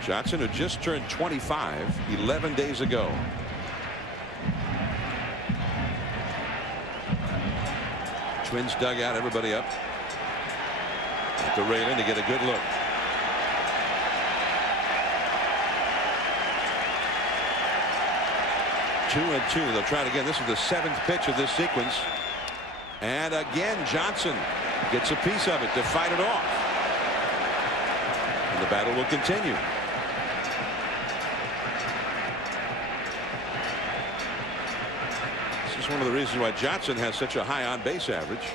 Johnson, who just turned 25 11 days ago. Twins dugout, everybody up at the railing to get a good look. Two and 2. They'll try it again. This is the 7th pitch of this sequence. And again, Johnson gets a piece of it to fight it off. And the battle will continue. This is one of the reasons why Johnson has such a high on base average.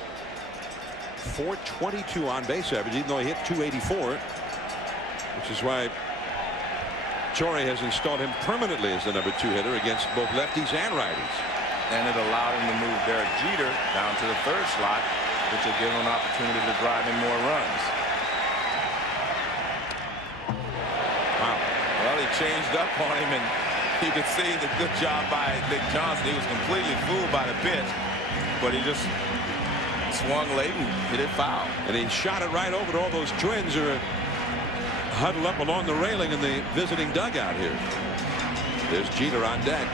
.422 on base average, even though he hit .284, which is why Torrey has installed him permanently as the #2 hitter against both lefties and righties. And it allowed him to move Derek Jeter down to the 3rd slot, which will give him an opportunity to drive in more runs. Wow. Well, he changed up on him, and you could see the good job by Nick Johnson. He was completely fooled by the pitch, but he just swung late and hit it foul. And he shot it right over to all those Twins who are huddled up along the railing in the visiting dugout here. There's Jeter on deck.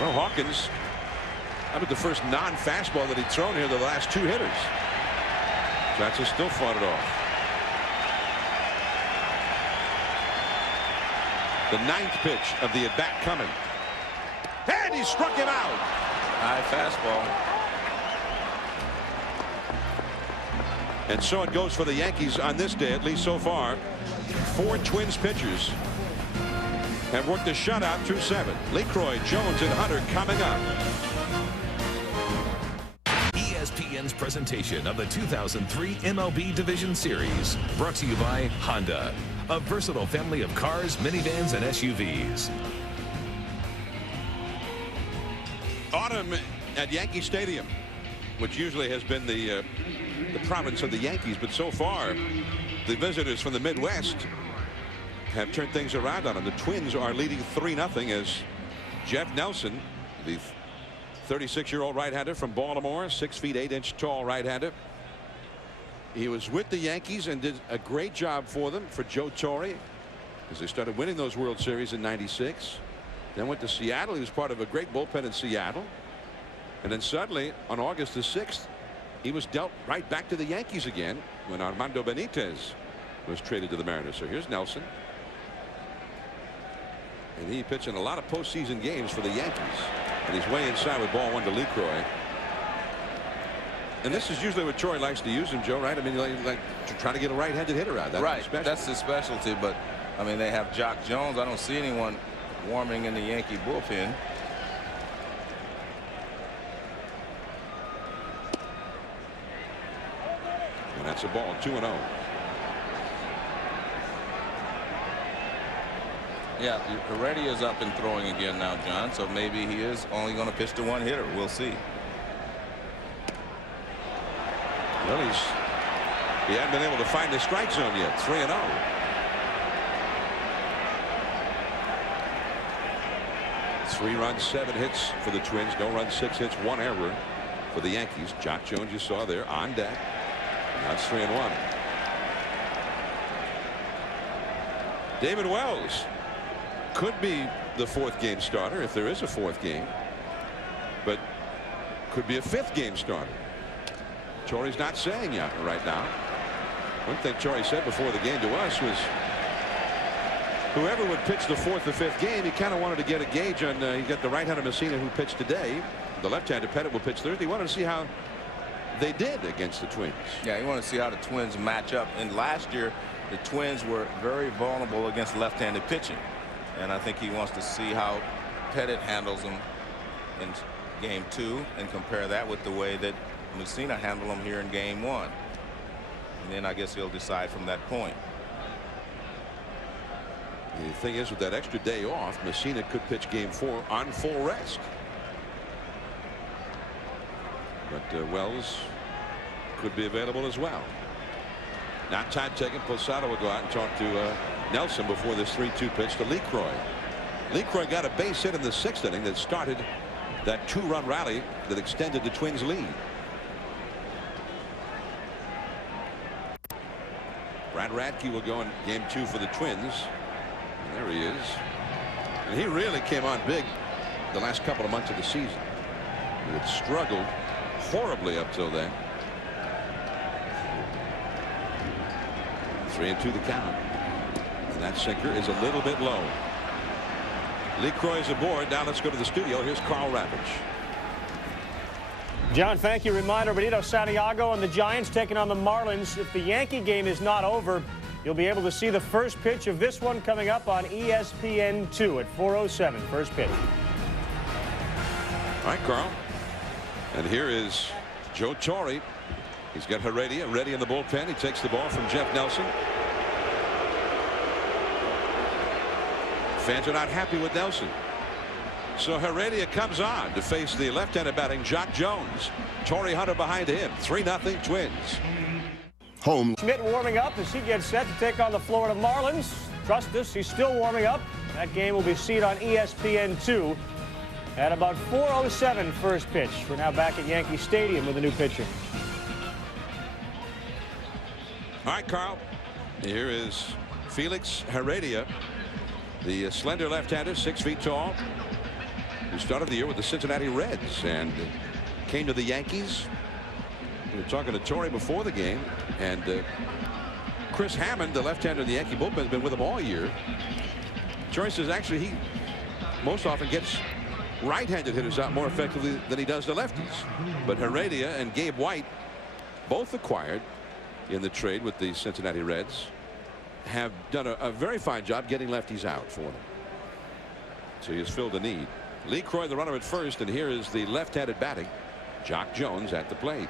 Well, Hawkins, that was the first non-fastball that he'd thrown here the last 2 hitters. Johnson still fought it off. The 9th pitch of the at-bat coming. And he struck him out. High fastball. And so it goes for the Yankees on this day, at least so far. 4 Twins pitchers have worked a shutout through 7. LeCroy, Jones, and Hunter coming up. ESPN's presentation of the 2003 MLB Division Series, brought to you by Honda, a versatile family of cars, minivans, and SUVs. Autumn at Yankee Stadium, which usually has been the province of the Yankees, but so far the visitors from the Midwest have turned things around on them. The Twins are leading 3-0 as Jeff Nelson, the 36-year-old right-hander from Baltimore, 6 feet 8 inch tall right-hander. He was with the Yankees and did a great job for them, for Joe Torre, as they started winning those World Series in '96. Then went to Seattle. He was part of a great bullpen in Seattle. And then suddenly, on August the 6th, he was dealt right back to the Yankees again when Armando Benitez was traded to the Mariners. So here's Nelson. And he pitched in a lot of postseason games for the Yankees. And he's way inside with ball 1 to LeCroy. And this is usually what Troy likes to use him, Joe, right? I mean, like to try to get a right-handed hitter out. That's his specialty. But I mean, they have Jock Jones. I don't see anyone warming in the Yankee bullpen. And that's a ball, 2-0. Yeah, Heredia's up and throwing again now, John. So maybe he is only going to pitch to 1 hitter. We'll see. Well, he hasn't been able to find the strike zone yet. 3-0. Three runs, 7 hits for the Twins. No runs, 6 hits, 1 error for the Yankees. Jock Jones, you saw there, on deck. That's 3-1. David Wells could be the 4th game starter if there is a 4th game, but could be a 5th game starter. Torrey's not saying yet right now. One thing Torrey said before the game to us was whoever would pitch the 4th or 5th game, he kind of wanted to get a gauge on. He got the right-hander Messina, who pitched today. The left-hander Pettit will pitch Thursday. He wanted to see how they did against the Twins. Yeah, he wanted to see how the Twins match up. And last year, the Twins were very vulnerable against left-handed pitching. And I think he wants to see how Pettit handles them in game 2 and compare that with the way that Messina handled them here in game 1. And then I guess he'll decide from that point. The thing is, with that extra day off, Messina could pitch game 4 on full rest. But Wells could be available as well. Now time taken. Posada will go out and talk to Nelson before this 3-2 pitch to LeCroy. LeCroy got a base hit in the 6th inning that started that 2-run rally that extended the Twins' lead. Brad Radke will go in game 2 for the Twins. And there he is. And he really came on big the last couple of months of the season. He had struggled horribly up till then. 3-2 the count. And that sinker is a little bit low. LeCroy is aboard. Now let's go to the studio. Here's Carl Ravitch. John, thank you. Reminder, Benito Santiago and the Giants taking on the Marlins. If the Yankee game is not over, you'll be able to see the first pitch of this one coming up on ESPN2 at 4:07. First pitch. All right, Carl. And here is Joe Torre. He's got Heredia ready in the bullpen. He takes the ball from Jeff Nelson. Fans are not happy with Nelson. So Heredia comes on to face the left-handed batting Jock Jones. Torrey Hunter behind him. 3-0 Twins. Home. Schmidt warming up as he gets set to take on the Florida Marlins. Trust us, he's still warming up. That game will be seen on ESPN2 at about 4:07 first pitch. We're now back at Yankee Stadium with a new pitcher. All right, Carl. Here is Felix Heredia, the slender left-hander, 6 feet tall, who started the year with the Cincinnati Reds and came to the Yankees. We were talking to Torrey before the game, and Chris Hammond, the left-hander in the Yankee bullpen, has been with him all year. Torrey says actually he most often gets right-handed hitters out more effectively than he does the lefties. But Heredia and Gabe White both acquired in the trade with the Cincinnati Reds, have done a very fine job getting lefties out for them. So he has filled the need. Lee Croy, the runner at first, and here is the left-handed batting. Jock Jones at the plate.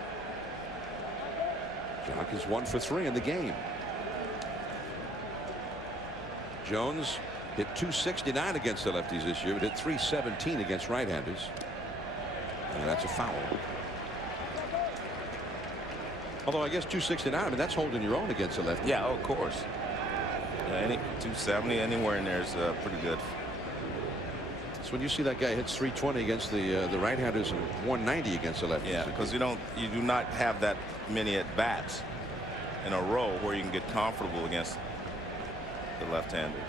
Jock is 1 for 3 in the game. Jones hit .269 against the lefties this year, but hit .317 against right-handers. And that's a foul. Although I guess .269, I mean, that's holding your own against the lefty. Yeah, of course. Yeah, any .270 anywhere in there is pretty good. So when you see that guy hits .320 against the right-handers and .190 against the lefties. Yeah, because you do not have that many at bats in a row where you can get comfortable against the left-handers.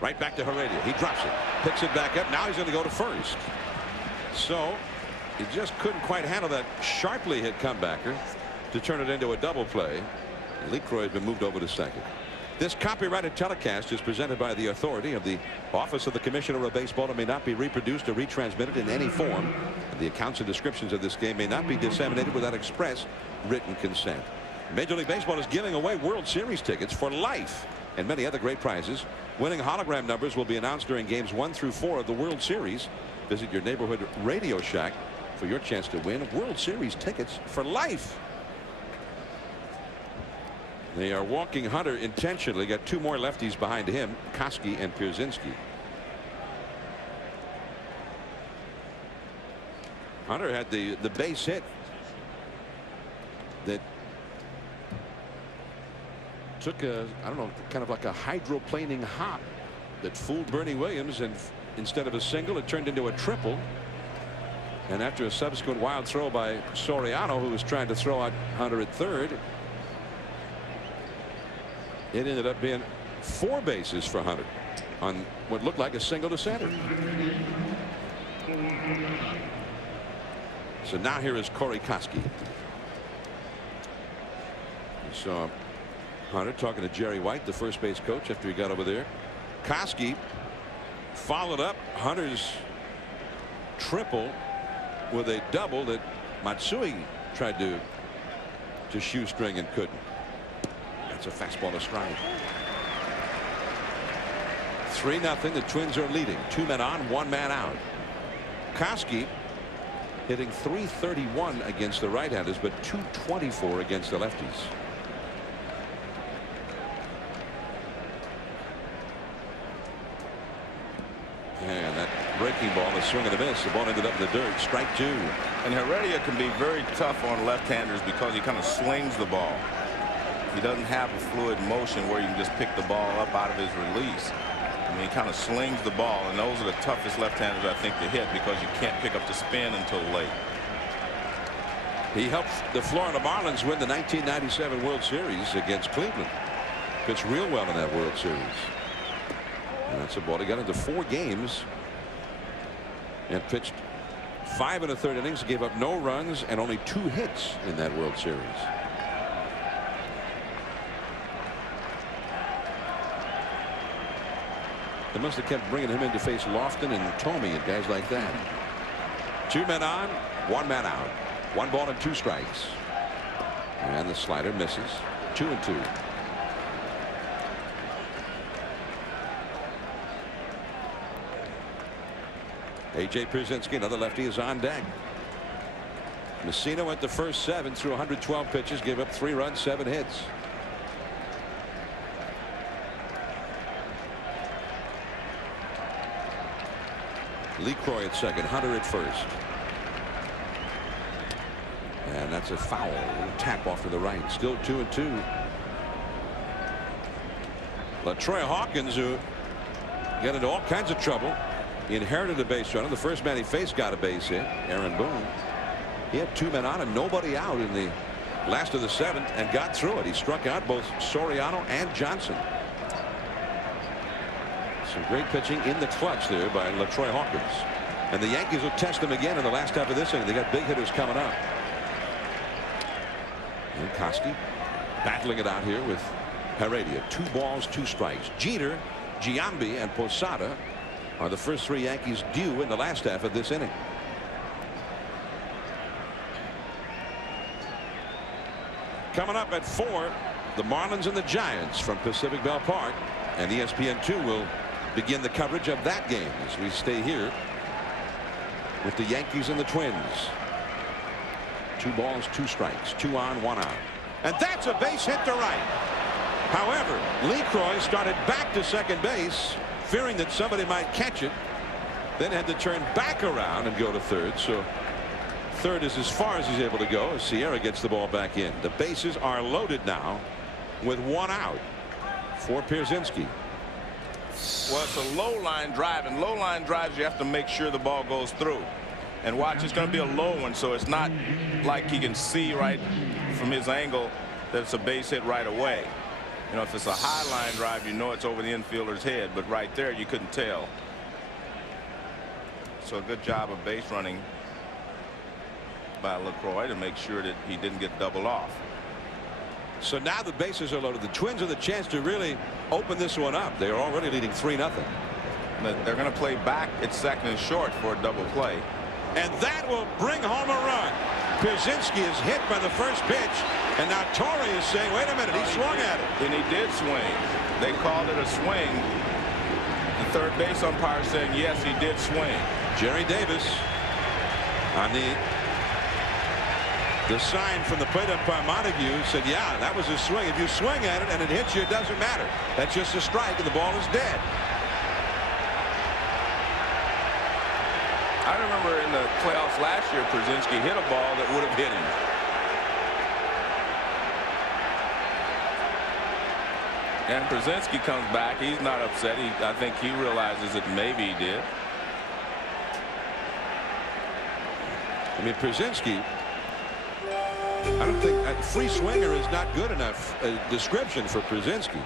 Right back to Heredia. He drops it, picks it back up. Now he's going to go to first. So he just couldn't quite handle that sharply hit comebacker to turn it into a double play. Lee Croy has been moved over to second. This copyrighted telecast is presented by the authority of the Office of the Commissioner of Baseball and may not be reproduced or retransmitted in any form. And the accounts and descriptions of this game may not be disseminated without express written consent. Major League Baseball is giving away World Series tickets for life and many other great prizes. Winning hologram numbers will be announced during games 1 through 4 of the World Series. Visit your neighborhood Radio Shack for your chance to win World Series tickets for life. They are walking Hunter intentionally. Got 2 more lefties behind him, Koski and Pierzynski. Hunter had the base hit that took a, I don't know, kind of like a hydroplaning hop that fooled Bernie Williams, and instead of a single it turned into a triple. And after a subsequent wild throw by Soriano, who was trying to throw out Hunter at third, it ended up being 4 bases for Hunter on what looked like a single to center. So now here is Corey Koski. You saw Hunter talking to Jerry White, the first base coach, after he got over there. Koski followed up Hunter's triple with a double that Matsui tried to shoestring and couldn't. That's a fastball to strike. 3-0. The Twins are leading. 2 men on, 1 man out. Koski hitting .331 against the right-handers, but .224 against the lefties. And that breaking ball, a swing and a miss. The ball ended up in the dirt. Strike 2. And Heredia can be very tough on left-handers because he kind of swings the ball. He doesn't have a fluid motion where you can just pick the ball up out of his release. I mean, he kind of slings the ball, and those are the toughest left-handers, I think, to hit because you can't pick up the spin until late. He helped the Florida Marlins win the 1997 World Series against Cleveland. Pitched real well in that World Series. And that's a ball. He got into 4 games and pitched 5 1/3 innings, gave up no runs and only 2 hits in that World Series. They must have kept bringing him in to face Lofton and Tomey and guys like that. 2 men on, 1 man out. 1 ball and 2 strikes. And the slider misses. 2-2. A.J. Pierzynski, another lefty, is on deck. Messina went the first 7 through 112 pitches, gave up 3 runs, 7 hits. Lee Croy at second, Hunter at first. And that's a foul. A little tap off to the right. Still 2-2. LaTroy Hawkins, who got into all kinds of trouble, he inherited a base runner. The first man he faced got a base hit, Aaron Boone. He had 2 men on and nobody out in the last of the 7th and got through it. He struck out both Soriano and Johnson. Some great pitching in the clutch there by LaTroy Hawkins. And the Yankees will test him again in the last half of this inning. They got big hitters coming up. And Koski battling it out here with Heredia. 2 balls, 2 strikes. Jeter, Giambi, and Posada are the first 3 Yankees due in the last half of this inning. Coming up at 4, the Marlins and the Giants from Pacific Bell Park, and ESPN2 will begin the coverage of that game as we stay here with the Yankees and the Twins. 2 balls, 2 strikes, 2 on, 1 out, and that's a base hit to right. However, LeCroy started back to second base, fearing that somebody might catch it, then had to turn back around and go to third. So third is as far as he's able to go as Sierra gets the ball back in. The bases are loaded now with 1 out for Pierzynski. Well, it's a low line drive, and low line drives you have to make sure the ball goes through. And watch, it's going to be a low one, so it's not like he can see right from his angle that it's a base hit right away. You know, if it's a high line drive, you know it's over the infielder's head, but right there you couldn't tell. So a good job of base running by LeCroy to make sure that he didn't get doubled off. So now the bases are loaded. The Twins have the chance to really open this one up. They are already leading 3-0. They're going to play back at second and short for a double play. And that will bring home a run. Pierzynski is hit by the first pitch, and now Torrey is saying, wait a minute, he swung at it. And he did swing. They called it a swing. The third base umpire saying, yes, he did swing. Jerry Davis on the sign from the plate umpire Montague said, yeah, that was a swing. If you swing at it and it hits you, it doesn't matter. That's just a strike, and the ball is dead. I remember in the playoffs last year, Pierzynski hit a ball that would have hit him. And Pierzynski comes back. He's not upset. I think he realizes that maybe he did. I mean, Pierzynski, I don't think a free swinger is not good enough description for Pierzynski.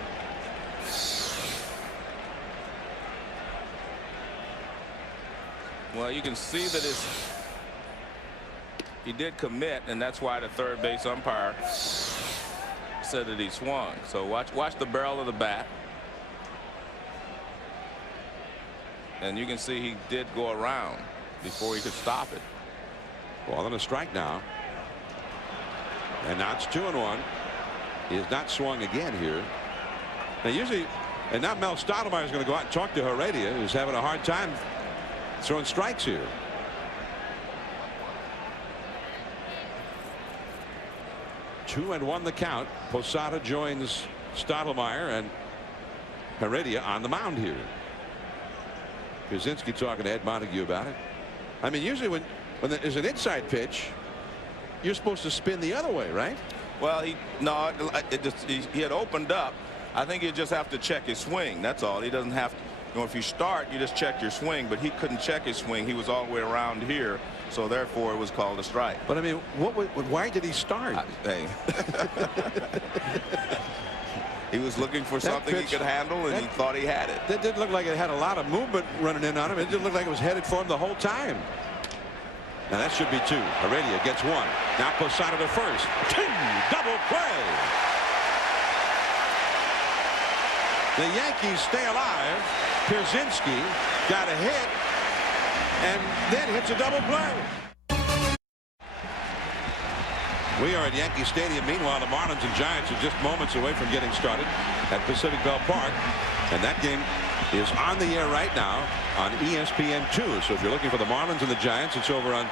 Well, you can see that he did commit, and that's why the third base umpire said that he swung. So watch the barrel of the bat, and you can see he did go around before he could stop it. Ball on a strike now. And now it's 2-1. He has not swung again here. Now usually, and now Mel Stottlemyre is going to go out and talk to Heredia, who's having a hard time throwing strikes here. Two and 1 the count. Posada joins Stottlemyre and Heredia on the mound here. Pierzynski talking to Ed Montague about it. I mean, usually when there's an inside pitch, you're supposed to spin the other way, right? Well, he had opened up. I think you just have to check his swing. That's all. He doesn't have to. You know, if you start, you just check your swing, but he couldn't check his swing. He was all the way around here, so therefore it was called a strike. But I mean, why did he start? Hey. He was looking for something he could handle, and he thought he had it. That didn't look like it had a lot of movement running in on him. It didn't look like it was headed for him the whole time. Now that should be 2. Heredia gets 1. Now Posada to first. Double play. The Yankees stay alive. Pierzynski got a hit and then hits a double play. We are at Yankee Stadium. Meanwhile, the Marlins and Giants are just moments away from getting started at Pacific Bell Park, and that game is on the air right now on ESPN2. So if you're looking for the Marlins and the Giants, it's over on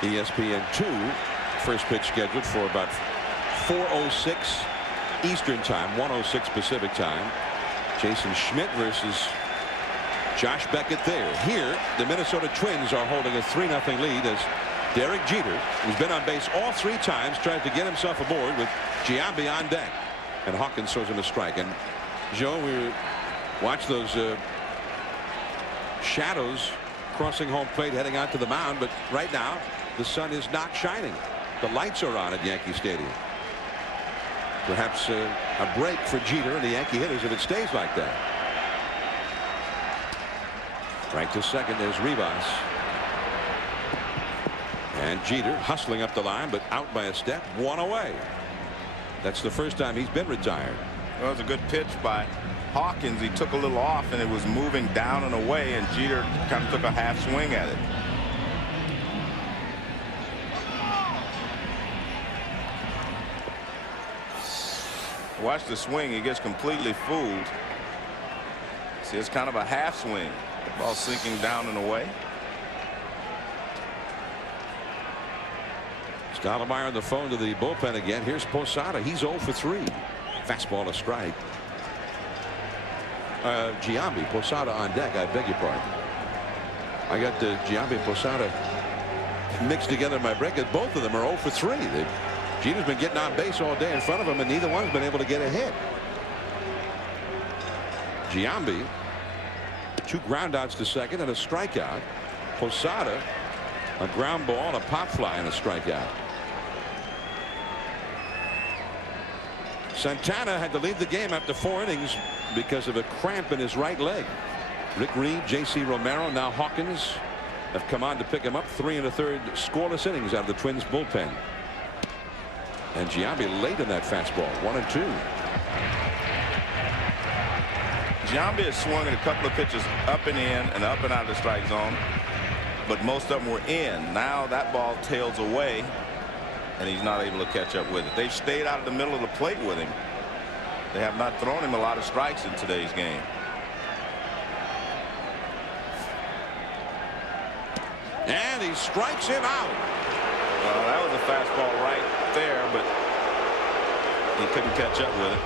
ESPN2. First pitch scheduled for about 4:06 Eastern time, 1:06 Pacific time. Jason Schmidt versus Josh Beckett there. Here, the Minnesota Twins are holding a 3-0 lead as Derek Jeter, who's been on base all 3 times, tried to get himself aboard with Giambi on deck. And Hawkins throws him a strike. And Joe, we watched those shadows crossing home plate heading out to the mound, but right now the sun is not shining. The lights are on at Yankee Stadium. Perhaps a break for Jeter and the Yankee hitters if it stays like that. Right to second, there's Rivas. And Jeter hustling up the line, but out by a step, 1 away. That's the first time he's been retired. Well, it was a good pitch by Hawkins. He took a little off, and it was moving down and away, and Jeter kind of took a half swing at it. Watch the swing. He gets completely fooled. See, it's kind of a half swing. The ball sinking down and away. Stottlemyre on the phone to the bullpen again. Here's Posada. He's 0 for 3. Fastball a strike. Giambi, Posada on deck. I beg your pardon. I got the Giambi Posada mixed together in my bracket. Both of them are 0 for 3. Jeter's been getting on base all day in front of him, and neither one's been able to get a hit. Giambi, 2 groundouts to second and a strikeout. Posada, a ground ball and a pop fly and a strikeout. Santana had to leave the game after 4 innings because of a cramp in his right leg. Rick Reed, J.C. Romero, now Hawkins have come on to pick him up. 3 1/3 scoreless innings out of the Twins bullpen. And Giambi late in that fastball. 1-2. Giambi has swung at a couple of pitches up and in and up and out of the strike zone, but most of them were in. Now that ball tails away, and he's not able to catch up with it. They've stayed out of the middle of the plate with him. They have not thrown him a lot of strikes in today's game. And he strikes him out. Well, that was a fastball right there, but he couldn't catch up with it.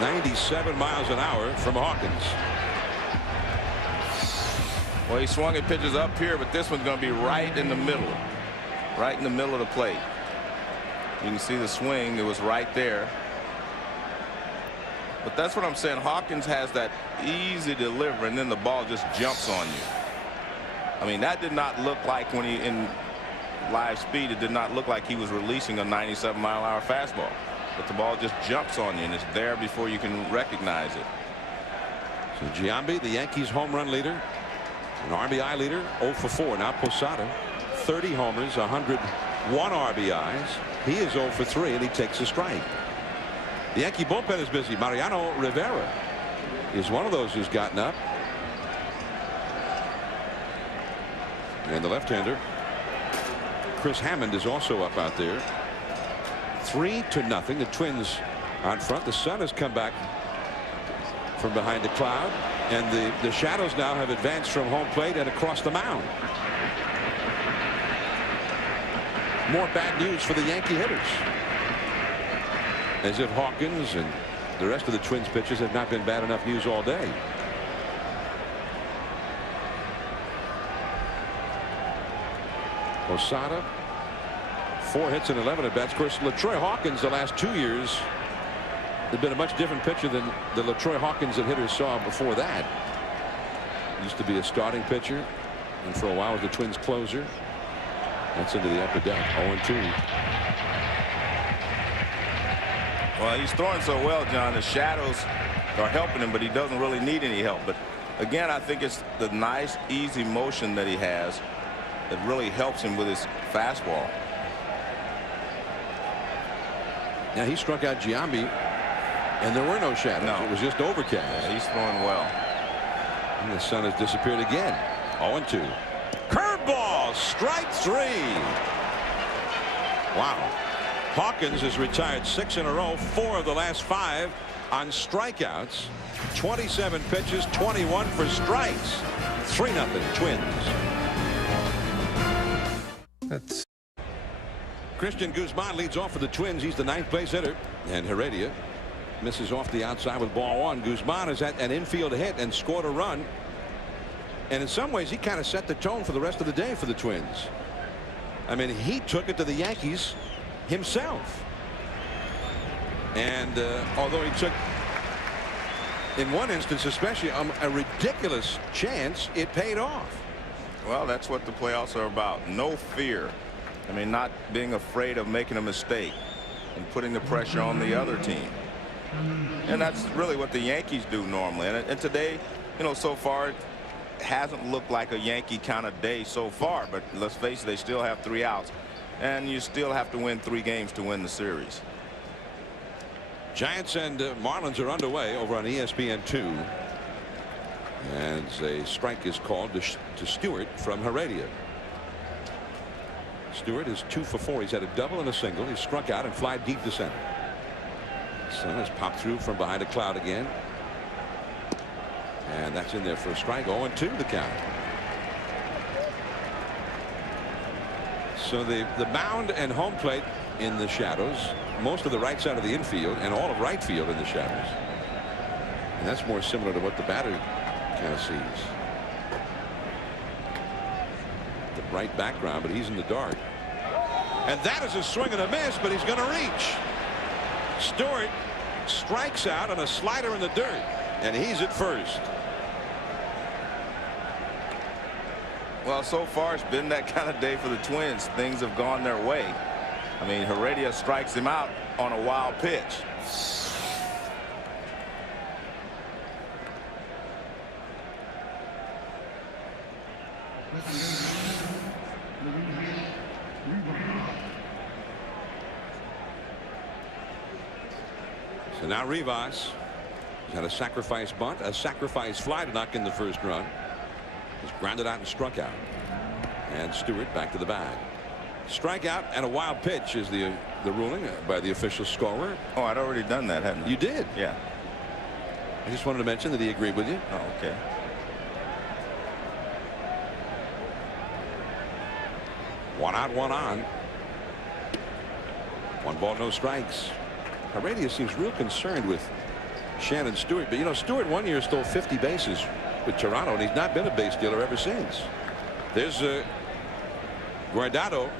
97 miles an hour from Hawkins. Well, he swung at pitches up here, but this one's going to be right in the middle. Right in the middle of the plate. You can see the swing. It was right there. But that's what I'm saying. Hawkins has that easy delivery, and then the ball just jumps on you. I mean, that did not look like, when he in live speed, it did not look like he was releasing a 97-mile-an-hour fastball. But the ball just jumps on you, and it's there before you can recognize it. So Giambi, the Yankees home run leader, an RBI leader, 0 for 4. Now Posada, 30 homers, 101 RBIs. He is 0 for 3, and he takes a strike. The Yankee bullpen is busy. Mariano Rivera is one of those who's gotten up. And the left-hander, Chris Hammond, is also up out there. 3-0. The Twins on front. The sun has come back from behind the cloud, and the shadows now have advanced from home plate and across the mound. More bad news for the Yankee hitters, as if Hawkins and the rest of the Twins pitchers have not been bad enough news all day. Posada, 4 hits and 11 at bats. Of course, LaTroy Hawkins the last 2 years has been a much different pitcher than the LaTroy Hawkins that hitters saw before that. Used to be a starting pitcher, and for a while was the Twins closer. That's into the upper deck. 0-2. Well, he's throwing so well, John. The shadows are helping him, but he doesn't really need any help. But again, I think it's the nice, easy motion that he has that really helps him with his fastball. Now he struck out Giambi, and there were no shadows. No. It was just overcast. Yeah, he's throwing well. And the sun has disappeared again. 0-2. Curveball, strike 3. Wow. Hawkins has retired 6 in a row, 4 of the last 5 on strikeouts. 27 pitches, 21 for strikes. 3-0 Twins. That's Christian Guzman leads off for the Twins. He's the 9th place hitter, and Heredia misses off the outside with ball 1. Guzman has had an infield hit and scored a run, and in some ways he kind of set the tone for the rest of the day for the Twins. I mean, he took it to the Yankees himself, and although he took, in one instance especially, a ridiculous chance, it paid off. Well, that's what the playoffs are about. No fear. I mean, not being afraid of making a mistake and putting the pressure on the other team. And that's really what the Yankees do normally. And today, you know, so far it hasn't looked like a Yankee kind of day so far. But let's face it, they still have 3 outs. And you still have to win 3 games to win the series. Giants and Marlins are underway over on ESPN2. And a strike is called to Stewart from Heredia. Stewart is 2 for 4. He's had a double and a single. He struck out and fly deep to center. Sun has popped through from behind a cloud again. And that's in there for a strike. 0-2 the count. So the mound and home plate in the shadows. Most of the right side of the infield and all of right field in the shadows. And that's more similar to what the batter kind of sees. The bright background, but he's in the dark. And that is a swing and a miss, but he's going to reach. Stewart strikes out on a slider in the dirt, and he's at first. Well, so far it's been that kind of day for the Twins. Things have gone their way. I mean, Heredia strikes him out on a wild pitch. So now Rivas had a sacrifice bunt, a sacrifice fly to knock in the first run. He's grounded out and struck out. And Stewart back to the bag. Strikeout and a wild pitch is the ruling by the official scorer. Oh, I'd already done that, hadn't I? You did? Yeah. I just wanted to mention that he agreed with you. Oh, okay. One out, one on. 1 ball, no strikes. Heredia seems real concerned with Shannon Stewart, but you know, Stewart one year stole 50 bases with Toronto, and he's not been a base stealer ever since. There's Guardado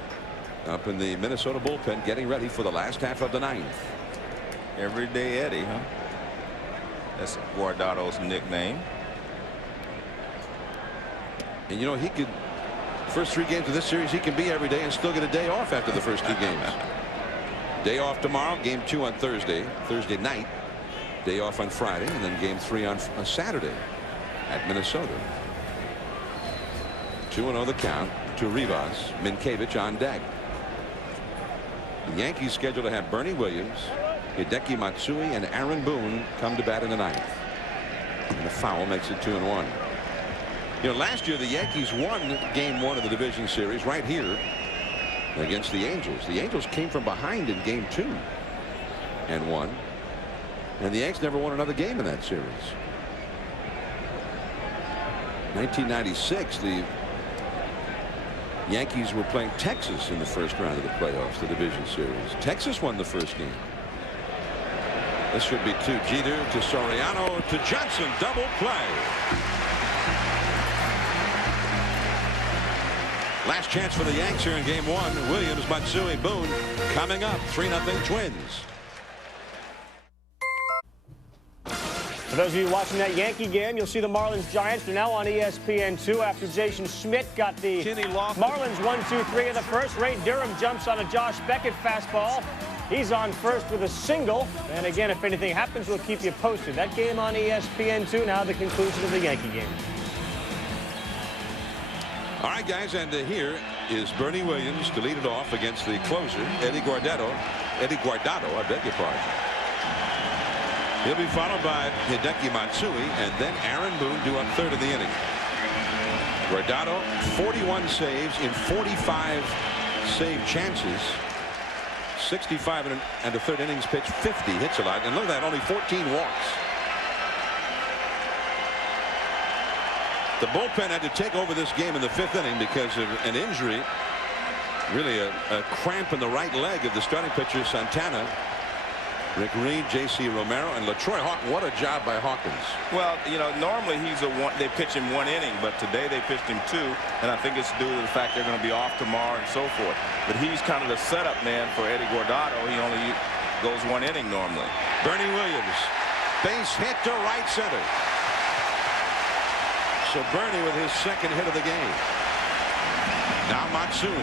up in the Minnesota bullpen getting ready for the last half of the 9th. Everyday Eddie, huh? That's Guardado's nickname. And you know, he could, first 3 games of this series, he can be every day and still get a day off after the first 2 games. Day off tomorrow, game 2 on Thursday night. Day off on Friday, and then game 3 on Saturday at Minnesota. 2-0 the count to Rivas. Minkiewicz on deck. The Yankees scheduled to have Bernie Williams, Hideki Matsui, and Aaron Boone come to bat in the 9th. And the foul makes it 2-1. You know, last year the Yankees won game 1 of the division series right here against the Angels. The Angels came from behind in game 2 and won. And the Yanks never won another game in that series. 1996, the Yankees were playing Texas in the first round of the playoffs, the division series. Texas won the first game. This should be to Jeter, to Soriano, to Johnson. Double play. Last chance for the Yanks here in game 1. Williams, Matsui, Boone coming up. 3-0 Twins. For those of you watching that Yankee game, you'll see the Marlins Giants. They're now on ESPN2 after Jason Schmidt got the Marlins 1-2-3 in the first. Ray Durham jumps on a Josh Beckett fastball. He's on first with a single. And again, if anything happens, we'll keep you posted. That game on ESPN2, now the conclusion of the Yankee game. All right, guys, and here is Bernie Williams to lead it off against the closer, Eddie Guardado, I beg your pardon. He'll be followed by Hideki Matsui, and then Aaron Boone due up 3rd of the inning. Guardado, 41 saves in 45 save chances. 65 and a third innings pitch, 50 hits allowed, and look at that, only 14 walks. The bullpen had to take over this game in the 5th inning because of an injury, really a cramp in the right leg of the starting pitcher Santana. Rick Reed, J.C. Romero, and LaTroy Hawkins. What a job by Hawkins. Well, you know, normally they pitch him 1 inning, but today they pitched him 2, and I think it's due to the fact they're going to be off tomorrow and so forth. But he's kind of the setup man for Eddie Guardado. He only goes 1 inning normally. Bernie Williams, base hit to right center. So Bernie with his 2nd hit of the game. Now Matsui.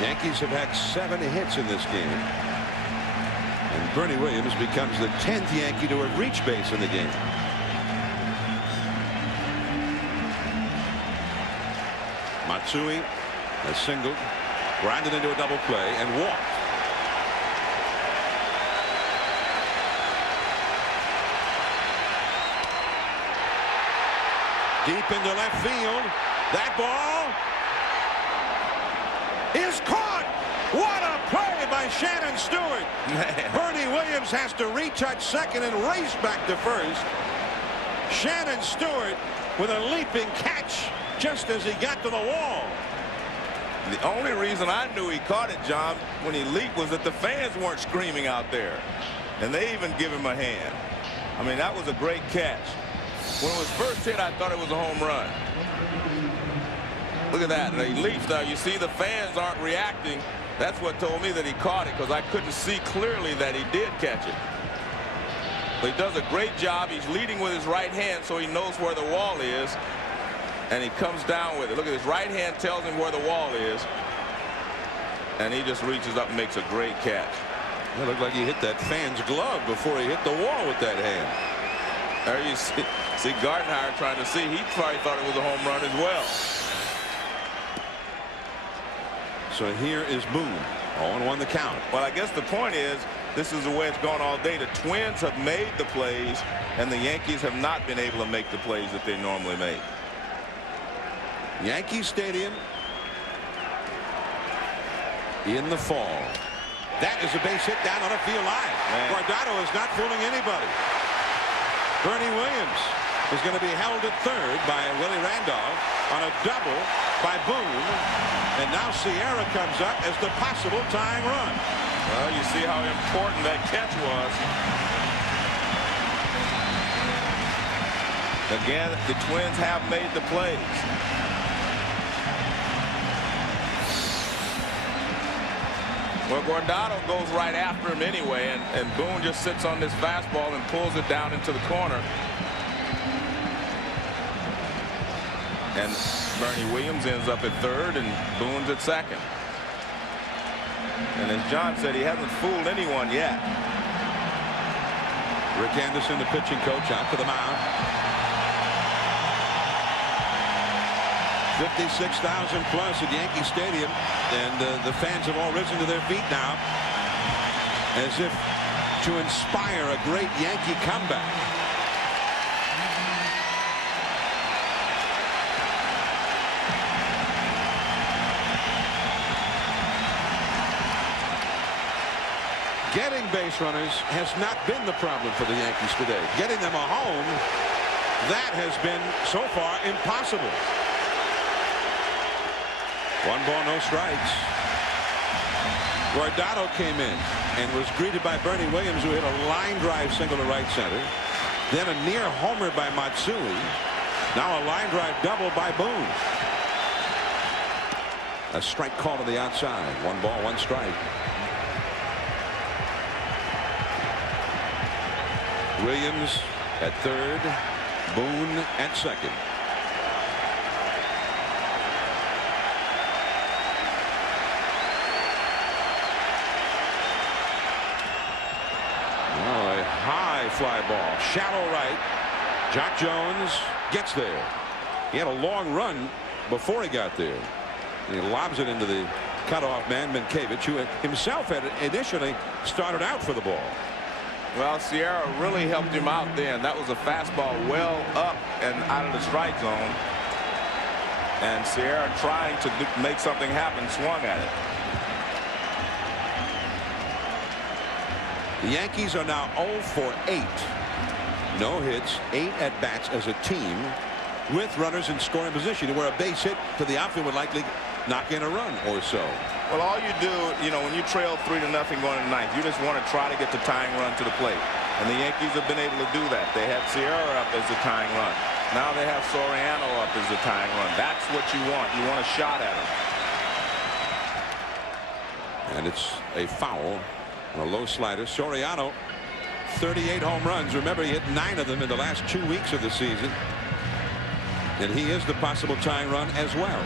Yankees have had 7 hits in this game. And Bernie Williams becomes the 10th Yankee to have reached base in the game. Matsui has singled, grounded into a double play, and walked. Deep into left field. That ball is caught. What a play by Shannon Stewart. Bernie Williams has to retouch second and race back to first. Shannon Stewart with a leaping catch just as he got to the wall. The only reason I knew he caught it, John, when he leaped was that the fans weren't screaming out there. And they even give him a hand. I mean, that was a great catch. When it was first hit, I thought it was a home run. Look at that. And he leaps now. You see the fans aren't reacting. That's what told me that he caught it, because I couldn't see clearly that he did catch it. But he does a great job. He's leading with his right hand so he knows where the wall is. And he comes down with it. Look at his right hand tells him where the wall is. And he just reaches up and makes a great catch. It looked like he hit that fan's glove before he hit the wall with that hand. There you see Gardenhire trying to see. He probably thought it was a home run as well. So here is Boone. 0-1 the count. Well, I guess the point is, this is the way it's gone all day. The Twins have made the plays, and the Yankees have not been able to make the plays that they normally make. Yankee Stadium in the fall. That is a base hit down on a field line. Guardado is not fooling anybody. Bernie Williams is going to be held at third by Willie Randolph on a double by Boone. And now Sierra comes up as the possible tying run. Well, you see how important that catch was. Again, the Twins have made the plays. Well, Guardado goes right after him anyway, and Boone just sits on this fastball and pulls it down into the corner. And Bernie Williams ends up at third, and Boone's at second. And as John said, he hasn't fooled anyone yet. Rick Anderson, the pitching coach, out to the mound. 56,000 plus at Yankee Stadium, and the fans have all risen to their feet now as if to inspire a great Yankee comeback. Getting base runners has not been the problem for the Yankees today. Getting them a home, that has been so far impossible. 1 ball, no strikes. Guardado came in and was greeted by Bernie Williams, who hit a line drive single to right center. Then a near homer by Matsui. Now a line drive double by Boone. A strike call to the outside. 1 ball, 1 strike. Williams at third, Boone at second. High fly ball, shallow right. Jock Jones gets there. He had a long run before he got there. And he lobs it into the cutoff man, Minkiewicz, who himself had initially started out for the ball. Well, Sierra really helped him out then. That was a fastball well up and out of the strike zone. And Sierra, trying to make something happen, swung at it. The Yankees are now 0 for 8. No hits, 8 at-bats as a team with runners in scoring position, where a base hit to the outfield would likely knock in a run or so. Well, all you do, when you trail 3-0 going into ninth, you just want to try to get the tying run to the plate. And the Yankees have been able to do that. They had Sierra up as the tying run. Now they have Soriano up as the tying run. That's what you want. You want a shot at him. And it's a foul. A low slider. Soriano, 38 home runs. Remember, he hit 9 of them in the last 2 weeks of the season. And he is the possible tying run as well.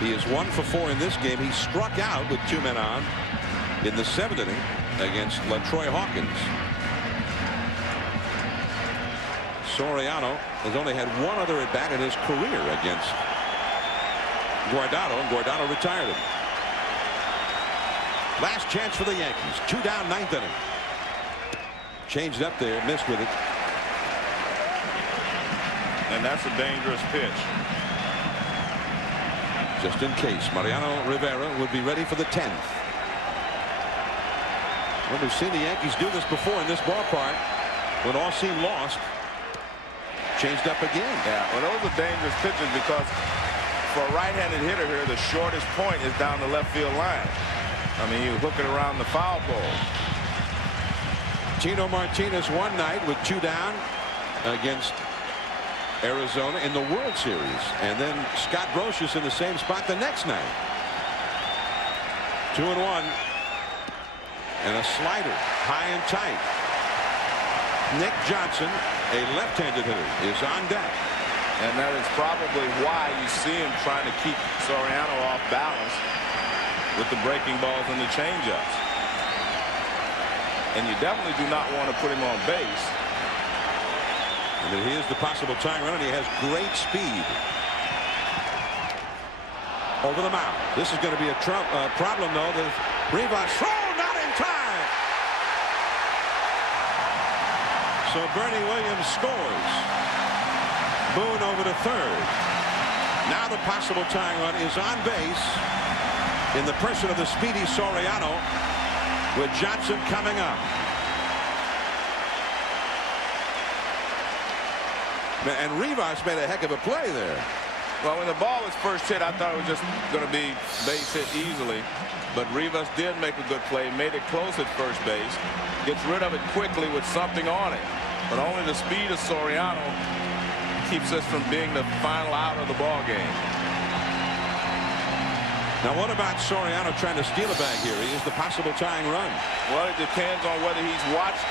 He is 1 for 4 in this game. He struck out with 2 men on in the 7th inning against LaTroy Hawkins. Soriano has only had 1 other at bat in his career against Guardado, and Guardado retired him. Last chance for the Yankees. 2 down, 9th inning. Changed up there, missed with it. And that's a dangerous pitch. Just in case, Mariano Rivera would be ready for the 10th. Well, we've seen the Yankees do this before in this ballpark when all seemed lost. Changed up again. Yeah, well, those are dangerous pitches because for a right-handed hitter here, the shortest point is down the left field line. I mean, you hook it around the foul pole. Tino Martinez one night with 2 down against Arizona in the World Series, and then Scott Brosius in the same spot the next night. 2-1, and a slider high and tight. Nick Johnson, a left-handed hitter, is on deck. And that is probably why you see him trying to keep Soriano off balance with the breaking balls and the changeups. And you definitely do not want to put him on base. And here's the possible tying run, and he has great speed. Over the mound. This is going to be a problem, though. The Rivas throw, not in time. So Bernie Williams scores. Boone over to third. Now the possible tying run is on base in the person of the speedy Soriano, with Johnson coming up. And Rivas made a heck of a play there. Well, when the ball was first hit, I thought it was just going to be base hit easily. But Rivas did make a good play, made it close at first base, gets rid of it quickly with something on it. But only the speed of Soriano keeps us from being the final out of the ball game. Now, what about Soriano trying to steal a bag here? He is the possible tying run. Well, it depends on whether he's watched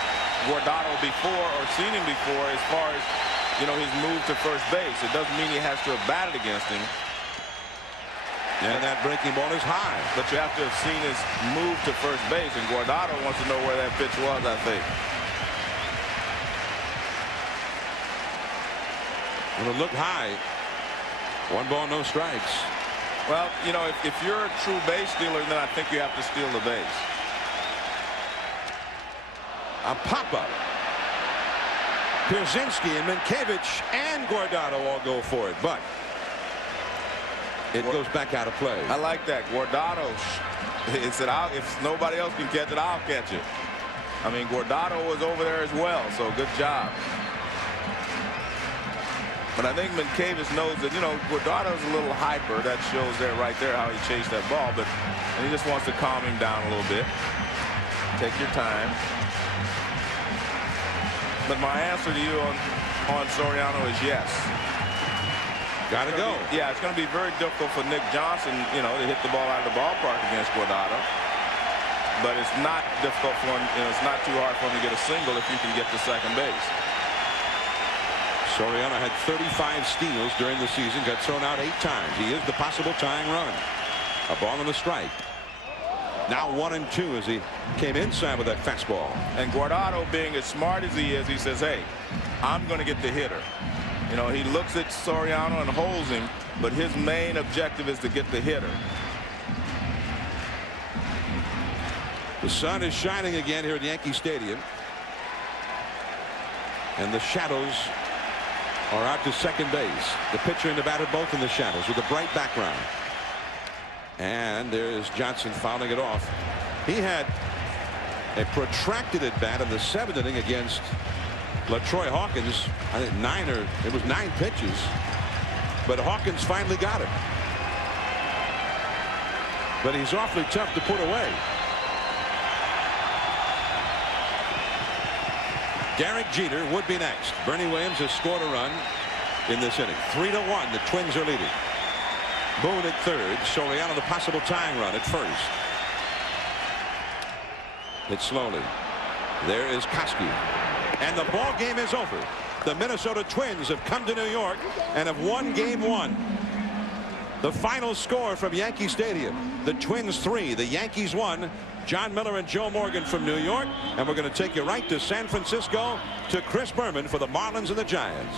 Guardado before or seen him before as far as, you know, his move to first base. It doesn't mean he has to have batted against him. And that breaking ball is high. But you have to have seen his move to first base, and Guardado wants to know where that pitch was, I think. It'll look high. 1 ball, no strikes. Well, you know, if you're a true base stealer, then I think you have to steal the base. A pop-up. Pierzynski and Minkiewicz and Guardado all go for it, but it goes back out of play. I like that. Guardado, he said, if nobody else can catch it, I'll catch it. I mean, Guardado was over there as well, so good job. But I think Minkiewicz knows that, you know, Guardado's a little hyper. That shows there right there how he chased that ball, but and he just wants to calm him down a little bit. Take your time. But my answer to you on Soriano is yes. Gotta go. Yeah, it's going to be very difficult for Nick Johnson, you know, to hit the ball out of the ballpark against Guardado. But it's not difficult for him, you know, it's not too hard for him to get a single if you can get to second base. Soriano had 35 steals during the season, got thrown out 8 times. He is the possible tying run. A ball and a strike. Now 1-2 as he came inside with that fastball. And Guardado, being as smart as he is, he says, hey, I'm going to get the hitter. You know, he looks at Soriano and holds him, but his main objective is to get the hitter. The sun is shining again here at Yankee Stadium. And the shadows are out to second base. The pitcher and the batter both in the shadows with a bright background. And there is Johnson fouling it off. He had a protracted at bat in the 7th inning against LaTroy Hawkins. I think it was 9 pitches. But Hawkins finally got it. But he's awfully tough to put away. Derek Jeter would be next. Bernie Williams has scored a run in this inning. 3-1. The Twins are leading. Boone at third. Soriano the possible tying run at first. It's slowly. There is Koski. And the ball game is over. The Minnesota Twins have come to New York and have won game 1. The final score from Yankee Stadium. The Twins 3, the Yankees 1. John Miller and Joe Morgan from New York. And we're going to take you right to San Francisco to Chris Berman for the Marlins and the Giants.